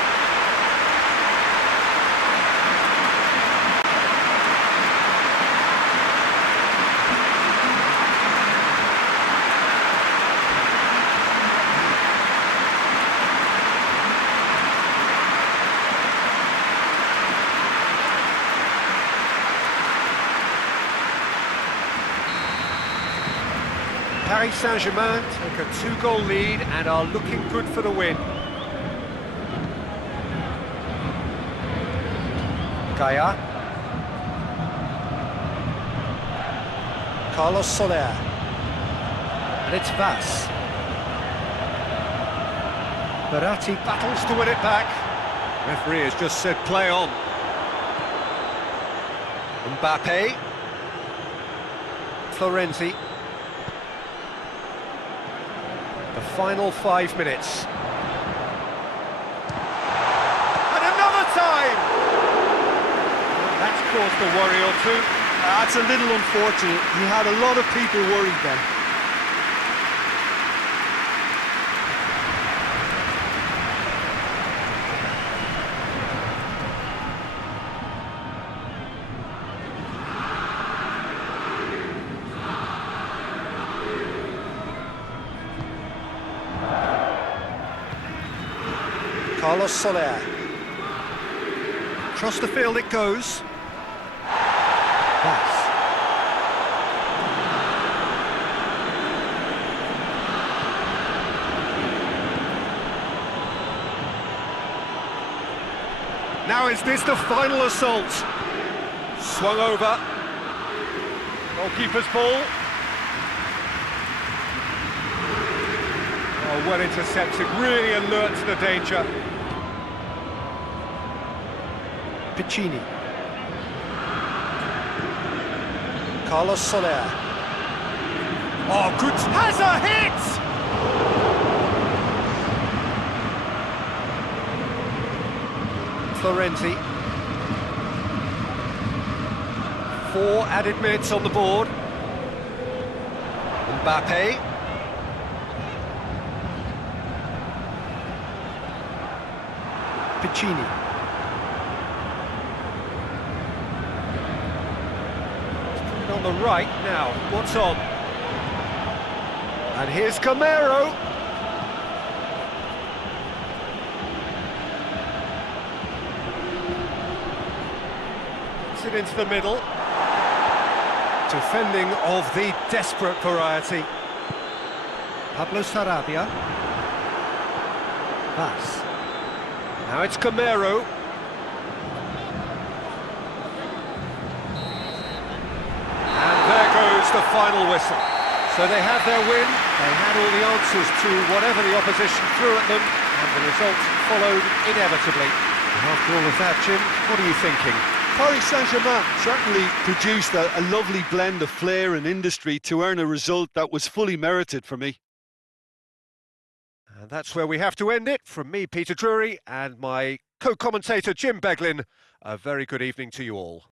Paris Saint-Germain take a 2-goal lead and are looking good for the win. Gaia. Carlos Soler. And it's Vas. Verratti battles to win it back. Referee has just said play on. Mbappe. Florenzi. The final 5 minutes. And another time! That's caused a worry or two. That's a little unfortunate. He had a lot of people worried then. Carlos Soler. Across the field it goes. Pass. Now is this the final assault? Swung over. Goalkeeper's ball. Oh, well intercepted, really alert to the danger. Piccini. Carlos Soler. Oh, good. Has a hit! Florenzi. 4 added minutes on the board. Mbappe. Piccini. On the right now, what's on? And here's Camero. Puts it into the middle. Defending of the desperate variety. Pablo Sarabia. Pass. Now it's Camero. the final whistle. So they had their win, they had all the answers to whatever the opposition threw at them, and the result followed inevitably. And after all of that, Jim, what are you thinking? Paris Saint-Germain certainly produced a lovely blend of flair and industry to earn a result that was fully merited for me. And that's where we have to end it. From me, Peter Drury, and my co-commentator, Jim Beglin, a very good evening to you all.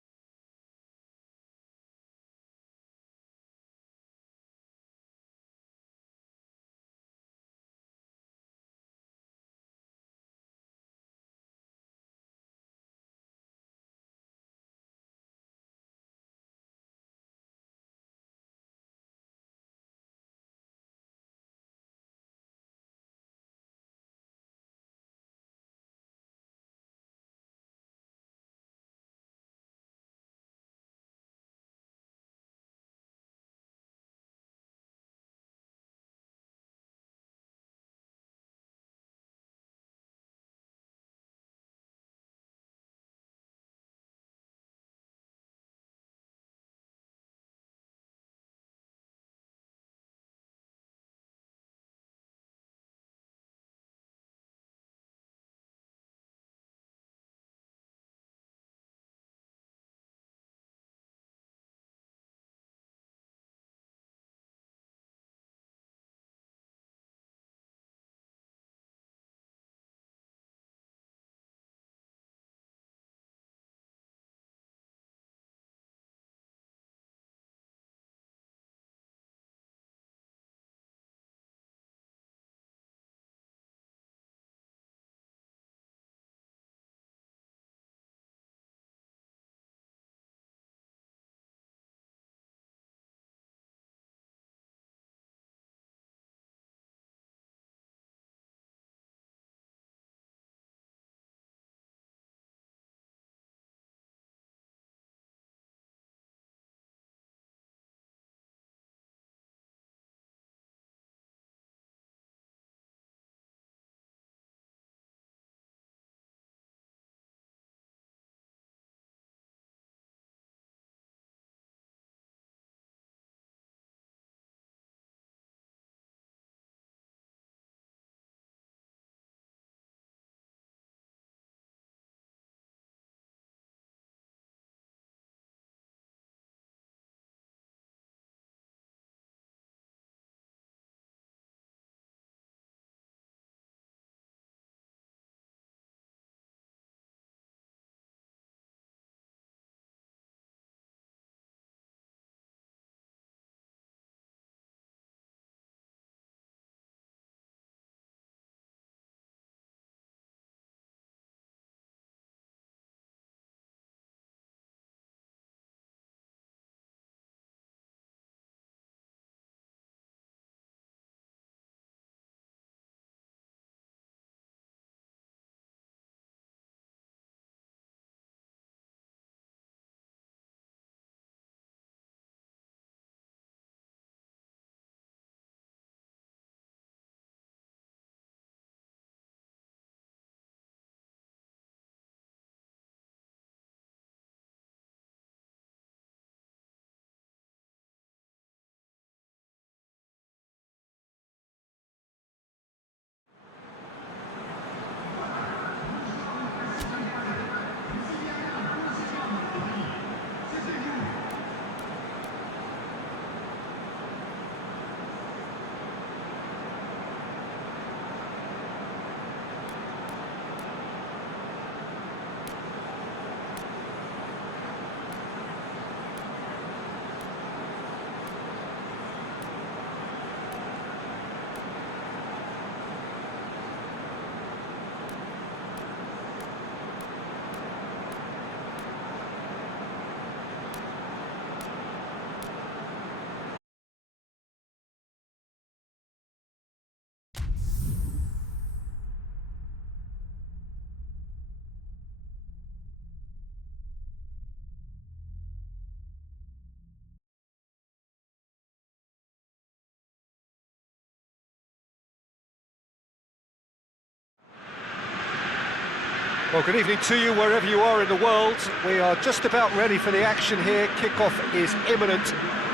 Well, good evening to you wherever you are in the world. We are just about ready for the action here. Kickoff is imminent.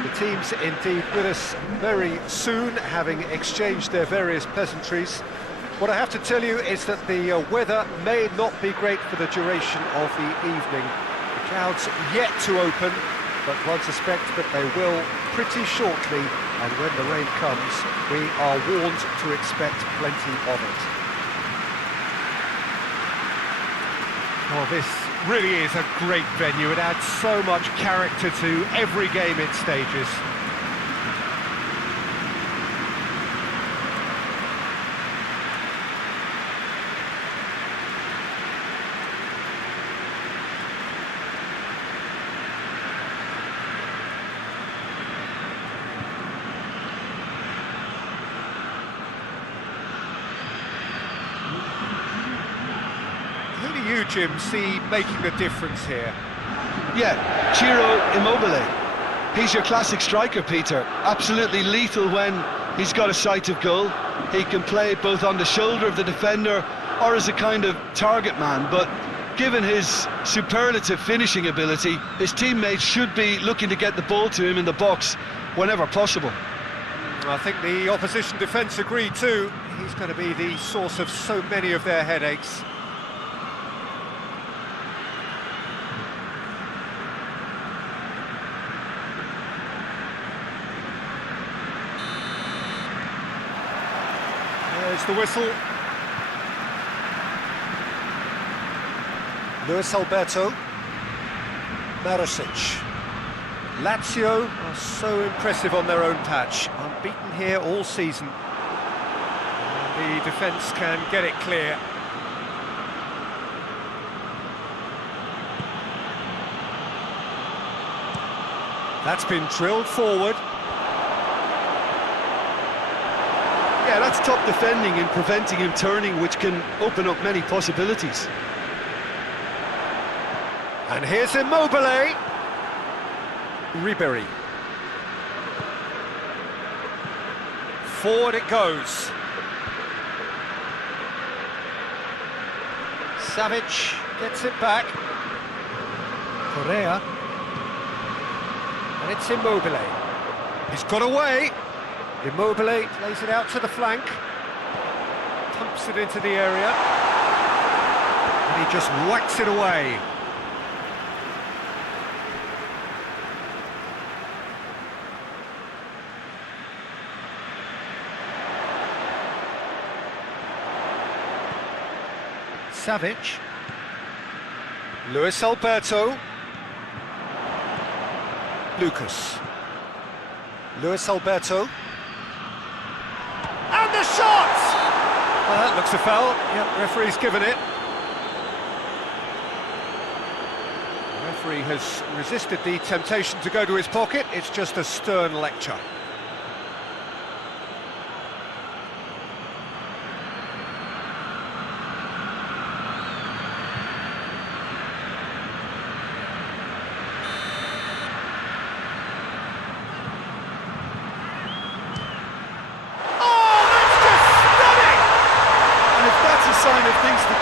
The teams indeed with us very soon, having exchanged their various pleasantries. What I have to tell you is that the weather may not be great for the duration of the evening. The clouds yet to open, but one suspects that they will pretty shortly, and when the rain comes, we are warned to expect plenty of it. Well, this really is a great venue. It adds so much character to every game it stages. You, Jim, see making the difference here? Yeah, Ciro Immobile. He's your classic striker, Peter. Absolutely lethal when he's got a sight of goal. He can play both on the shoulder of the defender or as a kind of target man, but given his superlative finishing ability, his teammates should be looking to get the ball to him in the box whenever possible. I think the opposition defence agree too. He's going to be the source of so many of their headaches. There's the whistle. Luis Alberto. Marosic. Lazio are so impressive on their own patch. Unbeaten here all season. And the defence can get it clear. That's been drilled forward. Yeah, that's top defending and preventing him turning, which can open up many possibilities. And here's Immobile. Ribery. Forward it goes. Savic gets it back. Correa. And it's Immobile. He's got away. Immobile lays it out to the flank, pumps it into the area, and he just whacks it away. Savic, Luis Alberto, Lucas, Luis Alberto. And the shot! Well, that looks a foul. Yep, referee's given it. The referee has resisted the temptation to go to his pocket. It's just a stern lecture.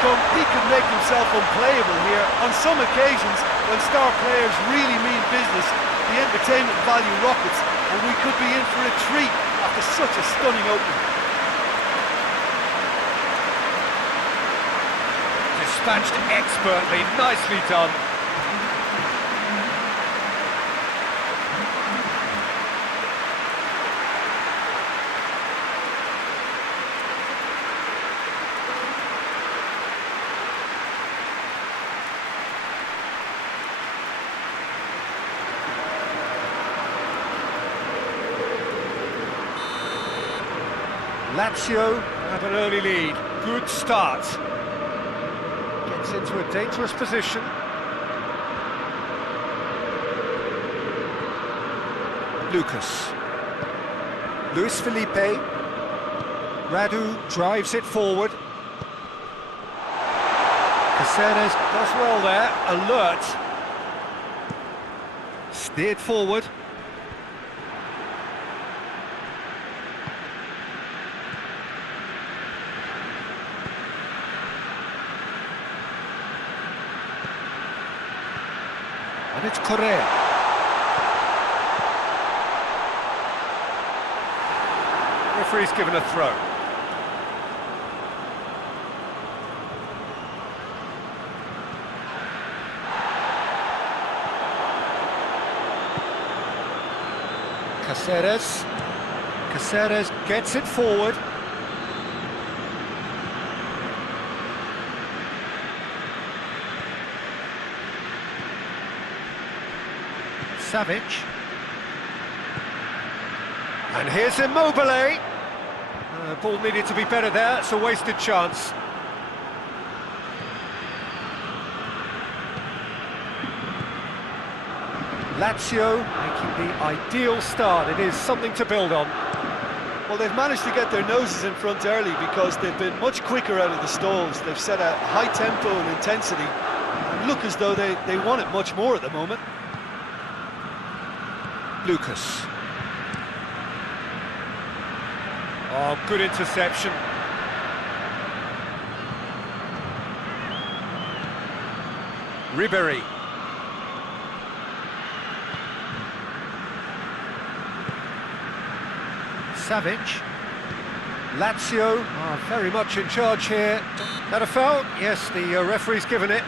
He could make himself unplayable here. On some occasions, when star players really mean business, the entertainment value rockets, and we could be in for a treat after such a stunning opening. Dispatched expertly, nicely done. Lazio have an early lead. Good start. Gets into a dangerous position. Lucas. Luis Felipe. Radu drives it forward. Caceres does well there. Alert. Steered forward. And it's Correa. Referee's given a throw. Caceres gets it forward. Savic. And here's Immobile. Ball needed to be better there, it's a wasted chance. Lazio making the ideal start, it is something to build on. Well, they've managed to get their noses in front early because they've been much quicker out of the stalls. They've set a high tempo and intensity and look as though they want it much more at the moment. Lucas. Oh, good interception. Ribéry. Savic. Lazio are very much in charge here. That a foul? Yes, the referee's given it.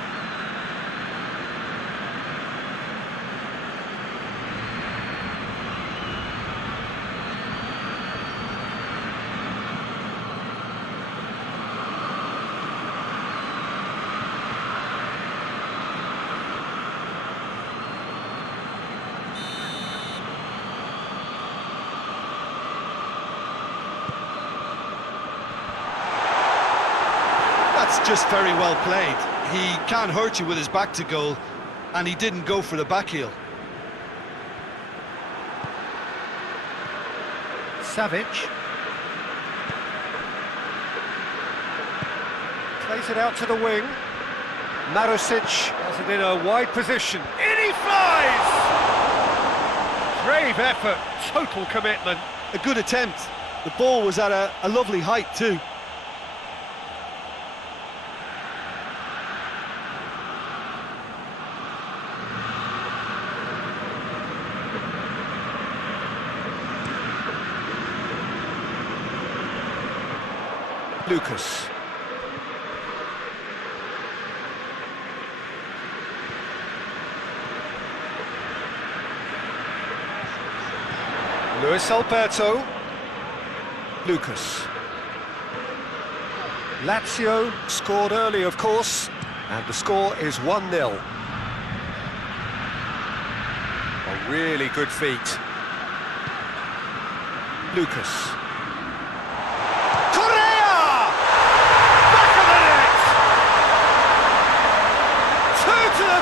That's just very well played. He can't hurt you with his back to goal, and he didn't go for the back heel. Savic. Plays it out to the wing. Marusic has it in a wide position. In he flies! Brave effort, total commitment. A good attempt. The ball was at a lovely height too. Lucas. Luis Alberto. Lucas. Lazio scored early, of course, and the score is 1-0. A really good feat. Lucas.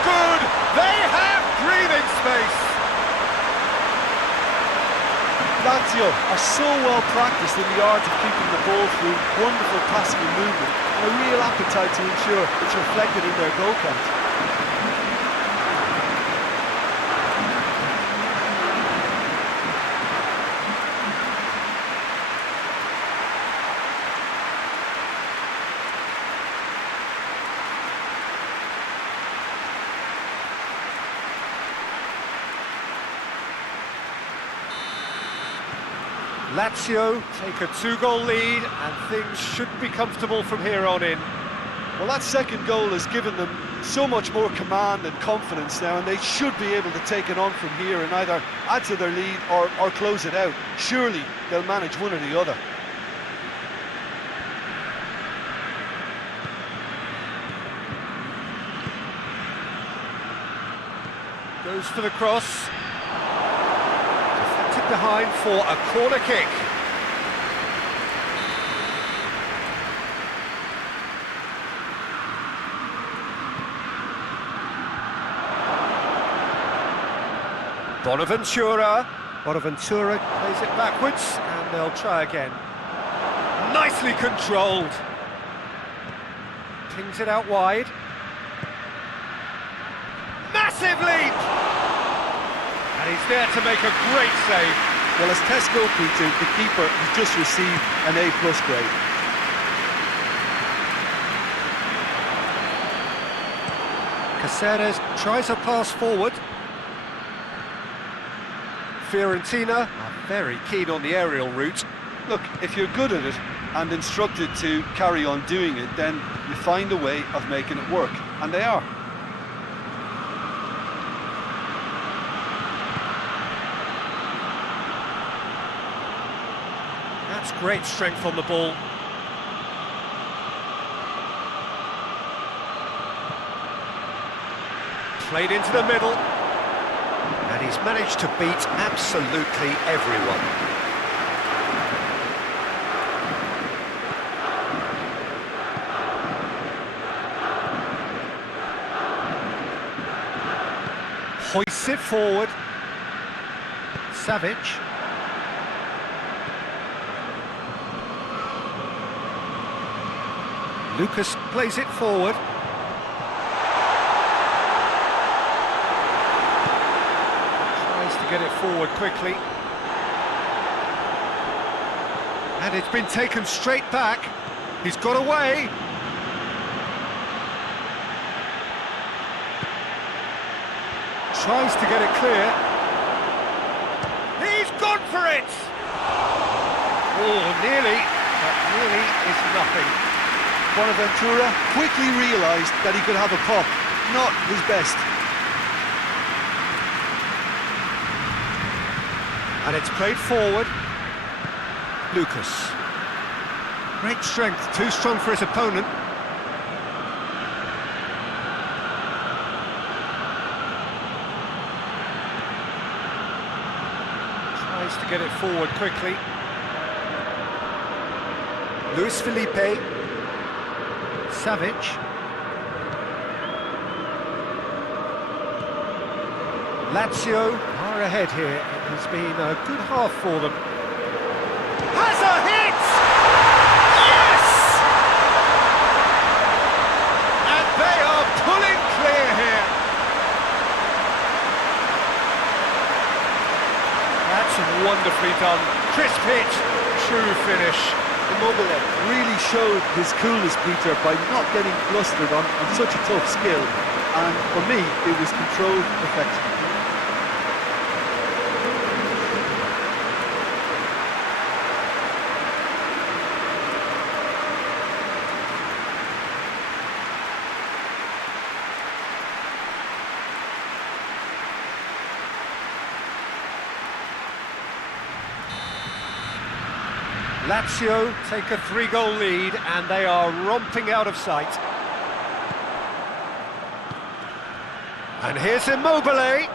Good, they have breathing space. Lazio are so well practiced in the art of keeping the ball through wonderful passing and movement, and a real appetite to ensure it's reflected in their goal count. Lazio take a 2-goal lead and things should be comfortable from here on in. Well, that second goal has given them so much more command and confidence now, and they should be able to take it on from here and either add to their lead or close it out. Surely they'll manage one or the other. Goes for the cross. Deflected behind for a corner kick. Bonaventura plays it backwards and they'll try again. Nicely controlled. Pings it out wide. Massive leap! And he's there to make a great save. Well, as Tesco Peter, the keeper has just received an A+ grade. Caceres tries a pass forward. Fiorentina are very keen on the aerial route. Look, if you're good at it and instructed to carry on doing it, then you find a way of making it work, and they are. That's great strength on the ball. Played into the middle. And he's managed to beat absolutely everyone. Hoists it forward. Savic. Lucas plays it forward. Tries to get it forward quickly. And it's been taken straight back. He's got away. Tries to get it clear. He's gone for it! Oh, nearly, but nearly is nothing. Bonaventura quickly realised that he could have a pop, not his best. And it's played forward. Lucas. Great strength, too strong for his opponent. Tries to get it forward quickly. Luis Felipe. Savic. Lazio are ahead here. It has been a good half for them. Has a hit! Yes! And they are pulling clear here. That's wonderfully done. Crisp hit, true finish. Immobile really showed his coolness, Peter, by not getting flustered on such a tough skill. And for me, it was controlled perfection. Lazio take a 3-goal lead and they are romping out of sight. And here's Immobile.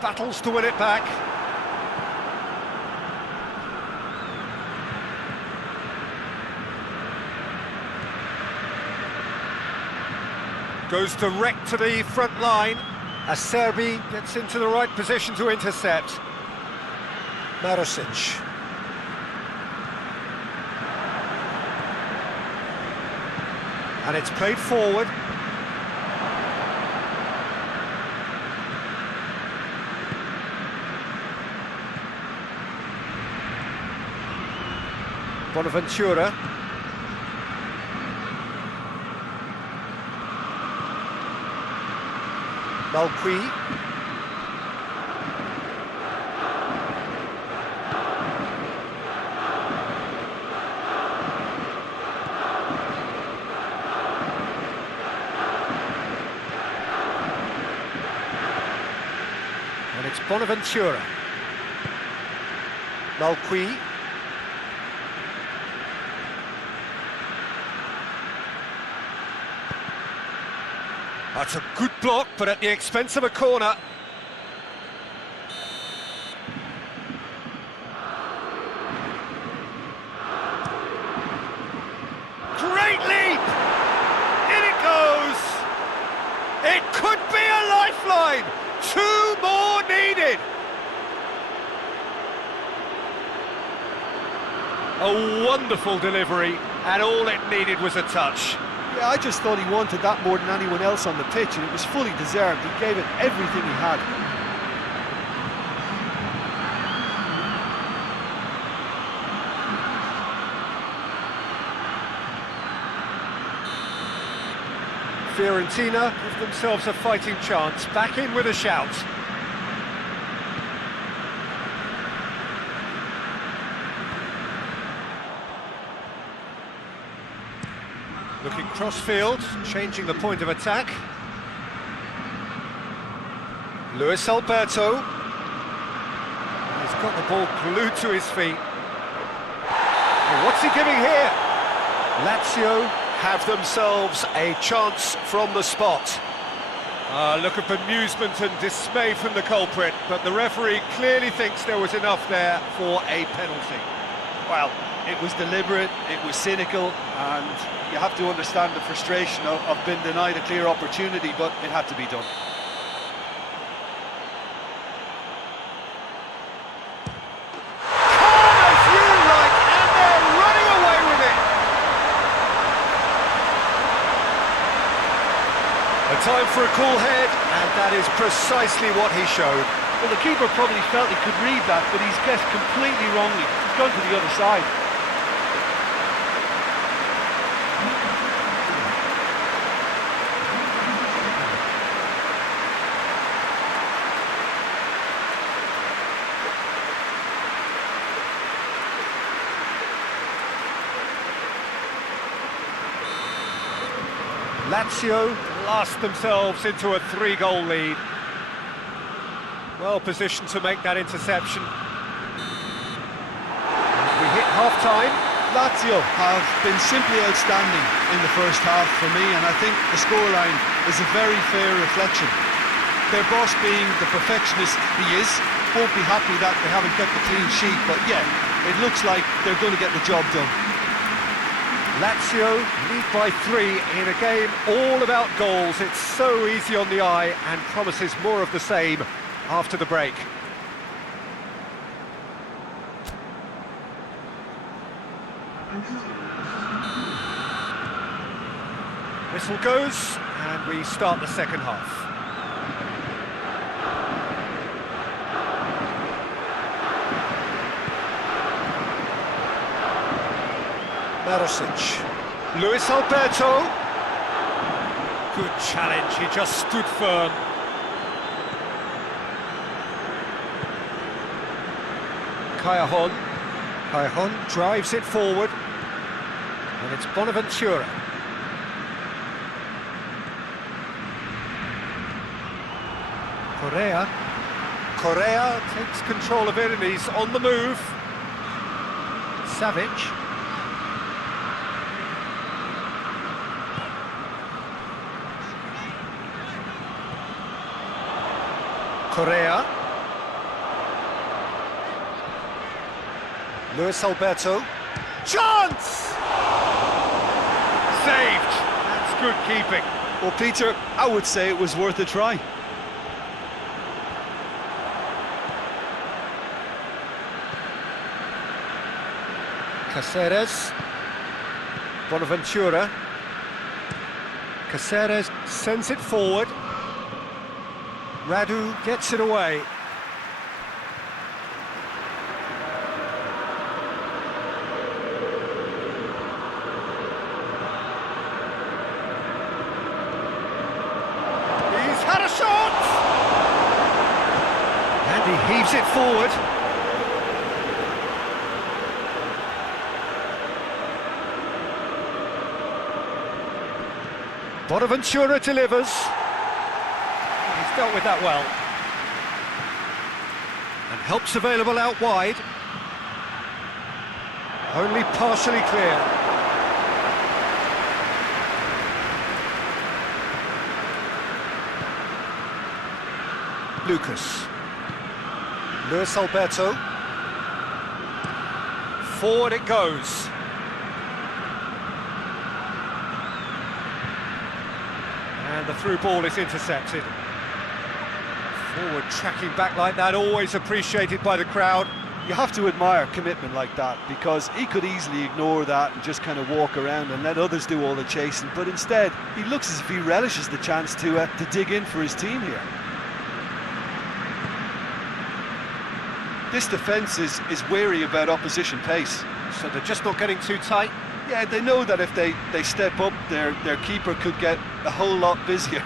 Battles to win it back. Goes direct to the front line. Acerbi gets into the right position to intercept. Marusic. And it's played forward. Bonaventura. Malqui. And it's Bonaventura. Malqui. That's a good block, but at the expense of a corner. Great leap! In it goes! It could be a lifeline! 2 more needed! A wonderful delivery, and all it needed was a touch. Yeah, I just thought he wanted that more than anyone else on the pitch, and it was fully deserved. He gave it everything he had. Fiorentina give themselves a fighting chance, back in with a shout. Looking cross-field, changing the point of attack. Luis Alberto. He's got the ball glued to his feet. Oh, what's he giving here? Lazio have themselves a chance from the spot. Look at bemusement and dismay from the culprit, but the referee clearly thinks there was enough there for a penalty. Well, it was deliberate, it was cynical, and you have to understand the frustration of being denied a clear opportunity, but it had to be done. Calm as you like, and they're running away with it! A time for a cool head, and that is precisely what he showed. Well, the keeper probably felt he could read that, but he's guessed completely wrongly. He's gone to the other side. Lazio blast themselves into a 3-goal lead. Well positioned to make that interception. We hit half-time. Lazio have been simply outstanding in the first half for me, and I think the scoreline is a very fair reflection. Their boss, being the perfectionist he is, won't be happy that they haven't kept a clean sheet, but yeah, it looks like they're going to get the job done. Lazio lead by 3 in a game all about goals. It's so easy on the eye and promises more of the same after the break. Whistle goes, and we start the second half. Marosic. Luis Alberto. Good challenge, he just stood firm. Callejon. Callejon drives it forward. And it's Bonaventura. Correa. Correa takes control of it and he's on the move. Savic. Correa. Luis Alberto. Chance! Saved! That's good keeping. Well, Peter, I would say it was worth a try. Caceres. Bonaventura. Caceres sends it forward. Radu gets it away. He's had a shot! And he heaves it forward. Bonaventura delivers. He's dealt with that well. And help's available out wide. Only partially clear. Lucas. Luis Alberto. Forward it goes. And the through ball is intercepted. Forward tracking back like that, always appreciated by the crowd. You have to admire commitment like that, because he could easily ignore that and just kind of walk around and let others do all the chasing, but instead he looks as if he relishes the chance to dig in for his team here. This defence is wary about opposition pace. So they're just not getting too tight. Yeah, they know that if they step up, their keeper could get a whole lot busier.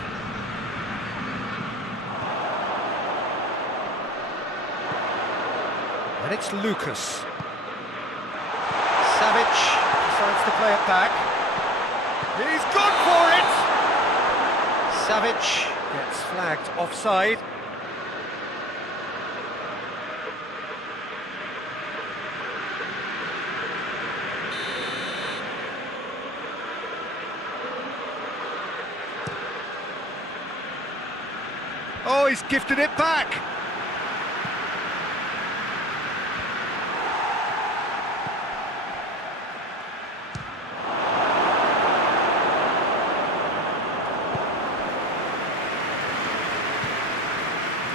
And it's Lucas. Savic decides to play it back. He's gone for it! Savic gets flagged offside. Oh, he's gifted it back!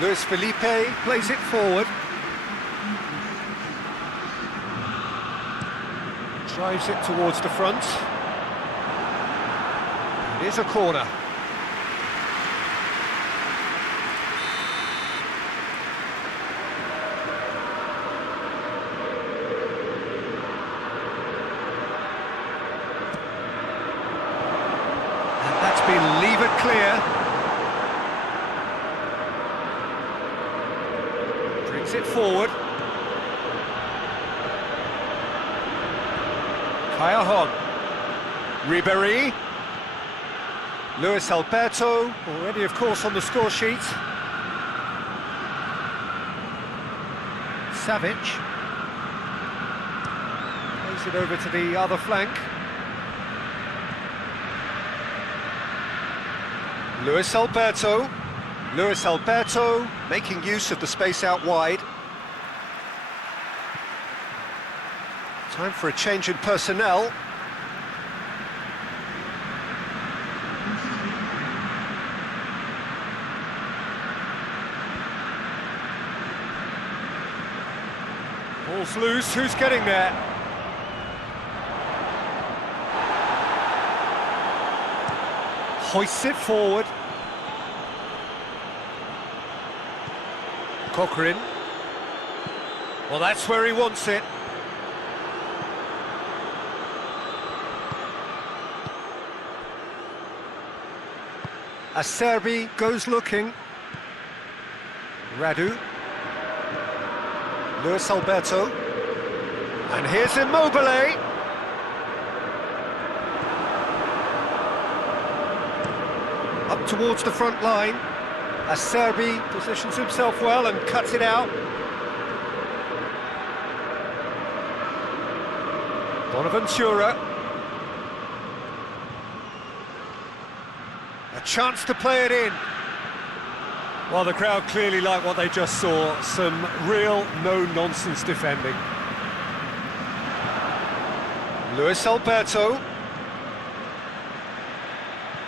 Luis Felipe plays it forward. Drives it towards the front. It is a corner. And that's been levered clear. It forward. Cajon. Ribéry. Luis Alberto, already of course on the score sheet. Savic. Plays it over to the other flank. Luis Alberto. Luis Alberto making use of the space out wide. Time for a change in personnel. Ball's loose, who's getting there? Hoists it forward. Cochrane. Well, that's where he wants it. Acerbi goes looking. Radu. Luis Alberto. And here's Immobile. Up towards the front line. Acerbi positions himself well and cuts it out. Bonaventura. A chance to play it in. Well, the crowd clearly like what they just saw. Some real no-nonsense defending. Luis Alberto.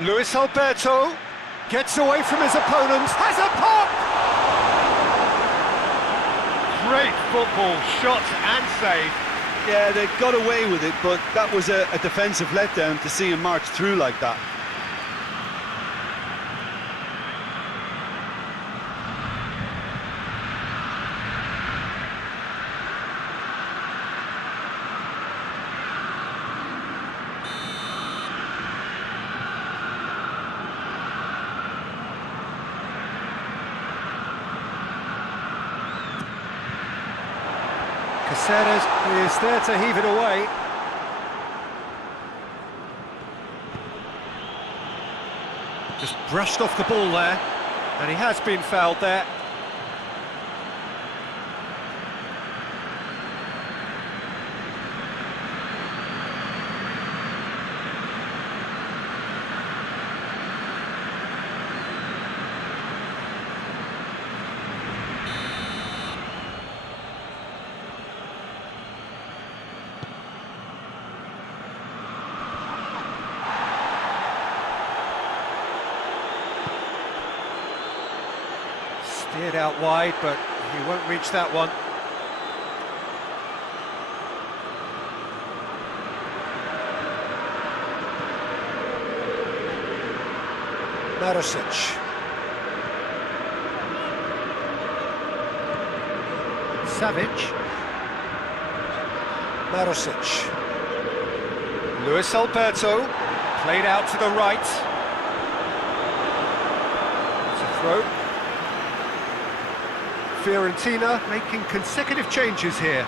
Luis Alberto. Gets away from his opponent, has a pop! Great football, shot and save. Yeah, they got away with it, but that was a defensive letdown to see him march through like that. Caceres is there to heave it away. Just brushed off the ball there, and he has been fouled there. Steered out wide, but he won't reach that one. Marusic. Savic. Marusic. Luis Alberto. Played out to the right. It's a throw. Fiorentina making consecutive changes here.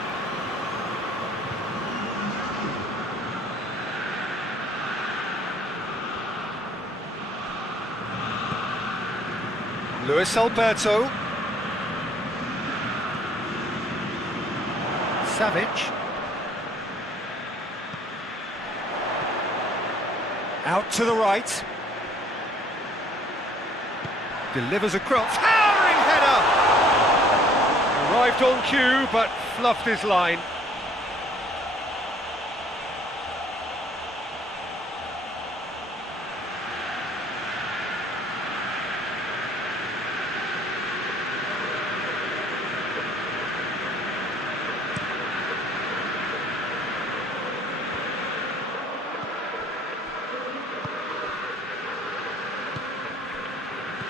Luis Alberto. Savic. Out to the right. Delivers across. Towering header! Arrived on cue, but fluffed his line.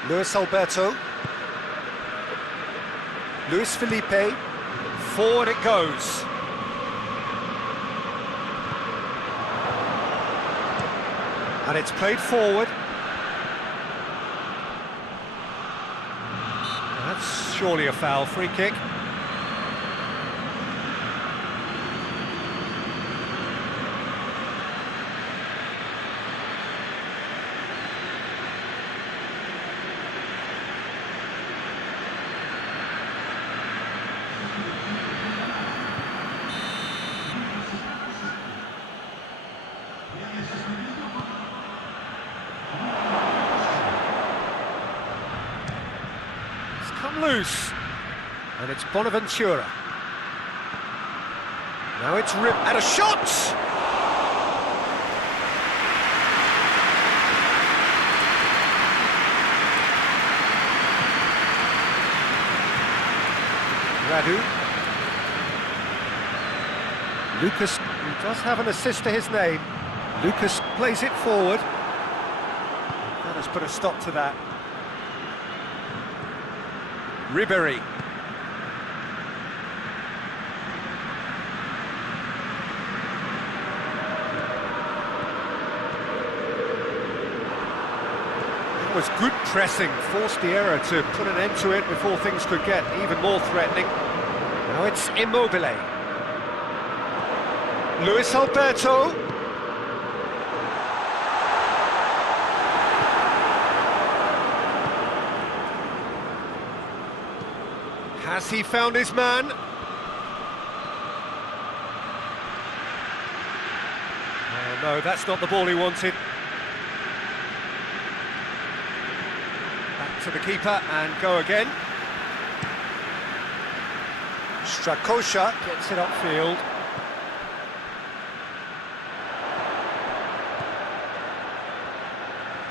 Luis Alberto. Luis Felipe. Forward it goes. And it's played forward. That's surely a foul. Free kick. Come loose, and it's Bonaventura. Now it's ripped at a shot! Radu. Lucas, who does have an assist to his name. Lucas plays it forward. That has put a stop to that. Ribery. It was good pressing, forced the error to put an end to it before things could get even more threatening. Now it's Immobile. Luis Alberto. Has he found his man? Oh no, that's not the ball he wanted. Back to the keeper and go again. Strakosha gets it upfield.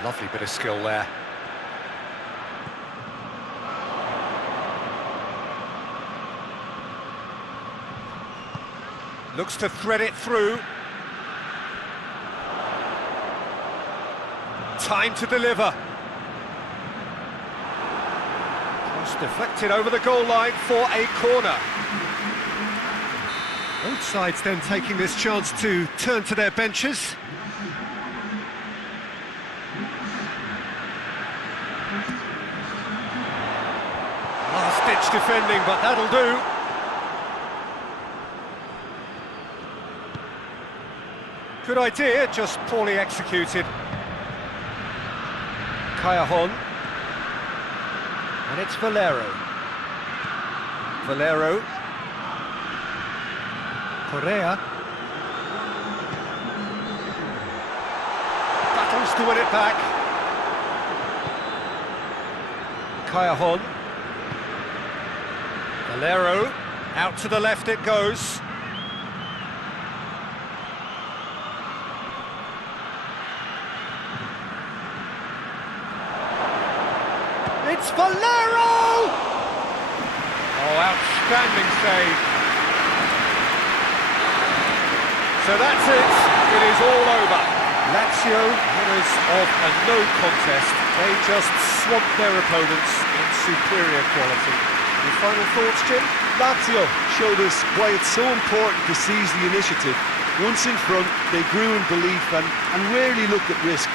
Lovely bit of skill there. Looks to thread it through. Time to deliver. Cross deflected over the goal line for a corner. Both sides then taking this chance to turn to their benches. Last-ditch defending, but that'll do. Good idea, just poorly executed. Cajon. And it's Valero. Valero. Correa. Battles to win it back. Cajon. Valero. Out to the left it goes. It's Valero! Oh, outstanding save. So that's it. It is all over. Lazio, winners of a no contest. They just swamped their opponents in superior quality. Your final thoughts, Jim? Lazio showed us why it's so important to seize the initiative. Once in front, they grew in belief and rarely looked at risk.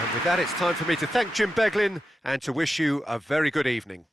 And with that, it's time for me to thank Jim Beglin and to wish you a very good evening.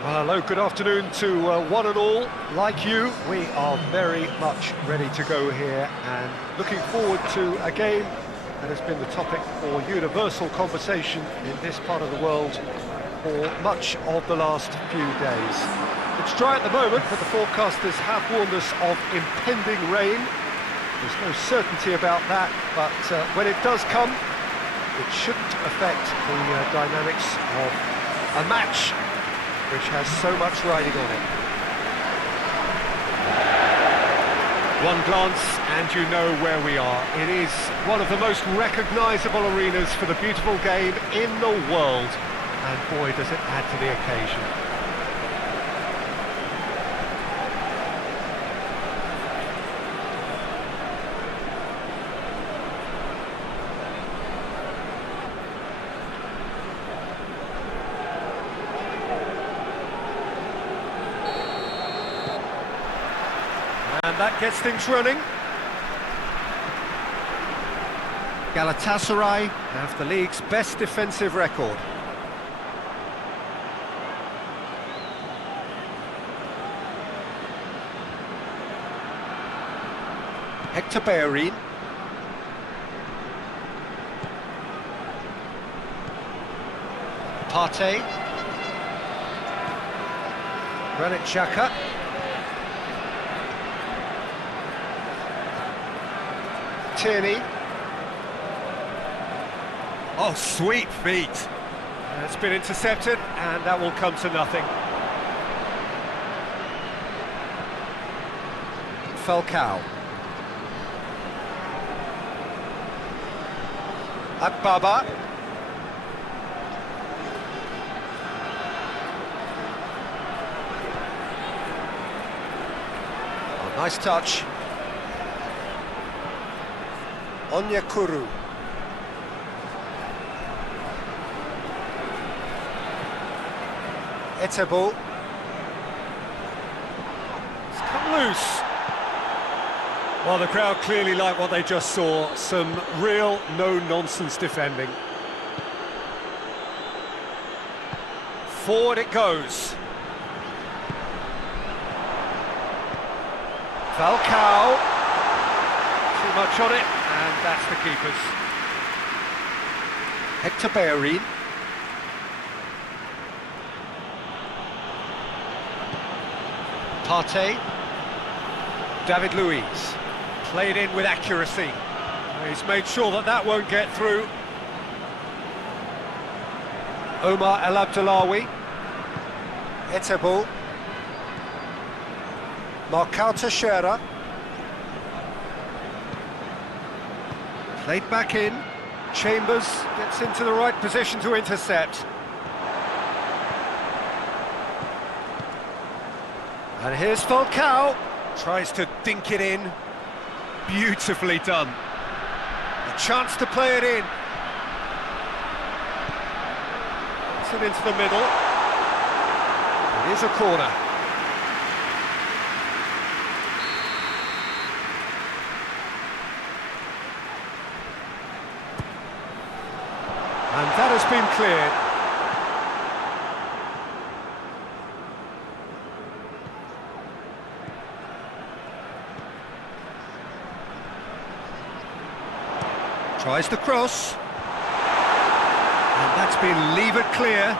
Well, hello, good afternoon to one and all. Like you, we are very much ready to go here and looking forward to a game that has been the topic for universal conversation in this part of the world for much of the last few days. It's dry at the moment, but the forecasters have warned us of impending rain. There's no certainty about that, but when it does come, it shouldn't affect the dynamics of a match which has so much riding on it. One glance and you know where we are. It is one of the most recognisable arenas for the beautiful game in the world. And boy, does it add to the occasion. And that gets things running. Galatasaray have the league's best defensive record. Hector Bellerin. Partey. Granit Xhaka. Tierney. Oh, sweet feet. It's been intercepted, and that will come to nothing. Falcao. Akbaba. Oh, nice touch. Onyekuru. Etebo. It's come loose. Well, the crowd clearly like what they just saw. Some real no-nonsense defending. Forward it goes. Falcao. Too much on it, and that's the keeper's. Hector Bellerin. Partey. David Luiz. Played in with accuracy. He's made sure that that won't get through. Omar El Abdullawi. Etebo. Marcao Teixeira. Played back in. Chambers gets into the right position to intercept. And here's Falcao. Tries to dink it in. Beautifully done. A chance to play it in. It's it into the middle. It is a corner. And that has been cleared. Tries the cross. And that's been levered clear.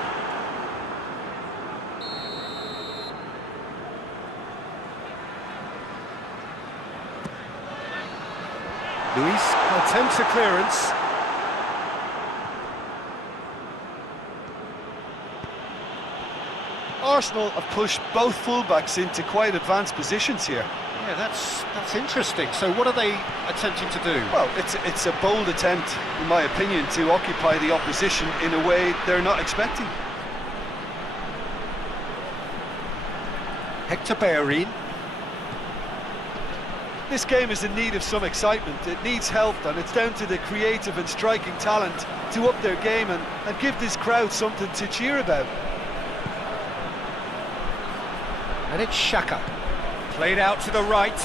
Luis attempts a clearance. Arsenal have pushed both fullbacks into quite advanced positions here. Yeah, that's interesting. So what are they attempting to do? Well, it's a bold attempt, in my opinion, to occupy the opposition in a way they're not expecting. Hector Bellerin. This game is in need of some excitement. It needs help, and it's down to the creative and striking talent to up their game and give this crowd something to cheer about. And it's Xhaka. Played out to the right.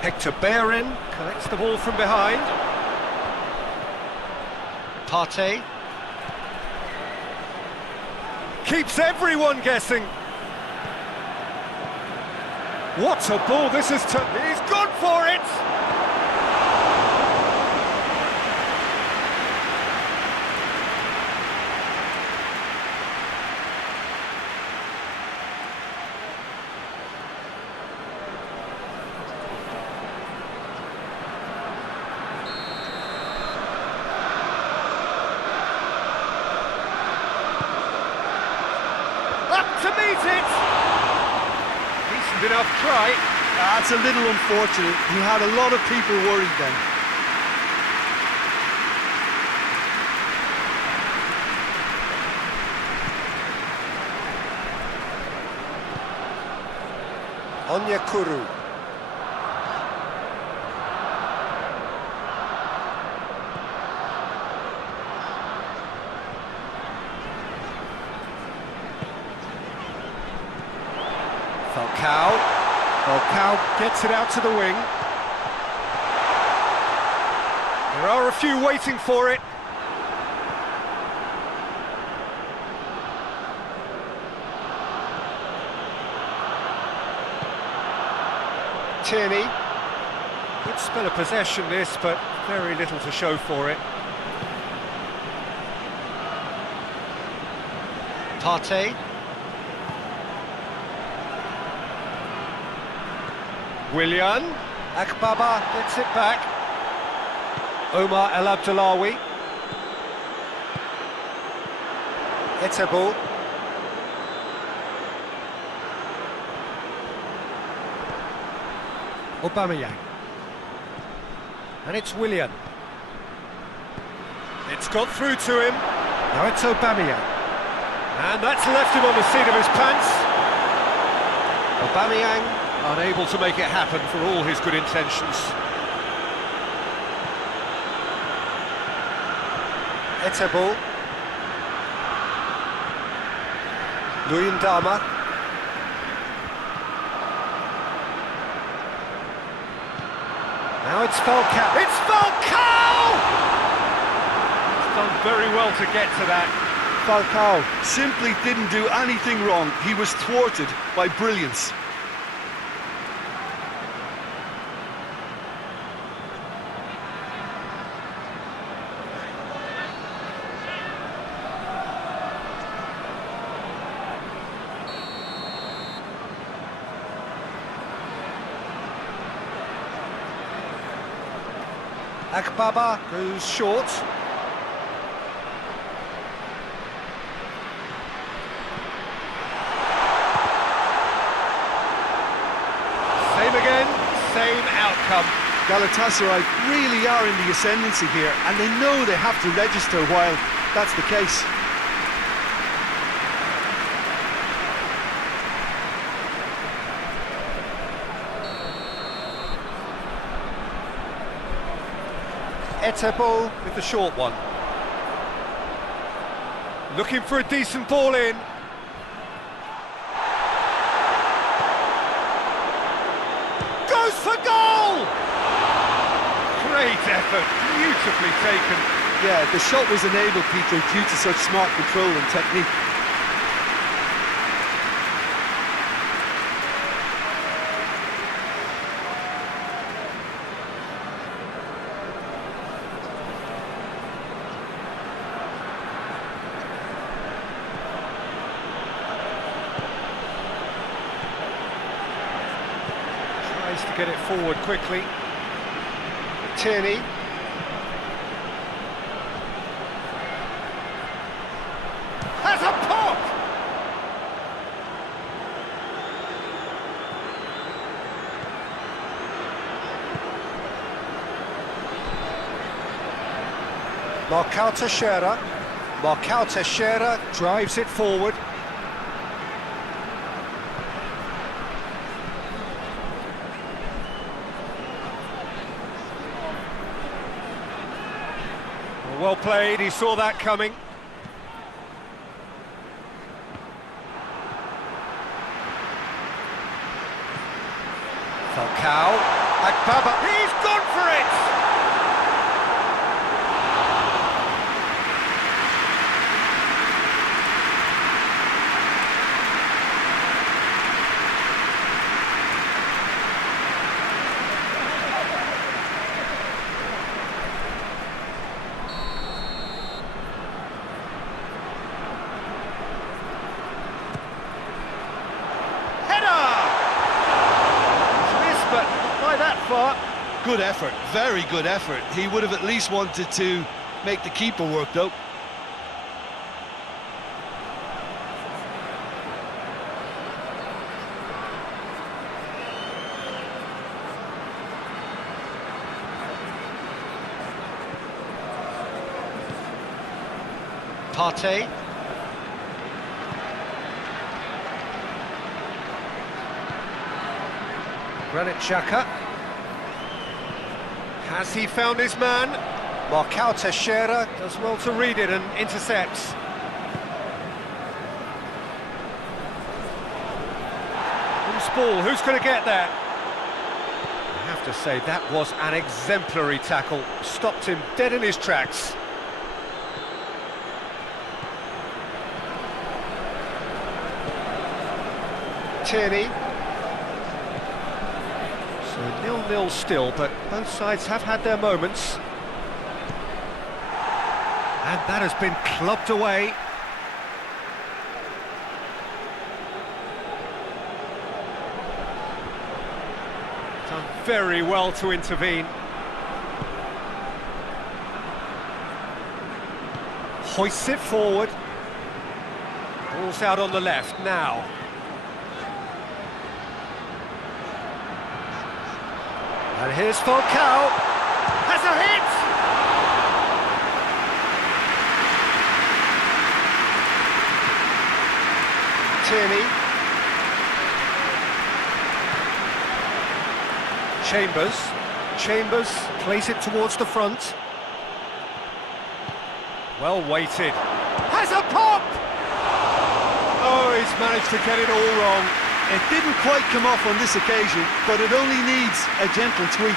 Hector Bellerin collects the ball from behind. Partey. Keeps everyone guessing. What a ball this is to... He's gone for it! Up to meet it! Decent enough try. That's a little unfortunate. He had a lot of people worried then. Onyekuru. Falcao gets it out to the wing. There are a few waiting for it. Tierney. Good spell of possession this, but very little to show for it. Partey. Willian. Akbaba gets it back. Omar El Abdullawi. Etebo. Aubameyang. And it's Willian. It's got through to him. Now it's Aubameyang. And that's left him on the seat of his pants. Aubameyang unable to make it happen for all his good intentions. Etebo. Luyendama. Now it's Falcao. It's Falcao! He's done very well to get to that. Falcao simply didn't do anything wrong. He was thwarted by brilliance. Akbaba goes short. Same again, same outcome. Galatasaray really are in the ascendancy here, and they know they have to register while that's the case. Etebo with the short one. Looking for a decent ball in. Goes for goal! Great effort, beautifully taken. Yeah, the shot was enabled, Peter, due to such smart control and technique. Tries to get it forward quickly. Tierney. Has a pop! Marcao Teixeira. Marcao Teixeira drives it forward. Well played, he saw that coming. Falcao, Akbaba, he's gone for it! far. Good effort, very good effort. He would have at least wanted to make the keeper work, though. Partey. Granit Xhaka. Has he found his man? Marcao Teixeira does well to read it and intercepts. Who's ball? Who's going to get there? I have to say, that was an exemplary tackle. Stopped him dead in his tracks. Tierney. So 0-0 still, but both sides have had their moments. And that has been clubbed away. Done very well to intervene. Hoists it forward. Ball's out on the left now. And here's Falcao. Has a hit! Tierney. Chambers plays it towards the front. Well weighted. Has a pop! Oh, he's managed to get it all wrong. It didn't quite come off on this occasion, but it only needs a gentle tweak.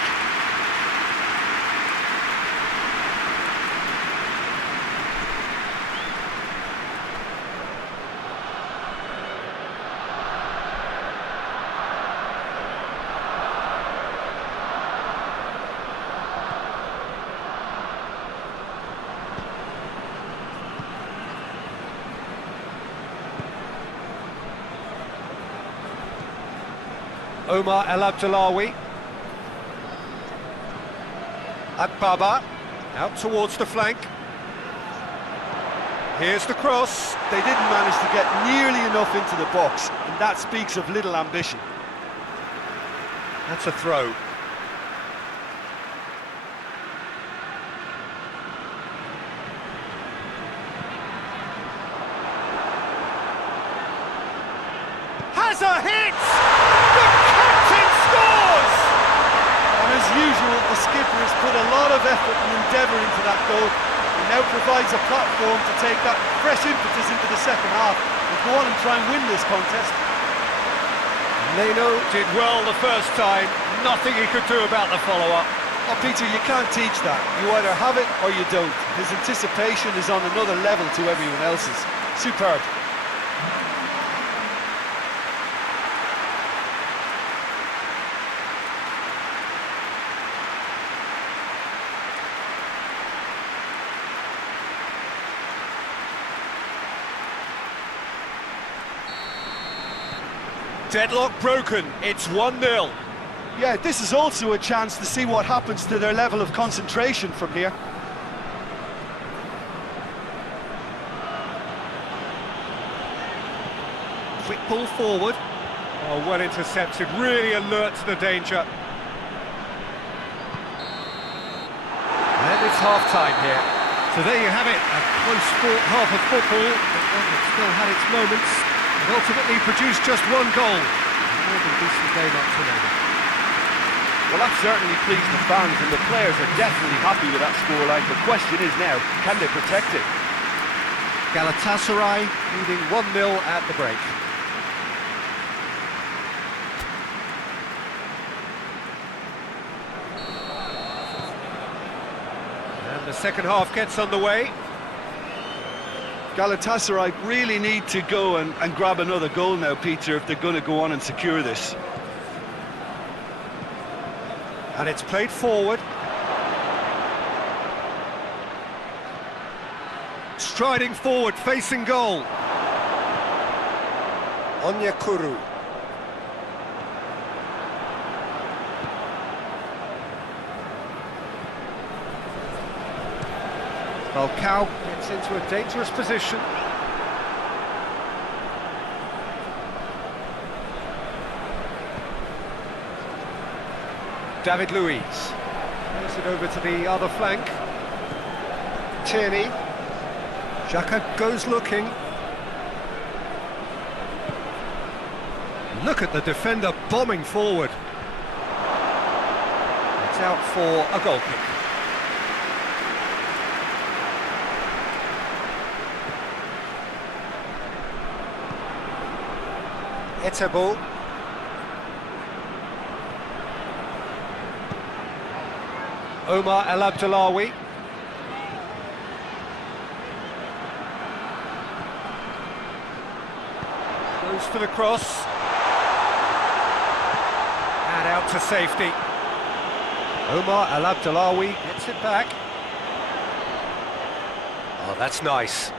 Omar El Abdullawi. Akbaba out towards the flank. Here's the cross. They didn't manage to get nearly enough into the box, and that speaks of little ambition. That's a throw. Has a hit! The captain scores! And as usual, the skipper has put a lot of effort and endeavour into that goal. It now provides a platform to take that fresh impetus into the second half and go on and try and win this contest. Leno did well the first time, nothing he could do about the follow-up. Oh, Peter, you can't teach that. You either have it or you don't. His anticipation is on another level to everyone else's. Superb. Deadlock broken, it's 1-0. Yeah, this is also a chance to see what happens to their level of concentration from here. Quick ball forward. Oh, well intercepted, really alert to the danger. And it's half-time here. So there you have it, a close-fought half of football, but one that still had its moments, and ultimately produced just one goal. A more than decent game up to now. Well, that certainly pleased the fans, and the players are definitely happy with that scoreline. The question is now, can they protect it? Galatasaray leading 1-0 at the break. And the second half gets underway. Galatasaray really need to go and grab another goal now, Peter, if they're going to go on and secure this. And it's played forward. Striding forward, facing goal. Onyekuru. Falcao gets into a dangerous position. David Luiz plays it over to the other flank. Tierney. Xhaka goes looking. Look at the defender bombing forward. It's out for a goal kick. Etebo. Omar El Abdullawi. Goes for the cross. And out to safety. Omar El Abdullawi gets it back. Oh, that's nice.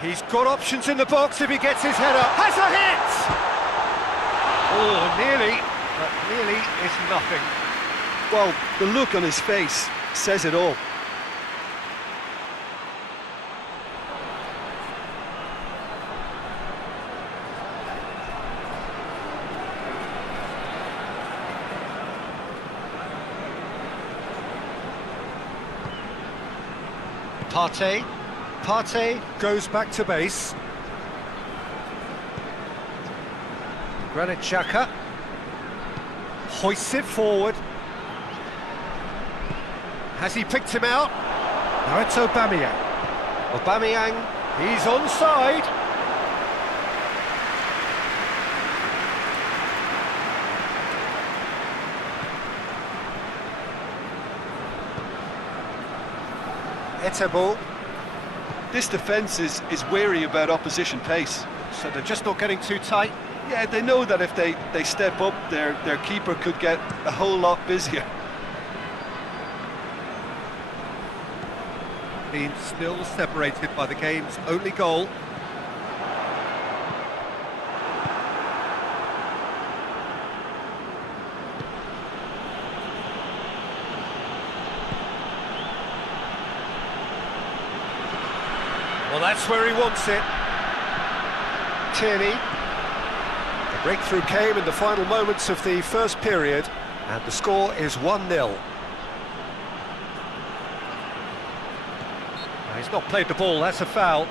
He's got options in the box if he gets his head up. Has a hit! Oh, nearly, but nearly is nothing. Well, the look on his face says it all. Partey goes back to base. Granit Xhaka hoists it forward. Has he picked him out? Now it's Aubameyang. Aubameyang, he's onside. Etebo. This defence is wary about opposition pace. So they're just not getting too tight. Yeah, they know that if they step up, their keeper could get a whole lot busier. Being still separated by the game's only goal. Well, that's where he wants it. Tierney. The breakthrough came in the final moments of the first period, and the score is 1-0. He's not played the ball, that's a foul.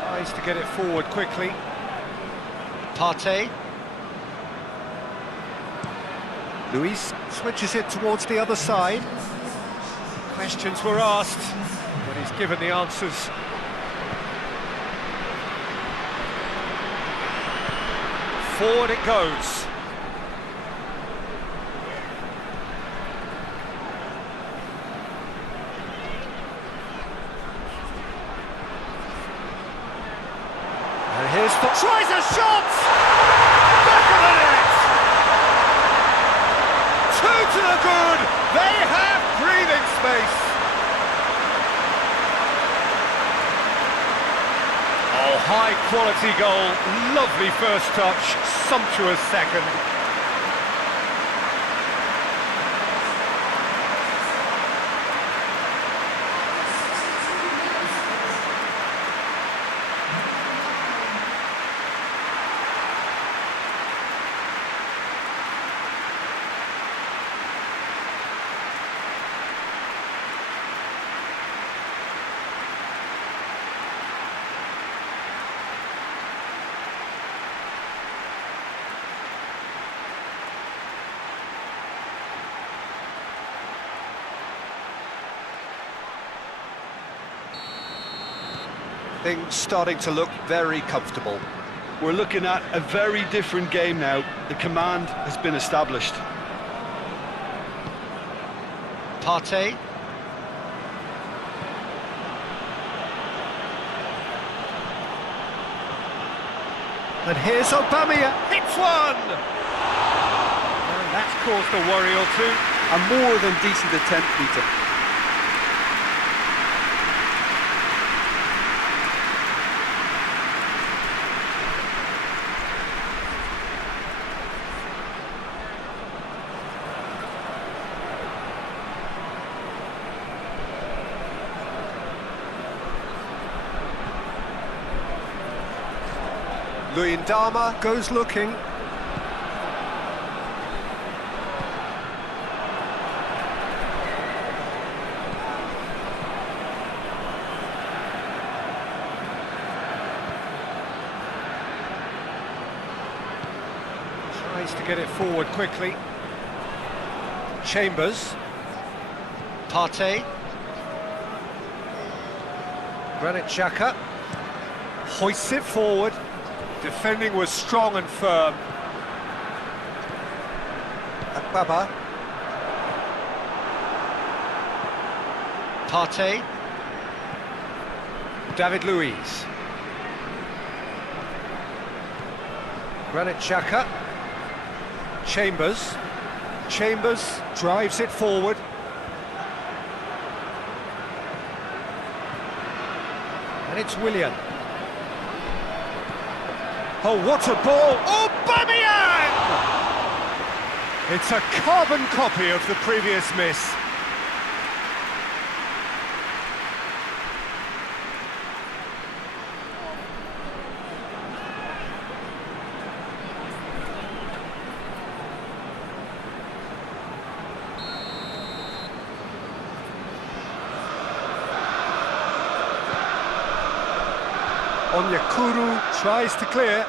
Tries to get it forward quickly. Partey. Luis switches it towards the other side. Questions were asked, but he's given the answers. Forward it goes. Here's the... tries a shot! Back of the net! Two to the good! They have breathing space! Oh, high quality goal, lovely first touch, sumptuous second. Things starting to look very comfortable. We're looking at a very different game now. The command has been established. Partey. And here's Aubameyang, hits one! And that's caused a worry or two. A more than decent attempt, Peter. Luyendama goes looking. Tries to get it forward quickly. Chambers. Partey. Granit Xhaka hoists it forward. Defending was strong and firm. Akbaba. Partey. David Luiz. Granit Xhaka. Chambers. Chambers drives it forward. And it's Willian. Oh, what a ball! Aubameyang! It's a carbon copy of the previous miss. Onyekuru tries to clear.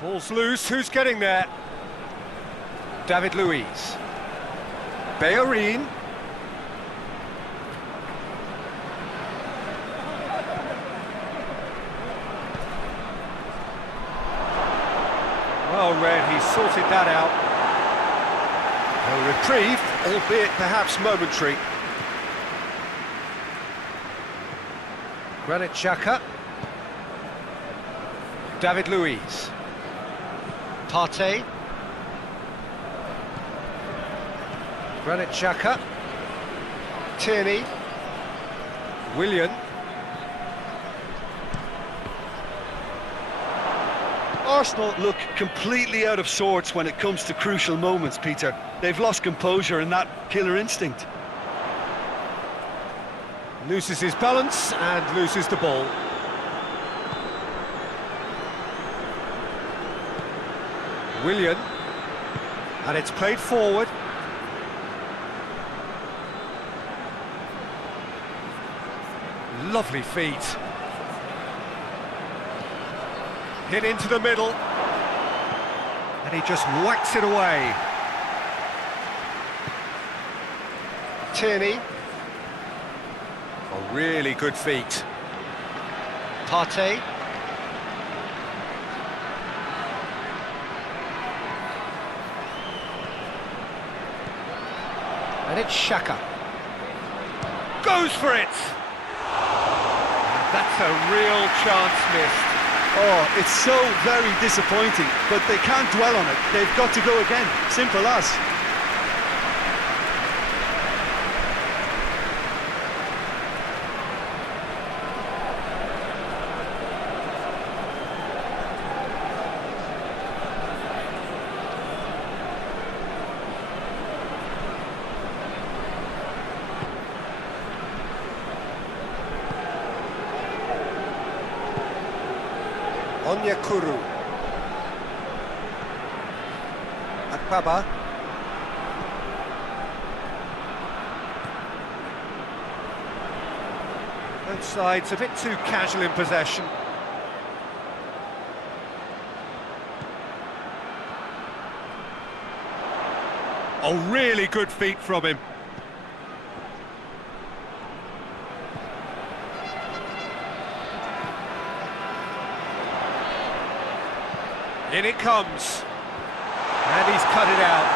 Ball's loose, who's getting there? David Luiz. Bellerin. Well read, he sorted that out. A reprieve, albeit perhaps momentary. Granit Xhaka. David Luiz. Partey. Granit Xhaka. Tierney. Willian. Arsenal look completely out of sorts when it comes to crucial moments, Peter. They've lost composure and that killer instinct. Loses his balance and loses the ball. Willian, and it's played forward. Lovely feet. Hit into the middle, and he just whacks it away. Tierney. Oh, really good feet. Partey. And it's Xhaka. Goes for it! That's a real chance missed. Oh, it's so very disappointing, but they can't dwell on it. They've got to go again. Simple as. Onyekuru. Akbaba. Both sides a bit too casual in possession. Oh, really good feet from him. In it comes, and he's cut it out.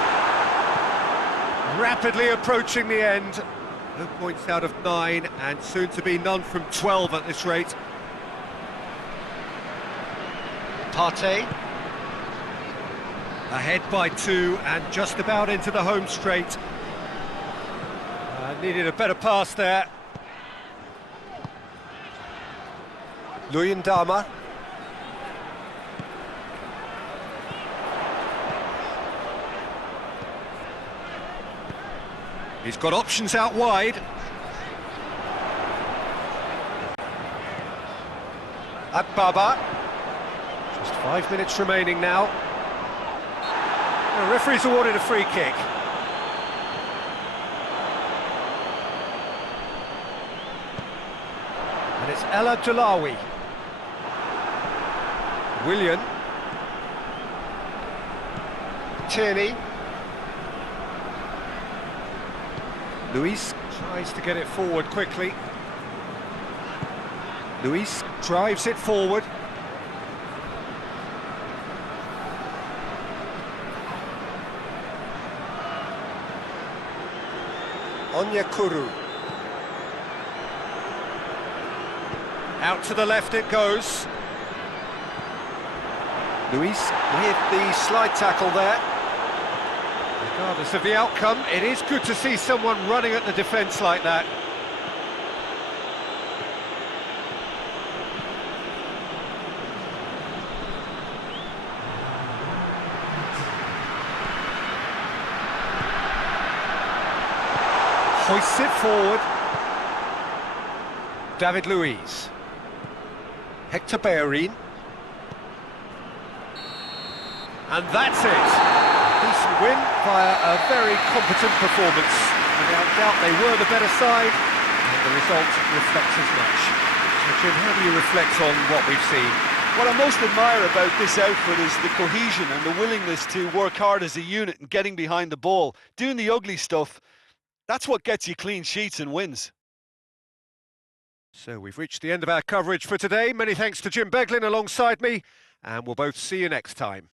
Rapidly approaching the end. No points out of 9, and soon to be none from 12 at this rate. Partey. Ahead by 2 and just about into the home straight. Needed a better pass there. Luyendama. He's got options out wide. Baba. Just 5 minutes remaining now. The referee's awarded a free kick. And it's El Abdullawi. Willian. Tierney. Luis tries to get it forward quickly. Luis drives it forward. Onyekuru. Out to the left it goes. Luis with the slide tackle there. Regardless of the outcome, it is good to see someone running at the defence like that. Hoists it forward. David Luiz. Hector Bellerin. And that's it. A decent win via a very competent performance. Without doubt they were the better side, and the result reflects as much. So Jim, how do you reflect on what we've seen? What I most admire about this outfit is the cohesion and the willingness to work hard as a unit and getting behind the ball. Doing the ugly stuff, that's what gets you clean sheets and wins. So we've reached the end of our coverage for today. Many thanks to Jim Beglin alongside me, and we'll both see you next time.